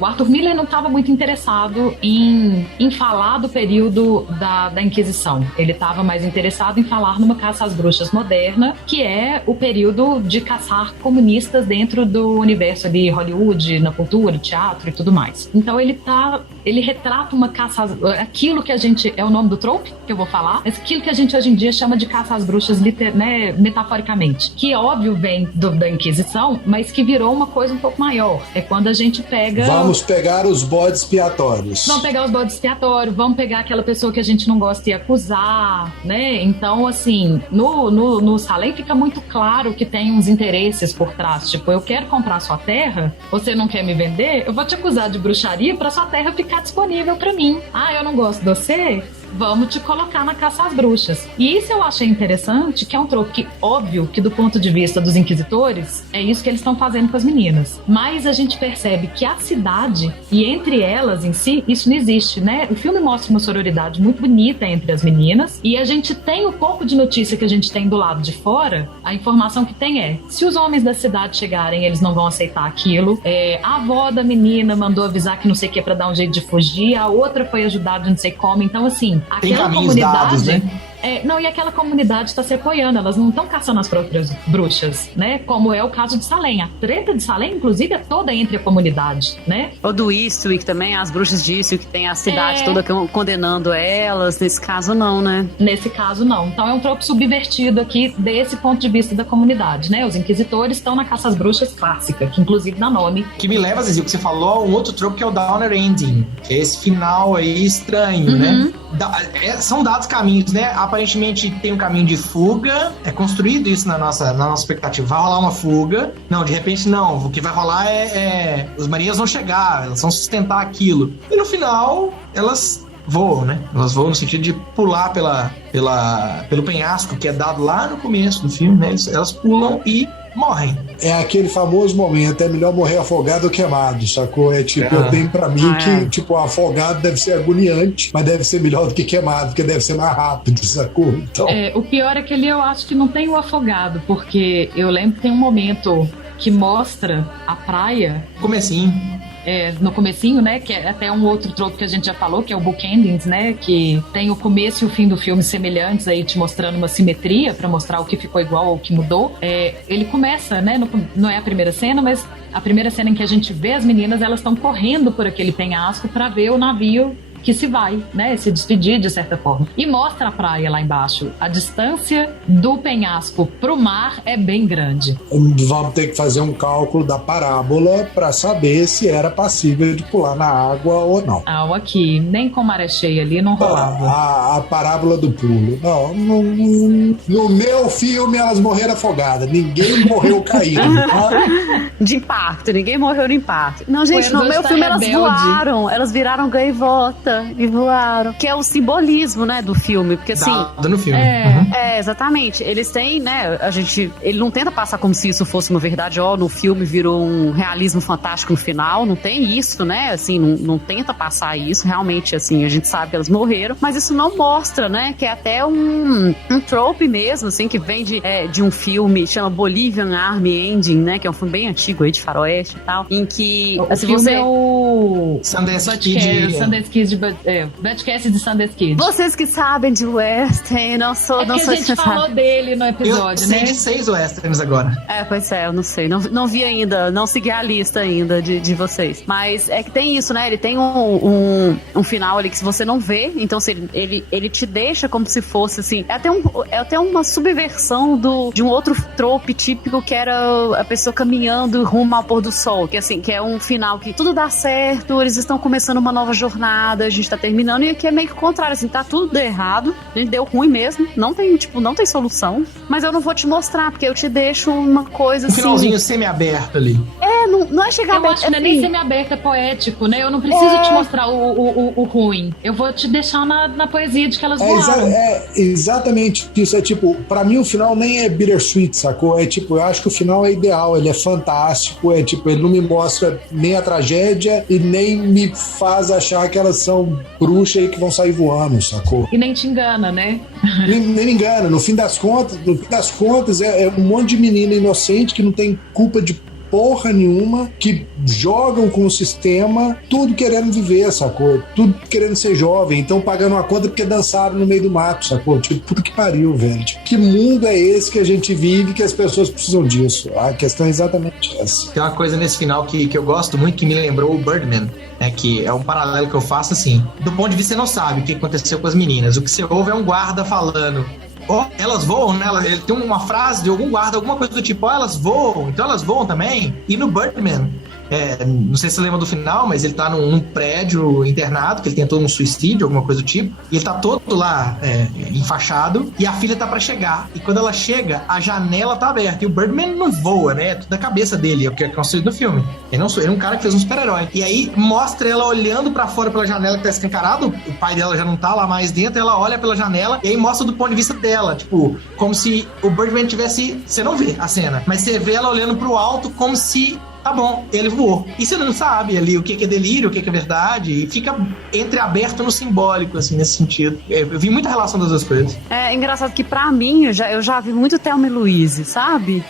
o Arthur Miller não estava muito interessado em falar do período da Inquisição. Ele estava mais interessado em falar numa caça às bruxas moderna, que é o período de caçar comunistas dentro do universo ali, Hollywood, na cultura, teatro e tudo mais. Então ele retrata uma caça aquilo que a gente, é o nome do trope que eu vou falar, mas aquilo que a gente hoje em dia chama de caça às bruxas, né, metaforicamente, que óbvio vem da Inquisição, mas que virou uma coisa um pouco maior. É quando a gente pega... Vamos pegar os bodes expiatórios. Vamos pegar os bodes expiatórios, vamos pegar aquela pessoa que a gente não gosta e acusar, né? Então, assim, no Salem fica muito claro que tem uns interesses por trás. Tipo, eu quero comprar sua terra, você não quer me vender, eu vou te acusar de bruxaria pra sua terra ficar disponível pra mim. Ah, eu não gosto de você? Vamos te colocar na caça às bruxas. E isso eu achei interessante, que é um trope que, óbvio, que do ponto de vista dos inquisitores, é isso que eles estão fazendo com as meninas. Mas a gente percebe que a cidade, e entre elas em si, isso não existe, né? O filme mostra uma sororidade muito bonita entre as meninas, e a gente tem o pouco de notícia que a gente tem do lado de fora, a informação que tem é, se os homens da cidade chegarem, eles não vão aceitar aquilo. A avó da menina mandou avisar que não sei o que pra dar um jeito de fugir, a outra foi ajudar de não sei como. Então, assim, tem aquela caminhos comunidade... dados, né? Não, e aquela comunidade está se apoiando, elas não estão caçando as próprias bruxas, né? Como é o caso de Salem. A treta de Salem, inclusive, é toda entre a comunidade, né? Ou do Eastwick também, as bruxas de Eastwick, que tem a cidade toda condenando elas. Nesse caso, não, né? Nesse caso, não. Então é um tropo subvertido aqui desse ponto de vista da comunidade, né? Os inquisitores estão na caça às bruxas clássica, que inclusive dá nome. Que me leva, Zizi, o que você falou, a um outro tropo que é o Downer Ending, que é esse final aí estranho, né? São dados caminhos, né? Aparentemente tem um caminho de fuga, é construído isso na nossa expectativa. Vai rolar uma fuga. Não, de repente não. O que vai rolar os marinheiros vão chegar, elas vão sustentar aquilo. E no final, elas voam, né? Elas voam no sentido de pular pelo penhasco que é dado lá no começo do filme, né? Elas pulam e morrem. É aquele famoso momento, é melhor morrer afogado ou queimado, sacou? É tipo, eu tenho pra mim que, tipo, afogado deve ser agoniante, mas deve ser melhor do que queimado, porque deve ser mais rápido, sacou? Então... o pior é que ali eu acho que não tem o afogado, porque eu lembro que tem um momento que mostra a praia... Comecinho. No comecinho, né, que é até um outro tropo que a gente já falou, que é o bookendings, né, que tem o começo e o fim do filme semelhantes, aí te mostrando uma simetria pra mostrar o que ficou igual ou o que mudou. Ele começa, né, não é a primeira cena, mas a primeira cena em que a gente vê as meninas, elas estão correndo por aquele penhasco pra ver o navio que se vai, né, se despedir de certa forma. E mostra a praia lá embaixo. A distância do penhasco pro mar é bem grande. Vamos ter que fazer um cálculo da parábola para saber se era passível de pular na água ou não. Aqui, nem com maré cheia ali não rolava. A parábola do pulo. Não, no meu filme elas morreram afogadas. Ninguém morreu caído. De impacto, ninguém morreu no impacto. Não, gente, no meu filme elas voaram, elas viraram gaivota. alça e voaram. Que é o simbolismo, né, do filme. Porque assim... Dado no filme. Exatamente. Eles têm, né, ele não tenta passar como se isso fosse uma verdade, no filme virou um realismo fantástico no final, não tem isso, né, assim, não tenta passar isso, realmente, assim, a gente sabe que elas morreram, mas isso não mostra, né, que é até um trope mesmo, assim, que vem de um filme, chama Bolivian Army Ending, né, que é um filme bem antigo aí, de faroeste e tal, em que, assim, filme você... é o... Sundance Kid. Sundance Kid, Badcast de Sundance Kid. Vocês que sabem de western, não sou a gente falou dele no episódio, eu né? sei de 6 westerns agora. Pois é, eu não sei. Não vi ainda, não segui a lista ainda de vocês. Mas é que tem isso, né? Ele tem um final ali que se você não vê, então se ele te deixa como se fosse assim. É até uma subversão de um outro trope típico que era a pessoa caminhando rumo ao pôr do sol. Que assim, que é um final que tudo dá certo, eles estão começando uma nova jornada, a gente tá terminando, e aqui é meio que o contrário, assim, tá tudo errado, a gente deu ruim mesmo, não tem solução, mas eu não vou te mostrar, porque eu te deixo uma coisa assim... Um finalzinho semi-aberto ali. Não é chegar eu acho que não é nem semi-aberto, é poético, né? Eu não preciso te mostrar o ruim. Eu vou te deixar na poesia de que elas voaram. Exatamente isso. É tipo, pra mim o final nem é bittersweet, sacou? É tipo, eu acho que o final é ideal, ele é fantástico, é tipo, ele não me mostra nem a tragédia e nem me faz achar que elas são bruxas e que vão sair voando, sacou? E nem te engana, né? Nem me engana. No fim das contas, é um monte de menina inocente que não tem culpa de porra nenhuma, que jogam com o sistema, tudo querendo viver, sacou? Tudo querendo ser jovem, então pagando uma conta porque dançaram no meio do mato, sacou? Tipo, puta que pariu, velho. Tipo, que mundo é esse que a gente vive que as pessoas precisam disso? A questão é exatamente essa. Tem uma coisa nesse final que eu gosto muito, que me lembrou o Birdman, né? Que é um paralelo que eu faço assim. Do ponto de vista, você não sabe o que aconteceu com as meninas. O que você ouve é um guarda falando: elas voam, né? Ele tem uma frase de algum guarda, alguma coisa do tipo: elas voam, então elas voam também. E no Birdman, não sei se você lembra do final, mas ele tá num prédio internado, que ele tentou um suicídio, alguma coisa do tipo, e ele tá todo lá enfaixado, e a filha tá pra chegar. E quando ela chega, a janela tá aberta, e o Birdman não voa, né? É tudo da cabeça dele, é o que é construído no filme. Ele é um cara que fez um super-herói. E aí mostra ela olhando pra fora pela janela que tá escancarado, o pai dela já não tá lá mais dentro, ela olha pela janela, e aí mostra do ponto de vista dela, tipo, como se o Birdman tivesse... Você não vê a cena, mas você vê ela olhando pro alto como se... Tá bom, ele voou. E você não sabe ali o que é delírio, o que é verdade, e fica entreaberto no simbólico, assim, nesse sentido. Eu vi muita relação das duas coisas. É engraçado que pra mim, eu já vi muito Thelma e Louise, sabe?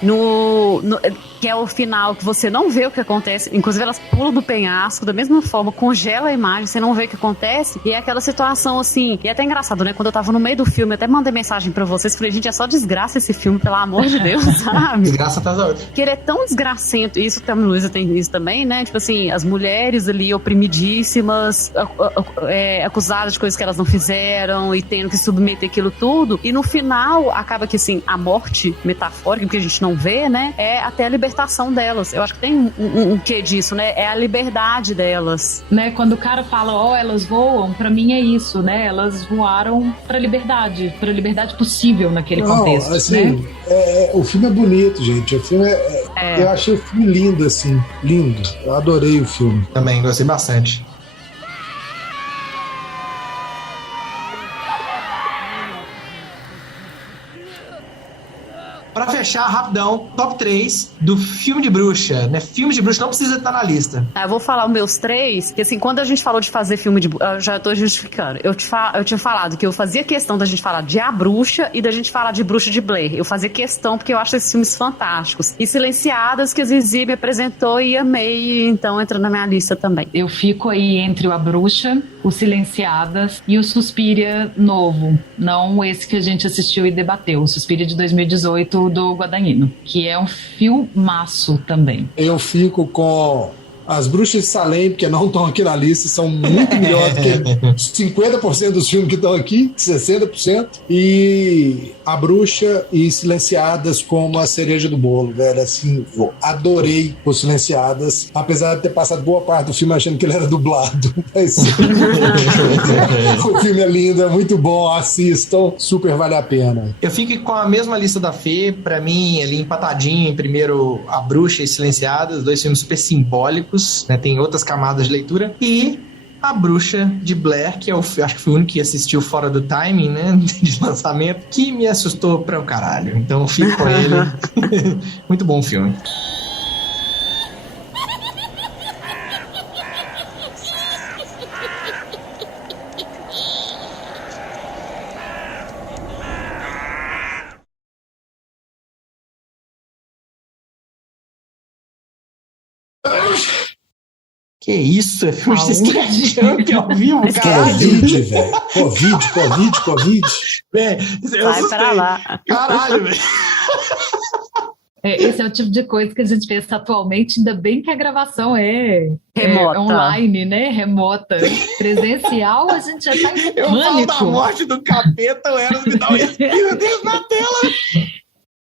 Que é o final que você não vê o que acontece, inclusive elas pulam do penhasco da mesma forma, congela a imagem, você não vê o que acontece, e é aquela situação assim, e é até engraçado, né? Quando eu tava no meio do filme, eu até mandei mensagem pra vocês, falei, gente, é só desgraça esse filme, pelo amor de Deus, sabe? Desgraça atrás da outra. Que ele é tão desgracento, e isso Thelma e Louise tem isso também, né? Tipo assim, as mulheres ali oprimidíssimas, acusadas de coisas que elas não fizeram, e tendo que submeter aquilo tudo, e no final, acaba que assim, a morte metafórica, que a gente não vê, né? É até a libertação delas. Eu acho que tem um quê disso, né? É a liberdade delas. Né? Quando o cara fala, elas voam, pra mim é isso, né? Elas voaram pra liberdade possível naquele contexto, assim, né? O filme é bonito, gente. O filme eu achei o filme lindo, assim. Lindo. Eu adorei o filme. Também, gostei bastante. Pra fechar, rapidão, top 3 do filme de bruxa, né? Filme de bruxa não precisa estar na lista. Eu vou falar os meus 3, que assim, quando a gente falou de fazer filme de... Eu já tô justificando. Eu tinha falado que eu fazia questão da gente falar de A Bruxa e da gente falar de Bruxa de Blair. Eu fazia questão porque eu acho esses filmes fantásticos. E Silenciadas, que a Zizi me apresentou e amei, então entra na minha lista também. Eu fico aí entre o A Bruxa, o Silenciadas e o Suspiria novo. Não esse que a gente assistiu e debateu. O Suspiria de 2018 do Guadagnino, que é um filmaço também. Eu fico com As Bruxas de Salem, porque não estão aqui na lista, são muito melhores que 50% dos filmes que estão aqui, 60%, e A Bruxa e Silenciadas como a cereja do bolo, velho, assim, adorei os Silenciadas, apesar de ter passado boa parte do filme achando que ele era dublado, mas o filme é lindo, é muito bom, assistam, super vale a pena. Eu fico com a mesma lista da Fê, pra mim, ali empatadinho, em primeiro A Bruxa e Silenciadas, dois filmes super simbólicos, né, tem outras camadas de leitura, e A Bruxa de Blair, que acho que foi o único que assistiu fora do timing, né, de lançamento, que me assustou pra o caralho. Então fico com ele. Muito bom filme. Que isso? É filme de Stretch Jump ao vivo, caralho? Covid, velho. Covid. Véi, eu Vai assustei. pra lá. Caralho, velho. Esse é o tipo de coisa que a gente pensa atualmente, ainda bem que a gravação é Remota. online, né? Remota. Presencial, a gente já tá em Eu falo da pânico. morte do capeta, o Eros me dá um espírito Deus na tela.